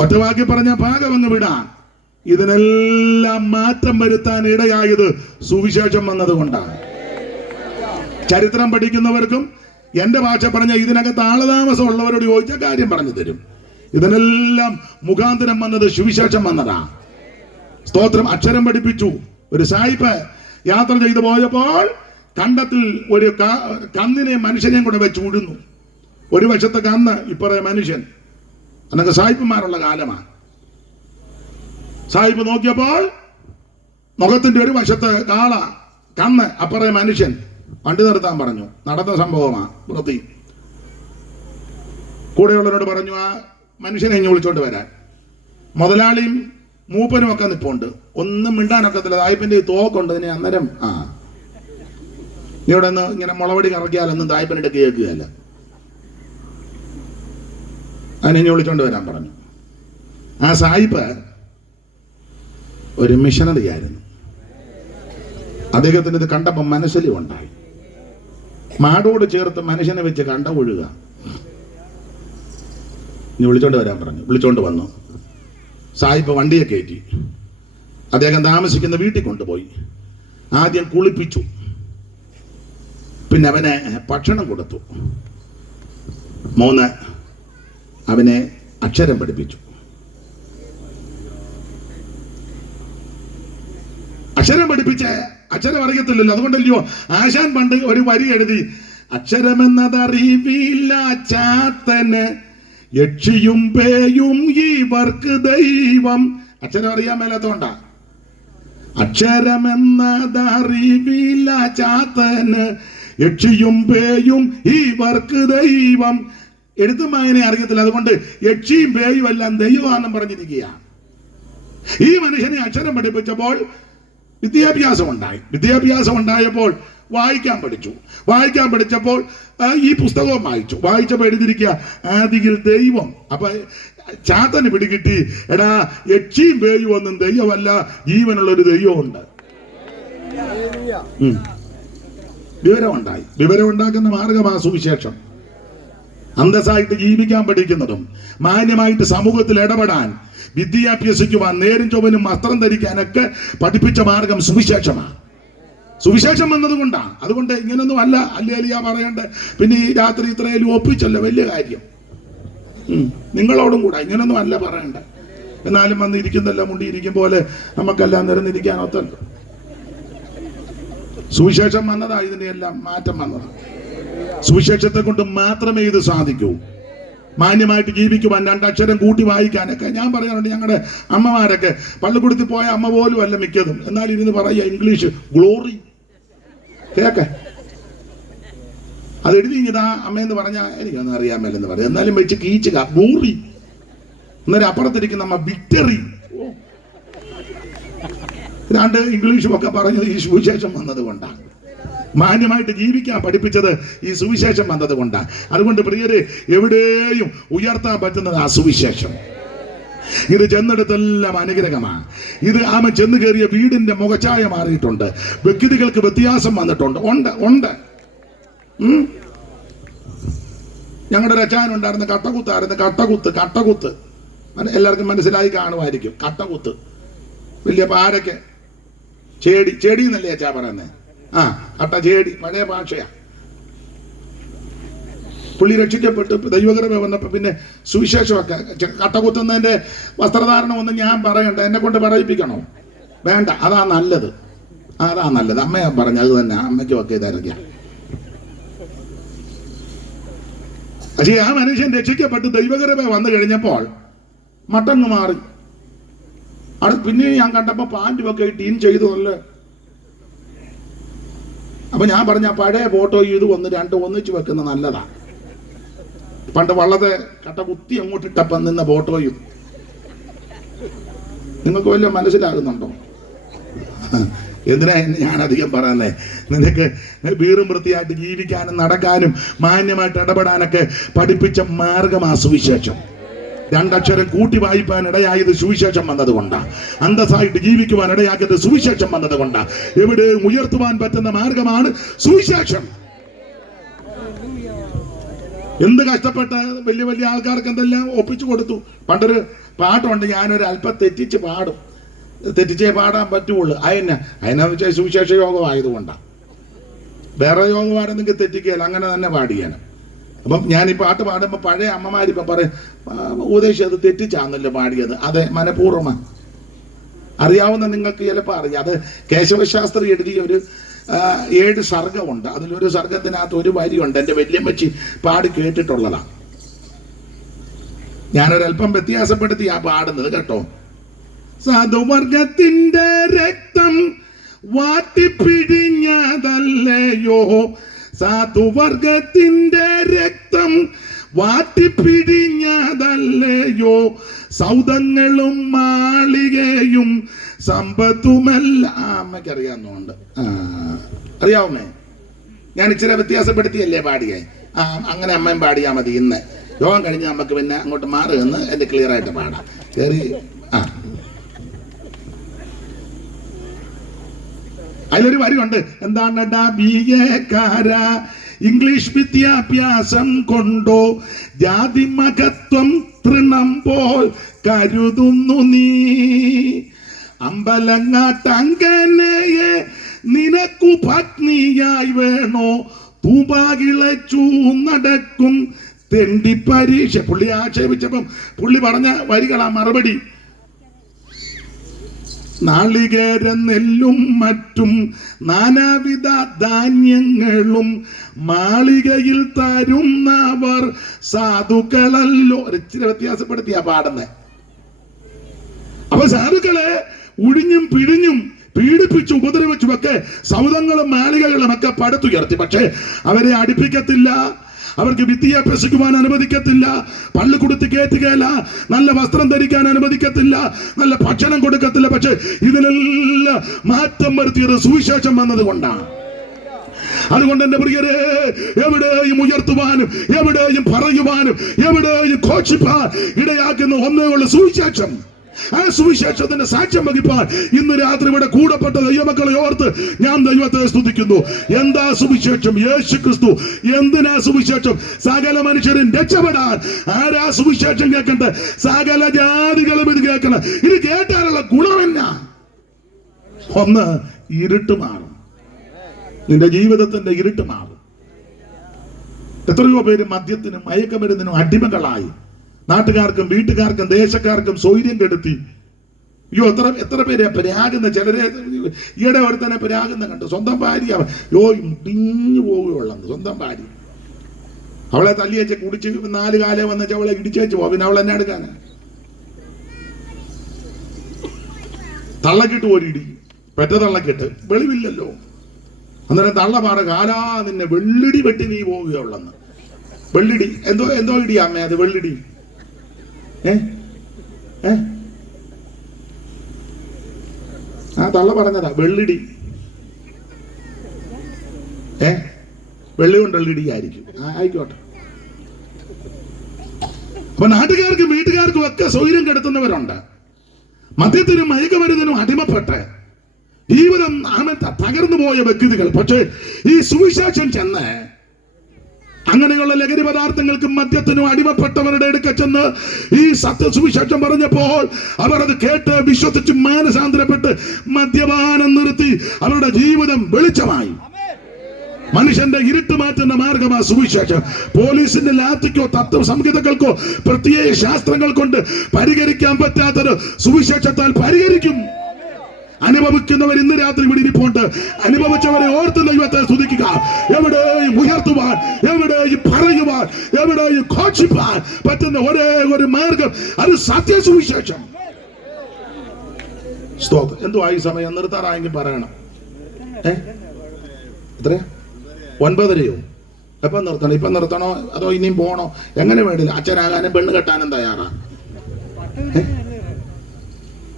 ഒറ്റവാക്കി പറഞ്ഞ ഭാഗമങ്ങ് വിടാൻ. ഇതിനെല്ലാം മാറ്റം വരുത്താൻ ഇടയായത് സുവിശേഷം വന്നതുകൊണ്ടാണ്. ചരിത്രം പഠിക്കുന്നവർക്കും എന്റെ ഭാഷ പറഞ്ഞ ഇതിനകത്ത് ആളതാമസം ഉള്ളവരോട് ചോദിച്ച കാര്യം പറഞ്ഞു തരും. ഇതിനെല്ലാം മുഖാന്തരം വന്നത് സുവിശേഷം വന്നതാ. സ്തോത്രം. അക്ഷരം പഠിപ്പിച്ചു. ഒരു സായിപ്പ് യാത്ര ചെയ്തു പോയപ്പോൾ കണ്ടത്തിൽ ഒരു കന്നിനെ മനുഷ്യനെയും കൂടെ വെച്ച് ഉഴുന്നു. ഒരു വശത്തെ കന്ന്, ഇപ്പറേ മനുഷ്യൻ. അന്നൊക്കെ സായിപ്പന്മാരുള്ള കാലമാണ്. സായിപ്പ് നോക്കിയപ്പോൾ മുഖത്തിന്റെ ഒരു വശത്ത് കാള, കന്ന്, അപ്പറേ മനുഷ്യൻ. വണ്ടി നിർത്താൻ പറഞ്ഞു. നടന്ന സംഭവമാണ്. വൃത്തി കൂടെയുള്ളവരോട് പറഞ്ഞു ആ മനുഷ്യനെ ഇഞ്ഞ് വിളിച്ചോണ്ട് വരാൻ. മുതലാളിയും മൂപ്പനും ഒക്കെ നിപ്പുണ്ട്. ഒന്നും മിണ്ടാനൊക്കത്തില്ല. സായിപ്പിന്റെ തോക്കുണ്ട്. ഇതിനെ അന്നേരം ഇവിടെ നിന്ന് ഇങ്ങനെ മുളവടി കറക്കിയാലൊന്നും തായ്പനിട്ട് കേൾക്കുകയല്ല. അതിനെ വിളിച്ചോണ്ട് വരാൻ പറഞ്ഞു. ആ സായിപ്പ് ഒരു മിഷനറി ആയിരുന്നു. അദ്ദേഹത്തിന് ഇത് കണ്ടപ്പോൾ മനസ്സിൽ ഉണ്ടായി. മാടോട് ചേർത്ത് മനുഷ്യനെ വെച്ച് കണ്ട ഒഴുക. ഇനി വിളിച്ചോണ്ട് വരാൻ പറഞ്ഞു. വിളിച്ചോണ്ട് വന്നു. സായിപ്പ് വണ്ടിയെ കയറ്റി അദ്ദേഹം താമസിക്കുന്ന വീട്ടിൽ കൊണ്ടുപോയി. ആദ്യം കുളിപ്പിച്ചു. പിന്നെ അവനെ ഭക്ഷണം കൊടുത്തു. 3 അവനെ അക്ഷരം പഠിപ്പിച്ചു. അക്ഷരം പഠിപ്പിച്ച് അക്ഷരം അറിയത്തില്ലല്ലോ. അതുകൊണ്ടല്ലയോ ആശാൻ പണ്ട് ഒരു വരി എഴുതി, അക്ഷരമെന്നതറിവില്ല ചാത്തന് യക്ഷിയും പേയും ഇവർക്ക് ദൈവം. അക്ഷരം അറിയാൻ മേലാത്തോണ്ടാ. അക്ഷരമെന്നതറിവില്ല ചാത്തന് യക്ഷിയും പേയും ഇവർക്ക് ദൈവം. എഴുത്തും വായന അറിയത്തില്ല, അതുകൊണ്ട് യക്ഷിയും പേയും എല്ലാം ദൈവമാണെന്നും പറഞ്ഞിരിക്കുകയാണ്. ഈ മനുഷ്യനെ അക്ഷരം പഠിപ്പിച്ചപ്പോൾ വിദ്യാഭ്യാസം ഉണ്ടായപ്പോൾ വായിക്കാൻ പഠിച്ചപ്പോൾ ഈ പുസ്തകവും വായിച്ചപ്പോൾ എഴുതിയിരിക്കുക ആദിയിൽ ദൈവം. അപ്പൊ ചാത്തന് പിടികിട്ടി, എടാ യക്ഷിയും പേയും ഒന്നും ദൈവമല്ല, ജീവനുള്ള ഒരു ദൈവമുണ്ട്. വിവരം ഉണ്ടാക്കുന്ന മാർഗമാ സുവിശേഷം. അന്തസ്സായിട്ട് ജീവിക്കാൻ പഠിക്കുന്നതും മാന്യമായിട്ട് സമൂഹത്തിൽ ഇടപെടാൻ, വിദ്യ അഭ്യസിക്കുവാൻ, നേരും ചൊവ്വനും വസ്ത്രം ധരിക്കാനൊക്കെ പഠിപ്പിച്ച മാർഗം സുവിശേഷമാണ്. സുവിശേഷം വന്നതുകൊണ്ടാണ്. അതുകൊണ്ട് ഇങ്ങനൊന്നും അല്ല അല്ലേലിയ പറയണ്ട. പിന്നെ ഈ രാത്രി ഇത്രയും ഒപ്പിച്ചല്ലോ, വലിയ കാര്യം. നിങ്ങളോടും കൂടെ ഇങ്ങനൊന്നും അല്ല പറയണ്ട. എന്നാലും വന്ന് ഇരിക്കുന്നല്ല മുണ്ടിയിരിക്കും പോലെ നമുക്കെല്ലാം നിരന്നിരിക്കാൻ ഒത്തല്ലോ. സുവിശേഷം വന്നതാ, ഇതിന്റെ എല്ലാം മാറ്റം വന്നതാ. സുവിശേഷത്തെ കൊണ്ട് മാത്രമേ ഇത് സാധിക്കൂ. മാന്യമായിട്ട് ജീവിക്കുവാൻ, രണ്ടക്ഷരം കൂട്ടി വായിക്കാനൊക്കെ ഞാൻ പറയാറുണ്ട്. ഞങ്ങളുടെ അമ്മമാരൊക്കെ പള്ളിക്കൂടത്തിൽ പോയ അമ്മ പോലും അല്ല മിക്കതും, എന്നാൽ ഇരുന്ന് പറയുക ഇംഗ്ലീഷ് ഗ്ലോറി കേക്ക. അത് എഴുതി ഇതാ അമ്മയെന്ന് പറഞ്ഞാൽ എനിക്കൊന്നും അറിയാൻ മേലെന്ന് പറയാം, എന്നാലും വെച്ച് കീച്ചുക ഗ്ലോറി. അന്നേരം അപ്പുറത്തിരിക്കുന്ന അമ്മ വിക്ടറി. രണ്ട് ഇംഗ്ലീഷും ഒക്കെ പറഞ്ഞത് ഈ സുവിശേഷം വന്നത് കൊണ്ടാണ്. മാന്യമായിട്ട് ജീവിക്കാൻ പഠിപ്പിച്ചത് ഈ സുവിശേഷം വന്നത് കൊണ്ടാണ്. അതുകൊണ്ട് പ്രിയരെ, എവിടെയും ഉയർത്താൻ പറ്റുന്നത് ആ സുവിശേഷം. ഇത് ചെന്നിടത്തെല്ലാം അനുഗ്രഹമാണ്. ഇത് ആമ ചെന്ന് കയറിയ വീടിന്റെ മുഖഛായ മാറിയിട്ടുണ്ട്. വ്യക്തികൾക്ക് വ്യത്യാസം വന്നിട്ടുണ്ട്. ഉണ്ട്. ഞങ്ങളുടെ ഒരു അച്ചായനുണ്ടായിരുന്ന കട്ടകുത്ത് എല്ലാവർക്കും മനസ്സിലായി കാണുമായിരിക്കും. കട്ടകുത്ത് വലിയ പാരയ്ക്ക് ചേടി എന്നല്ലേ അച്ചാ പറയുന്നത്. ചേടി പഴയ ഭാഷയാ. പുള്ളി രക്ഷിക്കപ്പെട്ട് ദൈവകൃപ വന്നപ്പോ പിന്നെ സുവിശേഷമൊക്കെ കട്ടകുത്തുന്നതിന്റെ വസ്ത്രധാരണം ഒന്നും ഞാൻ പറയണ്ട, എന്നെ കൊണ്ട് പറയിപ്പിക്കണോ? വേണ്ട, അതാ നല്ലത്. അമ്മയാ പറഞ്ഞത് തന്നെ, അമ്മയ്ക്കും ഒക്കെ ഇതായിരിക്കാം. പക്ഷേ ആ മനുഷ്യൻ രക്ഷിക്കപ്പെട്ട് ദൈവകൃപ വന്നു കഴിഞ്ഞപ്പോൾ മട്ടങ്ങ് മാറി. അവിടെ പിന്നെ ഞാൻ കണ്ടപ്പോ പാൻറ്റും ഒക്കെ ടീൻ ചെയ്തതല്ലേ. അപ്പൊ ഞാൻ പറഞ്ഞ പഴയ ഫോട്ടോ ഇത് ഒന്നിച്ച് വെക്കുന്ന നല്ലതാ. പണ്ട് വള്ളത്തെ കട്ട കുത്തി അങ്ങോട്ട് ഇട്ടപ്പം നിന്ന ഫോട്ടോയും നിങ്ങൾക്ക് വല്ല മനസ്സിലാകുന്നുണ്ടോ? എന്തിനാ ഞാൻ അധികം പറയുന്നേ? നിനക്ക് വീറും വൃത്തിയായിട്ട് ജീവിക്കാനും നടക്കാനും മാന്യമായിട്ട് ഇടപെടാനൊക്കെ പഠിപ്പിച്ച മാർഗമാ സുവിശേഷം. രണ്ടക്ഷരം കൂട്ടി വായിപ്പാൻ ഇടയായത് സുവിശേഷം വന്നതുകൊണ്ടാണ്. അന്തസ്സായിട്ട് ജീവിക്കുവാൻ ഇടയാക്കിയത് സുവിശേഷം വന്നതുകൊണ്ടാണ്. എവിടെ ഉയർത്തുവാൻ പറ്റുന്ന മാർഗമാണ് സുവിശേഷം. എന്ത് കഷ്ടപ്പെട്ട വലിയ വലിയ ആൾക്കാർക്ക് എന്തെല്ലാം ഒപ്പിച്ചു കൊടുത്തു. പണ്ടൊരു പാട്ടുണ്ട്, ഞാനൊരു അല്പം തെറ്റിച്ചേ പാടാൻ പറ്റുള്ളൂ. അതിനെ വെച്ചാൽ സുവിശേഷ യോഗമായതുകൊണ്ടാണ്. വേറെ യോഗമാണെന്നെങ്കിൽ തെറ്റിക്കുകയല്ല, അങ്ങനെ തന്നെ പാടിയാണ്. അപ്പം ഞാൻ ഈ പാട്ട് പാടുമ്പോൾ പഴയ അമ്മമാരിപ്പം പറയും, ഉപദേശം അത് തെറ്റിച്ചാന്നല്ലോ പാടിയത്. അതെ, മനഃപൂർവ്വമാണ്. അറിയാവുന്ന നിങ്ങൾക്ക് ചിലപ്പോൾ അറിയാം. അത് കേശവശാസ്ത്രി എഴുതിയ ഒരു 7 സർഗമുണ്ട്. അതിലൊരു സർഗത്തിനകത്ത് ഒരു വരിയുണ്ട്, എൻ്റെ വല്യമ്മച്ചി പാടി കേട്ടിട്ടുള്ളതാണ്. ഞാനൊരല്പം വ്യത്യാസപ്പെടുത്തി പാടുന്നത് കേട്ടോ. സാധുവർഗത്തിന്റെ രക്തം വാട്ടിപ്പിഴിഞ്ഞതല്ലയോ, സാധുവർഗത്തിന്റെ രക്തം വാട്ടിപ്പിഴിഞ്ഞതല്ലയോ, സൗദങ്ങളും മാളികയും സമ്പത്തുമല്ല. അമ്മയ്ക്കറിയാവുന്നുണ്ട്, അറിയാവുന്നേ. ഞാൻ ഇച്ചിരി വ്യത്യാസപ്പെടുത്തിയല്ലേ പാടിയേ. അങ്ങനെ അമ്മയും പാടിയാ മതി. ഇന്ന് യോഗം കഴിഞ്ഞ് നമുക്ക് പിന്നെ അങ്ങോട്ട് മാറുമെന്ന് എന്റെ ക്ലിയർ ആയിട്ട് പാടാം. കയറി അതിലൊരു വരിയുണ്ട്, എന്താണ് BA-കാരാ ഇംഗ്ലീഷ് വിദ്യാഭ്യാസം കൊണ്ടോ ജാതി മഹത്വം തൃണം പോൽ കരുതുന്നു നീ, അമ്പലങ്ങാട്ടങ്കനയെ നിനക്കു പത്നിയായി വേണോ, തൂപാകിളച്ചു നടക്കും തെണ്ടി പരീക്ഷ. പുള്ളി ആക്ഷേപിച്ചപ്പം പുള്ളി പറഞ്ഞ വരികളാ മറുപടി. നാളികേര നെല്ലും മറ്റും നാനാവിധ ധാന്യങ്ങളും മാളികയിൽ തരുന്നവർ സാധുക്കളല്ലോ. ഇച്ചിരി വ്യത്യാസപ്പെടുത്തിയാ പാടുന്നത്. അപ്പൊ സാധുക്കളെ ഉഴിഞ്ഞും പിഴിഞ്ഞും പീഡിപ്പിച്ചു ഉപദ്രവിച്ചും ഒക്കെ സൗധങ്ങളും മാളികകളും ഒക്കെ പടുത്തുയർത്തി. പക്ഷേ അവരെ അടുപ്പിക്കത്തില്ല, അവർക്ക് വിദ്യ അഭ്യസിക്കുവാൻ അനുവദിക്കത്തില്ല, പള്ളി കൊടുത്ത് കയറ്റുകയില്ല, നല്ല വസ്ത്രം ധരിക്കാൻ അനുവദിക്കത്തില്ല, നല്ല ഭക്ഷണം കൊടുക്കത്തില്ല. പക്ഷെ ഇതിനെല്ലാം മാറ്റം വരുത്തിയത് സുവിശേഷം വന്നത് കൊണ്ടാണ്. അതുകൊണ്ട് എന്റെ പ്രിയരെ, എവിടെയും ഉയർത്തുവാനും എവിടെയും പറയുവാനും എവിടെയും ഘോഷിപ്പാൻ ഇടയാക്കുന്ന ഒന്നേ ഉള്ള സുവിശേഷം. ആ സുവിശേഷത്തിന്റെ സാക്ഷ്യം വഹിപ്പാൻ ഇന്ന് രാത്രി ഇവിടെ കൂടപ്പെട്ട ദൈവമക്കളെ ഓർത്ത് ഞാൻ ദൈവത്തെ സ്തുതിക്കുന്നു. എന്താ സുവിശേഷം? യേശു ക്രിസ്തു. എന്തിനാ സുവിശേഷം? സകല മനുഷ്യരും രക്ഷപ്പെടാൻ. ആരാ സുവിശേഷം കേൾക്കണ്ടേ? സകല ജാതികളും ഇത് കേൾക്കണം. ഇത് കേട്ടാലുള്ള ഗുണമെന്നാ? ഒന്ന്, ഇരുട്ട് മാറും. നിന്റെ ജീവിതത്തിന്റെ ഇരുട്ട് മാറും. എത്രയോ പേര് മദ്യത്തിനും മയക്കമരുന്നിനും അടിമകളായി. നാട്ടുകാർക്കും വീട്ടുകാർക്കും ദേശക്കാർക്കും സ്വൈര്യം കെടുത്തി. അയ്യോ, എത്ര പേര് പരാകുന്ന. ചിലരെ ഈയിടെ ഒരുത്തനെ പരാകുന്ന കണ്ടു. സ്വന്തം ഭാര്യ പിഞ്ഞു പോവുകയുള്ളന്ന്. സ്വന്തം ഭാര്യ അവളെ തല്ലിയച്ച് കുടിച്ച് 4 കാലം വന്നേച്ച് അവളെ ഇടിച്ചേച്ച് പോവാ. പിന്നെ അവൾ എന്നെ എടുക്കാനാ? തള്ളക്കിട്ട് ഒരിടി, പെറ്റ തള്ളക്കിട്ട് വെളിവില്ലല്ലോ. അന്നേരം തള്ള പാറ കാലാ നിന്നെ വെള്ളിടി വെട്ടി നീ പോവുകയുള്ളന്ന്. വെള്ളിടി എന്തോ ഇടി അമ്മേ അത്? വെള്ളിടി ആ തള്ള പറഞ്ഞതാ വെള്ളിടി. വെള്ളി കൊണ്ടുള്ള ഇടിയായിരിക്കും. ആയിക്കോട്ടെ. അപ്പൊ നാട്ടുകാർക്കും വീട്ടുകാർക്കും ഒക്കെ സ്വൈര്യം കെടുത്തുന്നവരുണ്ട്. മദ്യത്തിനും മയക്കുമരുന്നിനും അടിമപ്പെട്ട് ജീവിതം തകർന്നു പോയ വ്യക്തികൾ. പക്ഷേ ഈ സുവിശേഷം ചെന്ന് അങ്ങനെയുള്ള ലഹരി പദാർത്ഥങ്ങൾക്കും മദ്യത്തിനും അടിമപ്പെട്ടവരുടെ അടുക്ക ചെന്ന് ഈ സത്യ സുവിശേഷം പറഞ്ഞപ്പോൾ അവർ അത് കേട്ട് വിശ്വസിച്ച് മാനസാന്തരപ്പെട്ട് മദ്യപാനം നിർത്തി അവരുടെ ജീവിതം വെളിച്ചമായി. മനുഷ്യന്റെ ഇരുട്ട് മാറ്റുന്ന മാർഗമാ സുവിശേഷം. പോലീസിന്റെ ലാത്തിക്കോ തത്വ സംഹിതകൾക്കോ പ്രത്യേക ശാസ്ത്രങ്ങൾ കൊണ്ട് പരിഹരിക്കാൻ പറ്റാത്തൊരു സുവിശേഷത്താൽ പരിഹരിക്കും. അനുഭവിക്കുന്നവർ ഇന്ന് രാത്രി ഇവിടെ ഇരിപ്പുണ്ട്. അനുഭവിച്ചവരെ ഓർത്ത് ദൈവത്തെ സ്തുതിക്കുക. എവിടെയും ഉയർത്തുവാൻ, എവിടെയും പറയുവാൻ, എവിടെയും ഘോഷിപ്പാൻ പറ്റുന്ന ഒരേ ഒരു മാർഗം അത് സത്യസുവിശേഷം. സ്തോത്രം. എന്തുവാ ഈ സമയം? നിർത്താറായെങ്കിൽ പറയണം. എത്രയാ? 9:30യോ? എപ്പം നിർത്തണം? ഇപ്പം നിർത്തണോ അതോ ഇനിയും പോണോ? എങ്ങനെ വേണ്ടില്ല. അച്ഛനാകാനും പെണ്ണ് കെട്ടാനും തയ്യാറാ?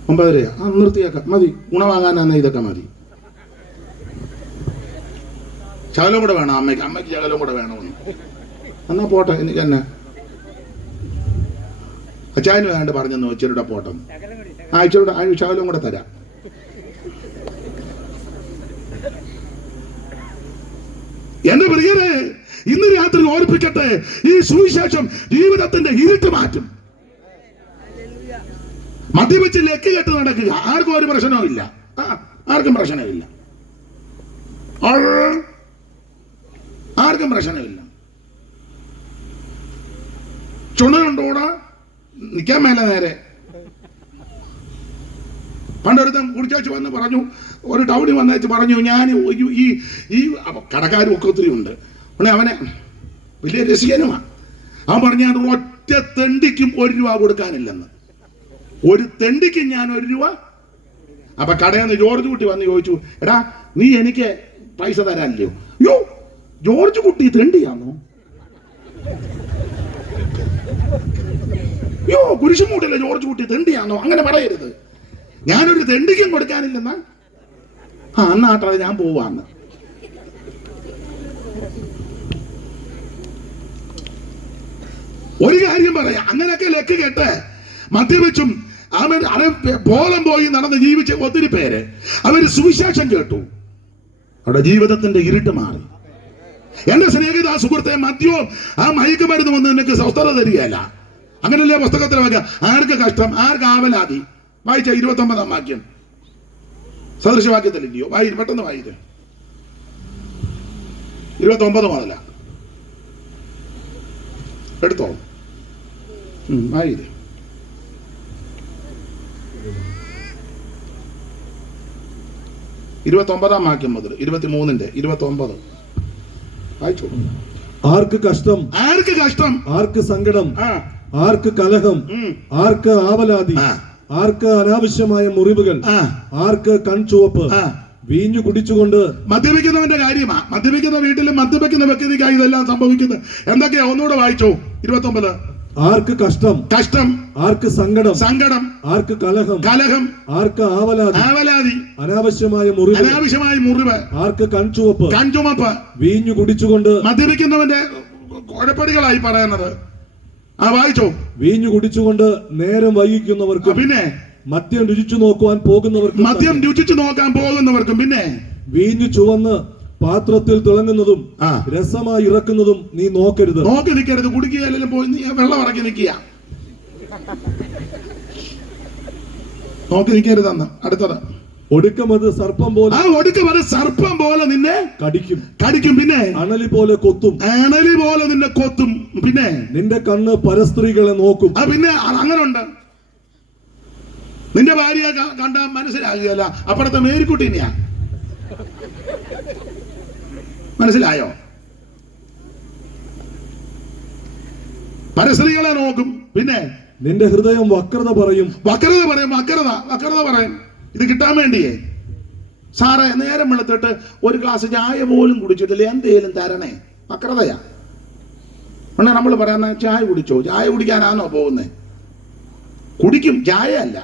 9:30? നിർത്തിയേക്കാം. മതി. ഗുണമാകാനാണ് ഇതൊക്കെ മതി. ശകലം കൂടെ വേണം അമ്മയ്ക്ക് ശകലം കൂടെ വേണമെന്ന്. എന്നാ പോട്ടെ. എനിക്ക് തന്നെ അച്ചായന് വേണ്ട പറഞ്ഞെന്നു ഇച്ചിരിയുടെ പോട്ടെ. ഇച്ചിരിയുടെ ശകലം കൂടെ തരാം. എന്റെ പ്രിയരെ, ഇന്ന് രാത്രി ഓർപ്പിക്കട്ടെ, ഈ സുവിശേഷം ജീവിതത്തിന്റെ ഇരുട്ട് മാറ്റും. മദ്യപിച്ച് ലെക്ക് കെട്ട് നടക്കുക ആർക്കും ഒരു പ്രശ്നവും ഇല്ല. ആർക്കും പ്രശ്നമില്ല. ആർക്കും പ്രശ്നമില്ല. ചുണയുണ്ടോടാ നിൽക്കാൻ മേലെ നേരെ. പണ്ടൊരുത്തം കുടിച്ചു വന്ന് പറഞ്ഞു, ഒരു ടൗണിൽ വന്നേച്ച് പറഞ്ഞു, ഞാൻ ഈ കടക്കാരും ഒക്കെ ഒത്തിരി ഉണ്ട്. അവനെ വലിയ രസികനുമാണ്. അവൻ പറഞ്ഞു, ഞാൻ ഒറ്റ തെണ്ടിക്കും 1 രൂപ കൊടുക്കാനില്ലെന്ന്. ഒരു തെണ്ടിക്കും ഞാൻ 1 രൂപ. അപ്പൊ കടയിൽ നിന്ന് ജോർജ് കുട്ടി വന്ന് ചോദിച്ചു, എടാ നീ എനിക്ക് പൈസ തരാനില്ലയോ? യോ, ജോർജ് കുട്ടി തെണ്ടിയാണോ? യോ, കുരിശുമൂട്ടില്ല ജോർജ് കുട്ടി തെണ്ടിയാണോ? അങ്ങനെ പറയരുത്. ഞാനൊരു തെണ്ടിക്കും കൊടുക്കാനില്ലെന്നാ. അന്നാട്ടെ ഞാൻ പോവാന്ന്. ഒരു കാര്യം പറയാം, അങ്ങനെയൊക്കെ ലെക്ക് കേട്ട് മദ്യപിച്ചും ബോധം പോയി നടന്ന് ജീവിച്ച ഒത്തിരി പേര് അവര് സുവിശേഷം കേട്ടു, അവിടെ ജീവിതത്തിന്റെ ഇരുട്ട് മാറി. എന്റെ സ്നേഹിത സുഹൃത്തെ, മദ്യവും ആ മയക്കുമരുന്ന് വന്ന് നിനക്ക് സ്വസ്ഥത തരികയല്ല. അങ്ങനല്ലേ പുസ്തകത്തിൽ വയ്ക്കുക. ആർക്ക് കഷ്ടം, ആർക്ക് ആവലാതി. വായിച്ച 29-ാം വാക്യം സദൃശവാക്യത്തിലില്ലയോ? പെട്ടെന്ന് വായിച്ച് 29 മുതല എടുത്തോ. വായിര്. 29-ാം വാക്യം മുതൽ 23-ന്റെ 29 വായിച്ചോ. ആർക്ക് കഷ്ടം, ആർക്ക് സങ്കടം, ആർക്ക് കലഹം, ആർക്ക് ആവലാതി, ആർക്ക് അനാവശ്യമായ മുറിവുകൾ, ആർക്ക് കൺചുവപ്പ്, വീഞ്ഞു കുടിച്ചുകൊണ്ട്. മദ്യപിക്കുന്നവന്റെ കാര്യമാ. മദ്യപിക്കുന്ന വീട്ടിലും മദ്യപിക്കുന്ന വ്യക്തിക്കായി ഇതെല്ലാം സംഭവിക്കുന്നത്. എന്തൊക്കെയാ? ഒന്നുകൂടെ വായിച്ചു. 29. ആർക്ക് കഷ്ടം, കഷ്ടം. ആർക്ക് സങ്കടം, സങ്കടം. ആർക്ക് കലഹം, കലഹം. ആർക്ക് ആവലാതി, ആവലാതി. അനാവശ്യമായ മുറിവ്, അനാവശ്യമായ മുറിവ്. ആർക്ക് കൺചുവപ്പ്, കൺചുമപ്പ്. വീഞ്ഞു കുടിച്ചുകൊണ്ട്. മദ്യപിക്കുന്നവന്റെ കുഴപ്പടികളായി പറയുന്നത്. വായിച്ചോ. വീഞ്ഞു കുടിച്ചുകൊണ്ട് നേരം വൈകിക്കുന്നവർക്കും, പിന്നെ മദ്യം രുചിച്ചു നോക്കുവാൻ പോകുന്നവർക്കും, മദ്യം രുചിച്ചു നോക്കാൻ പോകുന്നവർക്കും, പിന്നെ വീഞ്ഞു ചുവന്ന് പാത്രത്തിൽ തിളങ്ങുന്നതും രസമായി ഇറക്കുന്നതും നീ നോക്കരുത്. നോക്കി നിൽക്കരുത്. കുടിക്കുകയെല്ലാം പോയി നീ വെള്ളം ഇറക്കി നിൽക്കുക. നോക്കി നിൽക്കരുതെന്ന്. അടുത്തത്. ഒടുക്കമത് സർപ്പം പോലെ, ഒടുക്കമത് സർപ്പം പോലെ നിന്നെ കടിക്കും, കടിക്കും. പിന്നെ അണലി പോലെ കൊത്തും, അണലി പോലെ നിന്നെ കൊത്തും. പിന്നെ നിന്റെ കണ്ണ് പരസ്ത്രീകളെ നോക്കും. പിന്നെ അങ്ങനെ ഉണ്ട്. നിന്റെ ഭാര്യ കണ്ട മനസ്സിലാകുകയല്ല, അപ്പുറത്തെ മേരിക്കുട്ടീനെയാ. മനസ്സിലായോ? പരസ്ത്രീകളെ നോക്കും. പിന്നെ നിന്റെ ഹൃദയം വക്രത പറയും. വക്രത പറയും. വക്രത പറയും. ഇത് കിട്ടാൻ വേണ്ടിയേ. സാറേ, നേരം വെളുത്തിട്ട് ഒരു ഗ്ലാസ് ചായ പോലും കുടിച്ചിട്ടില്ല, എന്തേലും തരണേ. വക്രതയാ. ഉടനെ നമ്മൾ പറയുന്ന ചായ കുടിച്ചോ? ചായ കുടിക്കാനാണോ പോകുന്നേ? കുടിക്കും, ചായ അല്ല.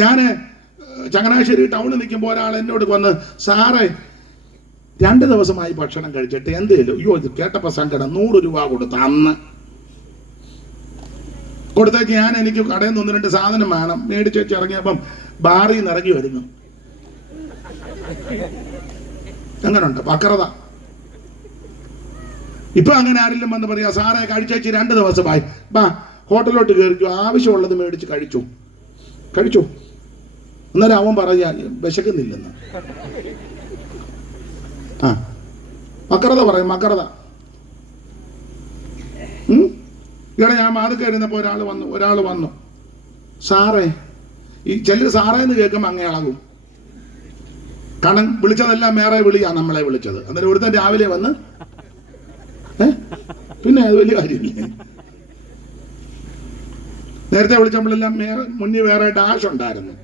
ഞാന് ചങ്ങനാശ്ശേരി ടൗണിൽ നിൽക്കുമ്പോൾ ഒരാൾ എന്നോട് വന്ന്, സാറേ 2 ദിവസമായി ഭക്ഷണം കഴിച്ചിട്ട് എന്തേലും, അയ്യോ ഇത് കേട്ടപ്പോ സങ്കടം, 100 രൂപ കൊടുത്ത് അന്ന് കൊടുത്തേക്ക്. ഞാൻ എനിക്ക് കടയിൽ നിന്ന് 1-2 സാധനം വേണം, മേടിച്ച് വെച്ച് ഇറങ്ങിയപ്പം ബാറിൽ നിന്ന് ഇറങ്ങി വരുന്നു. എങ്ങനുണ്ട് വക്രത? ഇപ്പൊ അങ്ങനെ ആരെങ്കിലും വന്ന് പറയാ, സാറേ കഴിച്ചേച്ച് 2 ദിവസമായി, ബാ ഹോട്ടലിലോട്ട് കയറിക്കോ, ആവശ്യമുള്ളത് മേടിച്ച് കഴിച്ചു. അന്നേരം അവൻ പറയാ വിശക്കുന്നില്ലെന്ന്. വക്രത പറയും. വക്രത. ഇവിടെ ഞാൻ മാറി കയറുന്നപ്പോ ഒരാൾ വന്നു, സാറേ, ഈ ചിലർ സാറേ എന്ന് കേൾക്കുമ്പോൾ അങ്ങേ ഇളകും. കാരണം വിളിച്ചതെല്ലാം വേറെ വിളിയാ നമ്മളെ വിളിച്ചത്. അന്നേരം ഒരുത്തൻ രാവിലെ വന്ന് പിന്നെ അത് വലിയ കാര്യമില്ലേ. നേരത്തെ വിളിച്ചപ്പോഴെല്ലാം മുന്നിൽ വേറെ ഡാഷ് ഉണ്ടായിരുന്നു.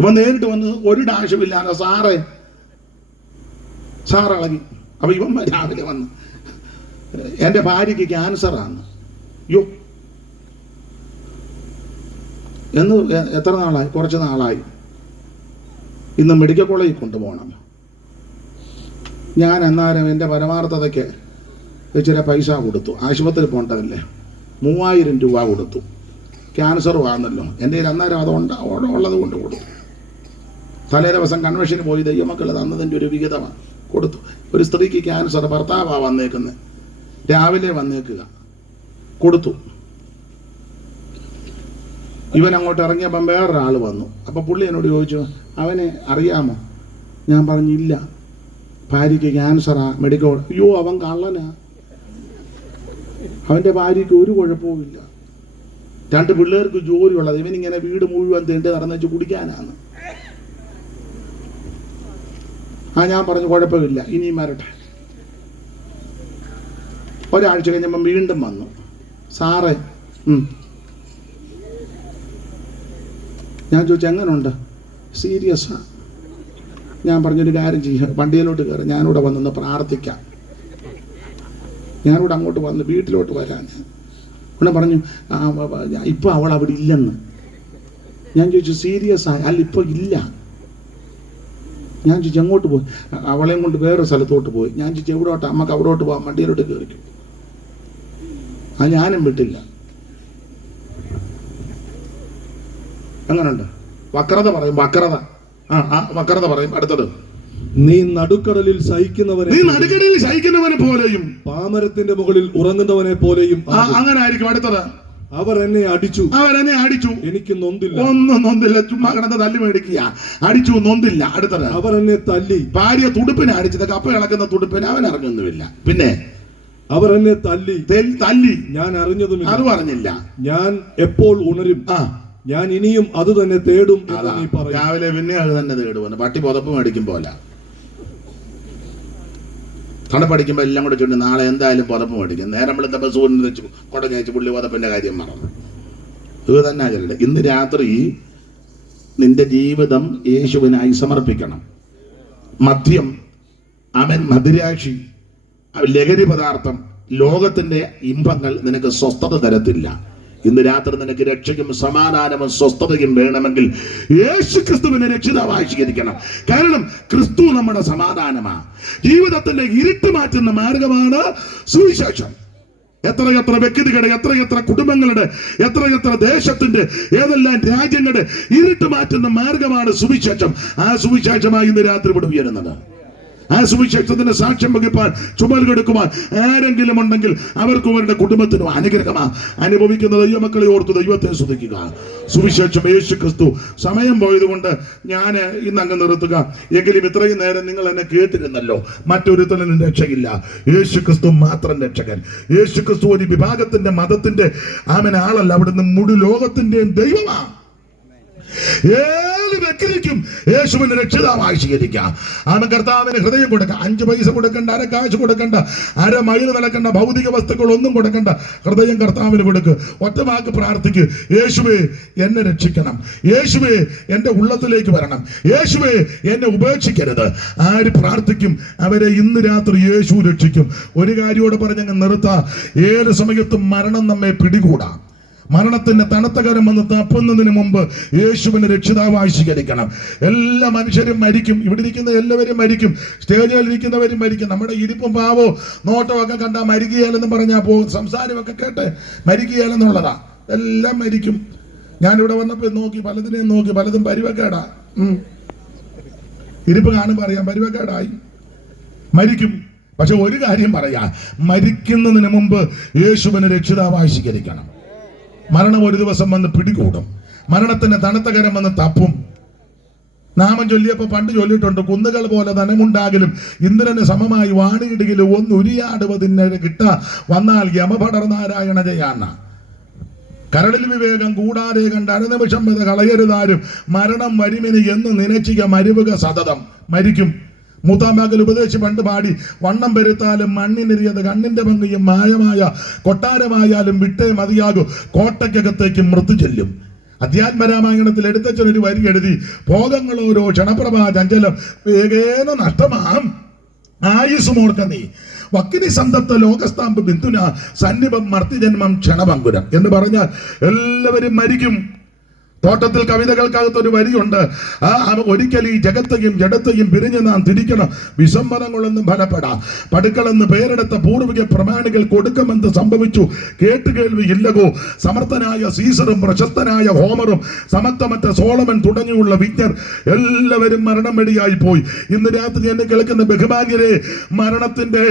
ഇവൻ നേരിട്ട് വന്ന് ഒരു ഡാഷും ഇല്ലാതെ സാറ് ഇളകി. അപ്പൊ ഇവൻ രാവിലെ വന്ന്, എന്റെ ഭാര്യക്ക് ക്യാൻസറാണ്. യോ എന്ന് എത്ര നാളായി? കുറച്ച് നാളായി. ഇന്ന് മെഡിക്കൽ കോളേജിൽ കൊണ്ടുപോകണം. ഞാൻ അന്നേരം എൻ്റെ പരമാർത്ഥതയ്ക്ക് ഇച്ചിരി പൈസ കൊടുത്തു. ആശുപത്രി പോകേണ്ടതല്ലേ, 3000 രൂപ കൊടുത്തു. ക്യാൻസർ വന്നല്ലോ. എൻ്റെ കയ്യിൽ അന്നേരം ഉള്ളത് കൊണ്ട് കൊടുത്തു. തലേ ദിവസം കൺവെൻഷന് പോയി ദൈവമക്കൾ തന്നതിൻ്റെ ഒരു വിഹിതമാണ് കൊടുത്തു. ഒരു സ്ത്രീക്ക് ക്യാൻസർ, ഭർത്താവാ വന്നേക്കുന്നത്, രാവിലെ വന്നേക്കുക, കൊടുത്തു. ഇവൻ അങ്ങോട്ട് ഇറങ്ങിയപ്പം വേറൊരാൾ വന്നു. അപ്പം പുള്ളി എന്നോട് ചോദിച്ചു, അവനെ അറിയാമോ? ഞാൻ പറഞ്ഞില്ല. ഭാര്യയ്ക്ക് ക്യാൻസറാ, മെഡിക്കൽ. അയ്യോ അവൻ കള്ളനാ, അവൻ്റെ ഭാര്യയ്ക്ക് ഒരു കുഴപ്പവുമില്ല, 2 പിള്ളേർക്ക് ജോലിയുള്ളത്, ഇവനിങ്ങനെ വീട് മുഴുവൻ തീണ്ടി നടന്നു കുടിക്കാനാണ്. ഞാൻ പറഞ്ഞു കുഴപ്പമില്ല, ഇനിയും വരട്ടെ. ഒരാഴ്ച കഴിഞ്ഞപ്പം വീണ്ടും വന്നു, സാറേ. ഞാൻ ചോദിച്ചു എങ്ങനുണ്ട്? സീരിയസാ. ഞാൻ പറഞ്ഞൊരു കാര്യം ചെയ്യാം, വണ്ടിയിലോട്ട് കയറി, ഞാനിവിടെ വന്നൊന്ന് പ്രാർത്ഥിക്കാം. ഞാനിവിടെ അങ്ങോട്ട് വന്ന് വീട്ടിലോട്ട് വരാൻ. ഉടനെ പറഞ്ഞു ഇപ്പൊ അവൾ അവിടെ ഇല്ലെന്ന്. ഞാൻ ചോദിച്ചു സീരിയസ് ആയി? അല്ല ഇപ്പൊ ഇല്ല. ഞാൻ ചോദിച്ചു എങ്ങോട്ട് പോയി? അവളെയും കൊണ്ട് വേറെ സ്ഥലത്തോട്ട് പോയി. ഞാൻ ചോദിച്ചു എവിടോട്ട്? അമ്മക്ക് അവിടോട്ട് പോകാം, വണ്ടിയിലോട്ട് കയറിക്കും. ഞാനും വിട്ടില്ല. എങ്ങനുണ്ട്? വക്രത പറയും, വക്രത. വക്രത പറയും. അടുത്തത്, നീ നടുക്കടലിൽ ശയിക്കുന്നവനെ പോലെയും പാമരത്തിന്റെ മുകളിൽ ഉറങ്ങുന്നവനെ പോലെയും അങ്ങനെ ആയിരിക്കും. അടുത്തത്, അവർ എന്നെ അടിച്ചു, എനിക്ക് നൊന്തില്ല. ഒന്നും നൊന്തില്ല. ചുമ്മാ കിടന്ന് തല്ലി മേടിക്കുക. അടിച്ചു, നൊന്തില്ല. അടുത്തത്, അവർ എന്നെ തല്ലി. ഭാര്യ തുടുപ്പിനെ അടിച്ചത്, കപ്പ ഇളക്കുന്ന തുടുപ്പിന് അവൻ അറിഞ്ഞൊന്നുമില്ല. പിന്നെ അവർ എന്നെ തല്ലി, ഞാൻ അറിഞ്ഞതുമില്ല. അത് പറഞ്ഞില്ല. ഞാൻ എപ്പോൾ ഉണരും? ഞാൻ ഇനിയും അത് തന്നെ തേടും എന്ന് നീ പറയും. രാവിലെ പിന്നെ അത് തന്നെ തേടുവന്ന് പട്ടി പുതപ്പ് മേടിക്കും പോലെ. തണുപ്പടിക്കുമ്പോൾ എല്ലാം കൂടെ ചുണ്ടി നാളെ എന്തായാലും പുതപ്പ് മേടിക്കും. നേരം വെളുത്തപ്പോൾ സൂര്യൻ വെച്ച് കുടഞ്ഞയച്ച് പുള്ളി പുതപ്പിൻ്റെ കാര്യം മറന്നു. ഇത് തന്നെ ചെല്ലട്ടെ. ഇന്ന് രാത്രി നിന്റെ ജീവിതം യേശുവിനായി സമർപ്പിക്കണം. മദ്യം, മദിരാശി, ലഹരി പദാർത്ഥം, ലോകത്തിന്റെ ഇമ്പങ്ങൾ നിനക്ക് സ്വസ്ഥത തരത്തില്ല. ഇന്ന് രാത്രി നിനക്ക് രക്ഷയും സമാധാനവും സ്വസ്ഥതയും വേണമെങ്കിൽ യേശു ക്രിസ്തുവിനെ രക്ഷിതാവായി സ്വീകരിക്കണം. കാരണം ക്രിസ്തു നമ്മുടെ സമാധാനമാണ്. ജീവിതത്തിന്റെ ഇരുട്ട് മാറ്റുന്ന മാർഗമാണ് സുവിശേഷം. എത്രയെത്ര വ്യക്തികളുടെ, എത്രയെത്ര കുടുംബങ്ങളുടെ, എത്രയെത്ര ദേശത്തിന്റെ, ഏതെല്ലാം രാജ്യങ്ങളുടെ ഇരുട്ട് മാറ്റുന്ന മാർഗമാണ് സുവിശേഷം. ആ സുവിശേഷമായി ഇന്ന് രാത്രി ഇവിടെ ഉയരുന്നത്. ആ സുവിശേഷത്തിന്റെ സാക്ഷ്യം വഹിപ്പാൻ, ചുമൽ കൊടുക്കുവാൻ ആരെങ്കിലും ഉണ്ടെങ്കിൽ അവർക്കും അവരുടെ കുടുംബത്തിനും അനുഗ്രഹമാ. അനുഭവിക്കുന്ന ദൈവമക്കളെ ഓർത്ത് ദൈവത്തെ സ്തുതിക്കുക. സുവിശേഷം യേശു ക്രിസ്തു. സമയം പോയതുകൊണ്ട് ഞാൻ ഇന്നങ്ങ് നിർത്തുക. എങ്കിലും ഇത്രയും നേരം നിങ്ങൾ എന്നെ കേട്ടിരുന്നല്ലോ. മറ്റൊരുത്തനും രക്ഷയില്ല, യേശു ക്രിസ്തു മാത്രം രക്ഷകൻ. യേശു ക്രിസ്തു ഒരു വിഭാഗത്തിന്റെ, മതത്തിന്റെ ആളല്ല, അവിടുന്ന് മുഴു ലോകത്തിന്റെയും ദൈവമാണ്. ഏത് വ്യക്തിക്കും യേശുവിനെ രക്ഷിതാവായി സ്വീകരിക്കാം. കർത്താവിന് ഹൃദയം കൊടുക്കാം. 5 പൈസ കൊടുക്കണ്ട, അര കാശ് കൊടുക്കണ്ട, അര മൈൽ നടക്കണ്ട, ഭൗതിക വസ്തുക്കൾ ഒന്നും കൊടുക്കണ്ട. ഹൃദയം കർത്താവിന് കൊടുക്ക്. ഒറ്റ വാക്ക് പ്രാർത്ഥിക്ക്. യേശുവേ എന്നെ രക്ഷിക്കണം, യേശുവേ എന്റെ ഉള്ളത്തിലേക്ക് വരണം, യേശുവേ എന്നെ ഉപേക്ഷിക്കരുത്. ആര് പ്രാർത്ഥിക്കും അവരെ ഇന്ന് രാത്രി യേശു രക്ഷിക്കും. ഒരു കാര്യോട് പറഞ്ഞങ്ങ് നിർത്താം. ഏത് സമയത്തും മരണം നമ്മെ പിടികൂടാം. മരണത്തിന്റെ തണുത്തകരം വന്ന് തപ്പുന്നതിന് മുമ്പ് യേശുവിനെ രക്ഷിതാവായി സ്വീകരിക്കണം. എല്ലാ മനുഷ്യരും മരിക്കും. ഇവിടെ ഇരിക്കുന്ന എല്ലാവരും മരിക്കും. സ്റ്റേജിൽ ഇരിക്കുന്നവരും മരിക്കും. നമ്മുടെ ഇരിപ്പും പാവോ നോട്ടമൊക്കെ കണ്ടാൽ മരിക്കുകയാലെന്ന് പറഞ്ഞാൽ പോകും. സംസാരമൊക്കെ കേട്ടെ മരിക്കുകയാലെന്നുള്ളതാ. എല്ലാം മരിക്കും. ഞാനിവിടെ വന്നപ്പോൾ നോക്കി, പലതിനെയും നോക്കി, പലതും പരിവക്കേടാ. ഇരിപ്പ് കാണുമ്പോൾ അറിയാം പരിവക്കേടായി. മരിക്കും. പക്ഷെ ഒരു കാര്യം പറയാ, മരിക്കുന്നതിന് മുമ്പ് യേശുവിനെ രക്ഷിതാവായി സ്വീകരിക്കണം. മരണം ഒരു ദിവസം വന്ന് പിടികൂടും. മരണത്തിന്റെ തണുത്തകരം വന്ന് തപ്പും. നാമം ചൊല്ലിയപ്പോ പണ്ട് ചൊല്ലിയിട്ടുണ്ട്, കുന്നുകൾ പോലെ ധനമുണ്ടാകിലും ഇന്ദ്രന് സമമായി വാണിയിടുകിലും ഒന്നുരിയാടുവതിനെ കിട്ട വന്നാൽ യമപടർനാരായണ ജയാന്ന. കരളിൽ വിവേകം കൂടാതെ കണ്ട് അനുനിമിഷം വത് കളയരുതാരും മരണം വരുമിനി എന്ന് നനച്ചിക മരുവുക സതതം. മരിക്കും. മൂത്താമ്പാക്കൽ ഉപദേശി പണ്ട് പാടി, വണ്ണം പെരുത്താലും മണ്ണിനെറിയത് കണ്ണിന്റെ ഭംഗിയും മായമായ കൊട്ടാരമായാലും വിട്ടേ മതിയാകും കോട്ടയ്ക്കകത്തേക്ക് മൃത്യു ചെല്ലും. അധ്യാത്മരാമായണത്തിൽ എടുത്തച്ഛനൊരു വരി എഴുതി, ഭോഗങ്ങളോരോ ക്ഷണപ്രഭാ ചഞ്ചലം വേഗേന നഷ്ടമാം ആയുസുമോർക്ക നീ വക്കിനി സന്തപ്ത ലോകസ്ഥാമ്പ് ബിന്ദുന സന്നിപം മർത്തിജന്മം ക്ഷണഭങ്കുരം എന്ന് പറഞ്ഞാൽ എല്ലാവരും മരിക്കും. തോട്ടത്തിൽ കവിതകൾക്കകത്തൊരു വരിയുണ്ട്, ഒരിക്കൽ ഈ ജഗത്തെയും ജഡത്തെയും പിരിഞ്ഞ് നാം തിരിക്കണം, വിസമ്മതങ്ങളൊന്നും ഫലപ്പെടാം. പടുക്കളെന്ന് പേരെടുത്ത പൂർവിക പ്രമാണികൾ കൊടുക്കുമെന്ന് സംഭവിച്ചു കേട്ടുകേൾവി ഇല്ലകോ. സമർത്ഥനായ സീസറും പ്രശസ്തനായ ഹോമറും സമത്വമറ്റ സോളമൻ തുടങ്ങിയുള്ള വിജ്ഞർ എല്ലാവരും മരണം വെടിയായി പോയി. ഇന്ന് രാത്രി എന്നെ കേൾക്കുന്ന ബഹുഭാഗ്യരെ, മരണത്തിന്റെ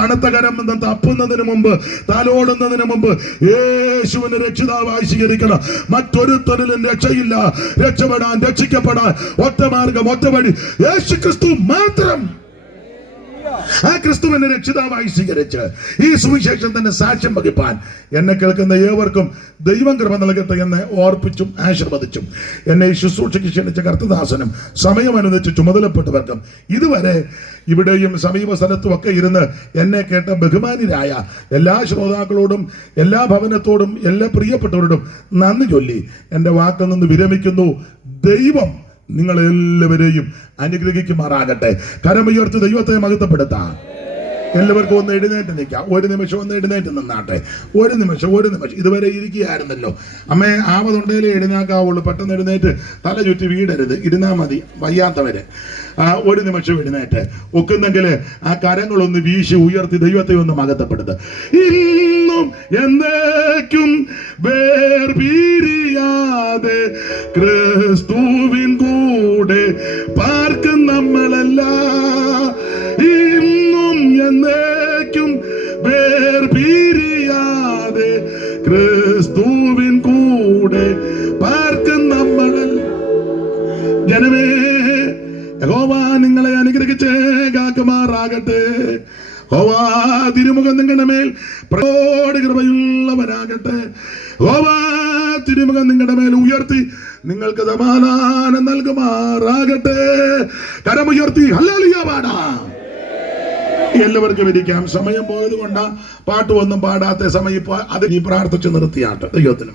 തണുത്ത കരം തപ്പുന്നതിന് മുമ്പ്, തലോടുന്നതിന് മുമ്പ് യേശുവിനെ രക്ഷിതാവായി സ്വീകരിക്കണം. മറ്റൊരു തൊഴിലും രക്ഷയില്ല. രക്ഷപ്പെടാൻ, രക്ഷിക്കപ്പെടാൻ ഒറ്റ മാർഗം, ഒറ്റ വഴി യേശു ക്രിസ്തു മാത്രം. ആ ക്രിസ്തുവിനെ രക്ഷിതാവായി സ്വീകരിച്ച് ഈ സുവിശേഷം തന്നെ സാക്ഷ്യം വഹിപ്പാൻ എന്നെ കേൾക്കുന്ന ഏവർക്കും ദൈവം കൃപ നൽകട്ടെ എന്ന് ഓർപ്പിച്ചും ആശീർവദിച്ചും എന്നെ ഈ ശുശ്രൂഷയ്ക്ക് ക്ഷണിച്ച കർത്തദാസനും സമയമനുസരിച്ച് ചുമതലപ്പെട്ടവർക്കും ഇതുവരെ ഇവിടെയും സമീപ സ്ഥലത്തും ഒക്കെ ഇരുന്ന് എന്നെ കേട്ട ബഹുമാന്യരായ എല്ലാ ശ്രോതാക്കളോടും എല്ലാ ഭവനത്തോടും എല്ലാ പ്രിയപ്പെട്ടവരോടും നന്ദി ചൊല്ലി എൻ്റെ വാക്കിൽ നിന്ന് വിരമിക്കുന്നു. ദൈവം നിങ്ങളെല്ലാവരെയും അനുഗ്രഹിക്കുമാറാകട്ടെ. കരമുയർത്തി ദൈവത്തെ മഹത്വപ്പെടുത്താം. എല്ലാവർക്കും ഒന്ന് എഴുന്നേറ്റ് നിൽക്കാം. ഒരു നിമിഷം ഒന്ന് എഴുന്നേറ്റ് നിന്നാട്ടെ. ഒരു നിമിഷം. ഇതുവരെ ഇരിക്കുകയായിരുന്നല്ലോ. അമ്മേ, ആവതുണ്ടേലേ എഴുന്നേക്കാവുള്ളൂ. പെട്ടെന്ന് എഴുന്നേറ്റ് തല ചുറ്റി വീടരുത്, ഇരുന്നാ മതി വയ്യാത്തവര്. ഒരു നിമിഷം എഴുന്നേറ്റ് ഒക്കുന്നെങ്കിൽ ആ കരങ്ങളൊന്ന് വീശി ഉയർത്തി ദൈവത്തെ ഒന്ന് മഹത്വപ്പെടുത്ത്. ഇന്നും എന്നേക്കും വേർപിരിയാതെ ക്രിസ്തുവിൻ കൂടെ പാർക്കും നമ്മളെല്ലാം. ഇന്നും എന്നേക്കും വേർപിരിയാതെ ക്രിസ്തുവിൻ കൂടെ പാർക്കും നമ്മളെല്ലാം. ജനമേ, യഹോവ നിങ്ങളെ അനുഗ്രഹിച്ച് കാക്കുമാറാകട്ടെ. യഹോവ തിരുമുഖം നിങ്ങളുടെ മേൽ പ്രയോട് കൃപയുള്ളവനാകട്ടെ. യഹോവ തിരുമുഖം നിങ്ങളുടെ മേൽ ഉയർത്തി നിങ്ങൾക്ക് സമാധാനം നൽകുമാറാകട്ടെ. കരമുയർത്തി ഹല്ലേലൂയ പാടാം. എല്ലാവർക്കും ഇരിക്കാം. സമയം പോയത് കൊണ്ട് പാട്ട് ഒന്നും പാടാത്ത സമയം ഇപ്പൊ അത് ഈ പ്രാർത്ഥിച്ച് നിർത്തിയാട്ട് ദൈവത്തിന്